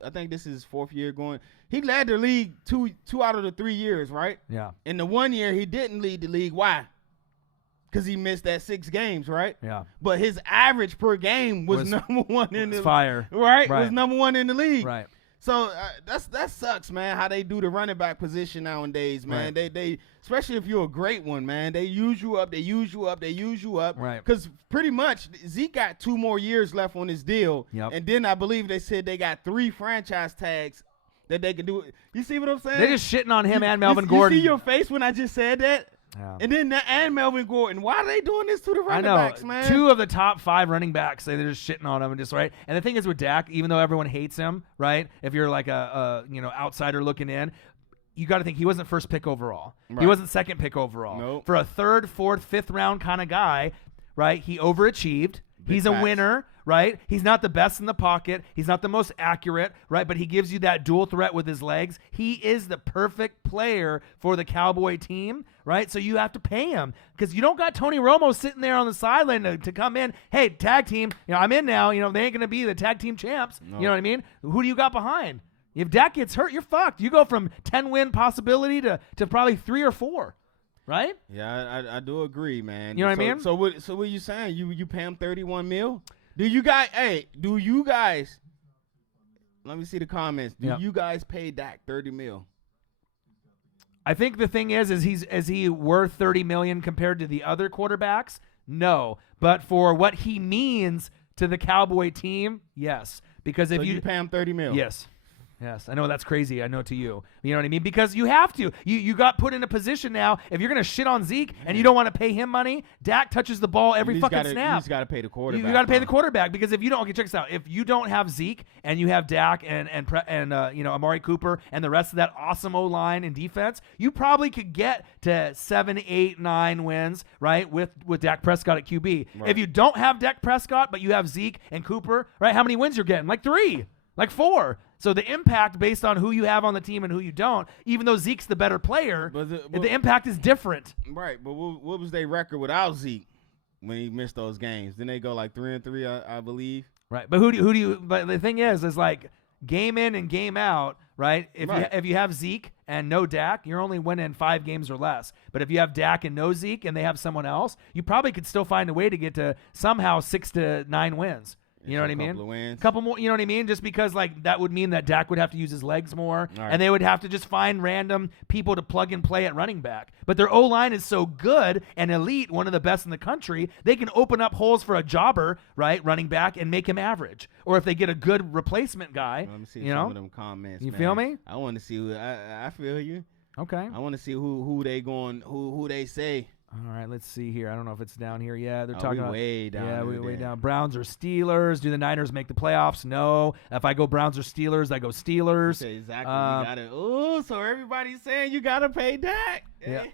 I think this is his 4th year going. He led the league two out of the 3 years, right? Yeah. In the 1 year, he didn't lead the league. Why? Because he missed that 6 games, right? Yeah. But his average per game was number 1 in the fire. Right? Right. Was number 1 in the league. Right. So that sucks, man. How they do the running back position nowadays, man. Right. They especially if you're a great one, man. They use you up. Right. Because pretty much Zeke got 2 more years left on his deal. Yep. And then I believe they said they got 3 franchise tags that they can do. You see what I'm saying? They're just shitting on him and Melvin Gordon. You see your face when I just said that? Yeah. And then and Melvin Gordon. Why are they doing this to the I running know. backs, man? 2 of the top 5 running backs say they're just shitting on him and just right. And the thing is with Dak, even though everyone hates him, right? If you're like a outsider looking in, you got to think he wasn't first pick overall. Right. He wasn't second pick overall. Nope. For a 3rd, 4th, 5th round kind of guy, right? He overachieved. He's a facts. winner, right? He's not the best in the pocket. He's not the most accurate, right? But he gives you that dual threat with his legs. He is the perfect player for the Cowboy team, right? So you have to pay him because you don't got Tony Romo sitting there on the sideline to come in. Hey, tag team, I'm in now. They ain't going to be the tag team champs. No. You know what I mean? Who do you got behind? If Dak gets hurt, you're fucked. You go from 10-win possibility to probably 3 or 4. Right? Yeah, I do agree, man. You know what I mean? So what you saying? You pay him $31 million? Do you guys? Let me see the comments. Do you guys pay Dak $30 million? I think the thing is he worth $30 million compared to the other quarterbacks? No, but for what he means to the Cowboy team, yes. Because if So you pay him $30 million? Yes, I know that's crazy. I know to you. You know what I mean? Because you have to. You got put in a position now. If you're going to shit on Zeke and you don't want to pay him money, Dak touches the ball every fucking snap. You just got to pay the quarterback. You got to pay the quarterback because if you don't, okay, check this out. If you don't have Zeke and you have Dak and Amari Cooper and the rest of that awesome O-line and defense, you probably could get to 7, 8, 9 wins, right? With Dak Prescott at QB. Right. If you don't have Dak Prescott but you have Zeke and Cooper, right? How many wins you're getting? Like 3. Like 4. So the impact based on who you have on the team and who you don't, even though Zeke's the better player, But the impact is different. Right, but what was their record without Zeke when he missed those games? Then they go like 3-3, I believe. Right, but who do you? But the thing is like game in and game out, right? If you have Zeke and no Dak, you're only winning 5 games or less. But if you have Dak and no Zeke and they have someone else, you probably could still find a way to get to somehow 6 to 9 wins. You know what I mean? Couple of wins. Couple more, you know what I mean? Just because like that would mean that Dak would have to use his legs more, Right. and they would have to just find random people to plug and play at running back. But their O-line is so good and elite, one of the best in the country, they can open up holes for a jobber, right, running back, and make him average. Or if they get a good replacement guy, Let me see you some know? of them comments. You man. feel me? I want to see who. I feel you. Okay. I want to see who they going, who they say. All right, let's see here. I don't know if it's down here. Yeah, they're Oh, talking we about way down. Yeah, there way then. down. Browns or Steelers? Do the Niners make the playoffs? No. If I go Browns or Steelers, I go Steelers. Say exactly. You gotta. Oh, so everybody's saying you gotta pay Dak. Yeah.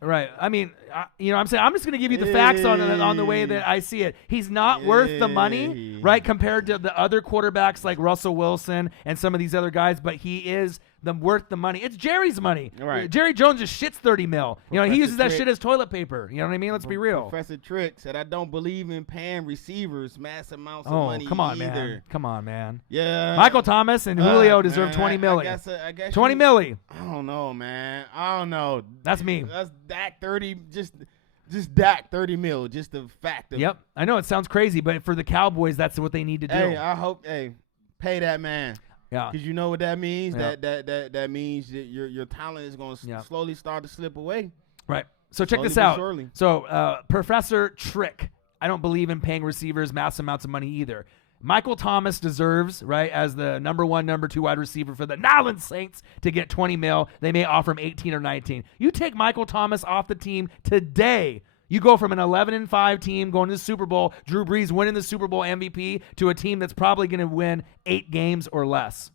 Right. I mean, you know, I'm saying I'm just going to give you the facts on the way that I see it. He's not worth the money, right, compared to the other quarterbacks like Russell Wilson and some of these other guys, but he is worth the money. It's Jerry's money. Right. Jerry Jones just shits $30 million. You know, he Professor uses that Trick. shit as toilet paper. You know what I mean? Let's be real. Professor Trick said, "I don't believe in paying receivers mass amounts of Oh, money come on, either." man. Come on, man. Yeah. Michael Thomas and Julio deserve man, 20 million. I guess 20 you- million. I don't know, man. I don't know. That's me. That's Dak 30. Just Dak 30 mil. Just the fact of. Yep. I know it sounds crazy, but for the Cowboys, that's what they need to do. Hey, I hope. Hey, pay that man. Yeah. Because you know what that means. Yeah. That means that your talent is going to Yeah. slowly start to slip away. Right. So check Slowly this but out. surely. So Professor Trick, I don't believe in paying receivers mass amounts of money either. Michael Thomas deserves, right, as the number 1, number 2 wide receiver for the New Orleans Saints to get 20 mil. They may offer him 18 or 19. You take Michael Thomas off the team today. You go from an 11-5 team going to the Super Bowl, Drew Brees winning the Super Bowl MVP, to a team that's probably going to win 8 games or less.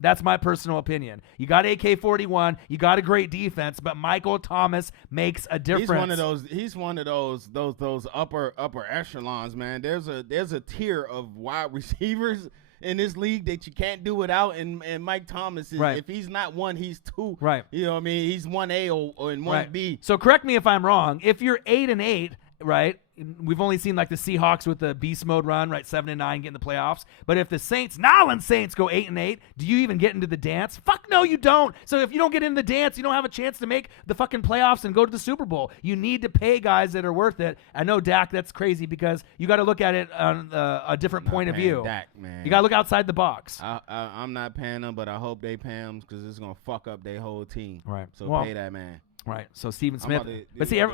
That's my personal opinion. You got AK-41, you got a great defense, but Michael Thomas makes a difference. He's one of those upper echelons, man. There's a tier of wide receivers in this league that you can't do without, and Mike Thomas is, Right. if he's not 1, he's 2. Right. You know what I mean? He's 1A or in 1B. So correct me if I'm wrong. If you're 8-8, right? We've only seen like the Seahawks with the beast mode run, right? 7-9 get in the playoffs. But if the Saints, New Orleans Saints, go 8-8, do you even get into the dance? Fuck no, you don't. So if you don't get into the dance, you don't have a chance to make the fucking playoffs and go to the Super Bowl. You need to pay guys that are worth it. I know, Dak, that's crazy because you got to look at it on a different point of view. Dak, man. You got to look outside the box. I'm not paying them, but I hope they pay him because it's gonna fuck up their whole team. Right. So Well, pay that man. Right. So Steven I'm Smith. about to- But see, yeah.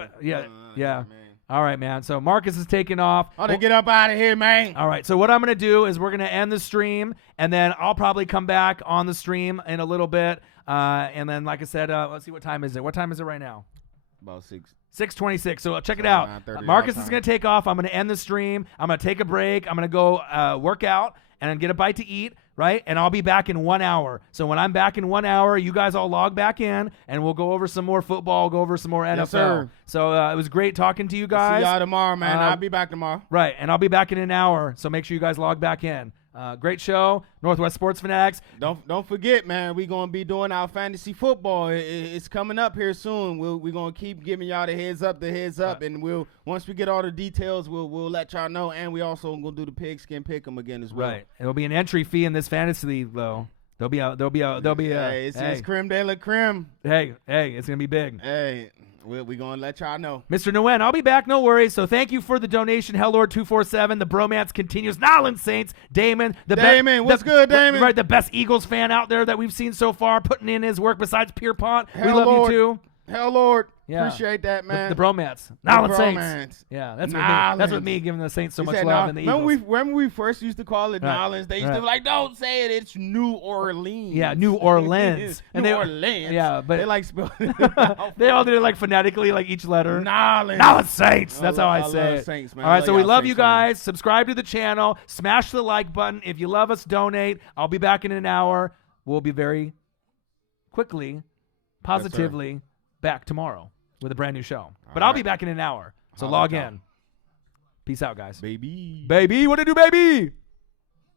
man. All right, man. So Marcus is taking off. Oh, they get up out of here, man. All right, so what I'm going to do is we're going to end the stream, and then I'll probably come back on the stream in a little bit. And then, like I said, let's see, what time is it? What time is it right now? About 6. 6:26. So check it out. 9:30 Marcus our is time. going to take off. I'm going to end the stream. I'm going to take a break. I'm going to go work out and then get a bite to eat, right? And I'll be back in 1 hour. So when I'm back in 1 hour, you guys all log back in, and we'll go over some more football, go over some more NFL. Yes, sir. So it was great talking to you guys. See y'all tomorrow, man. Um, I'll be back tomorrow. Right, and I'll be back in an hour, so make sure you guys log back in. Great show, Northwest Sports Fanatics. Don't forget, man. We're gonna be doing our fantasy football. It's coming up here soon. We're gonna keep giving y'all the heads up, and we'll once we get all the details, we'll let y'all know. And we also gonna do the pigskin pick'em again as well. Right, it'll be an entry fee in this fantasy league, though. There'll be a. Hey, it's creme de la creme. Hey, it's gonna be big. Hey, we gonna let y'all know. Mr. Nguyen, I'll be back, no worries. So thank you for the donation, Hellord247. The bromance continues. New Orleans Saints, Damon. What's good, Damon? Right, the best Eagles fan out there that we've seen so far, putting in his work besides Pierpont. We Hell love Lord. you too. Hell, Lord. Yeah. Appreciate that, man. The bromance. New Orleans Saints. bromance. Yeah, that's what Nolans. me giving the Saints so He much said, love in the Eagles. Remember we first used to call it Right. Nolans? They used to Right. be like, don't say it. It's New Orleans. Yeah, New Orleans. New Orleans. Yeah, but they like spelling it out. they all did it like phonetically, like each letter. Nolans. Now it's Saints. I That's love- how I I say love it. Saints, man. All right, I so love we y'all love you Saints fans. guys. Subscribe to the channel. Smash the like button. If you love us, donate. I'll be back in an hour. We'll be very quickly, positively back tomorrow with a brand new show. But I'll be back in an hour. So Holla log out. in. Peace out, guys. Baby. Baby, what to do, baby?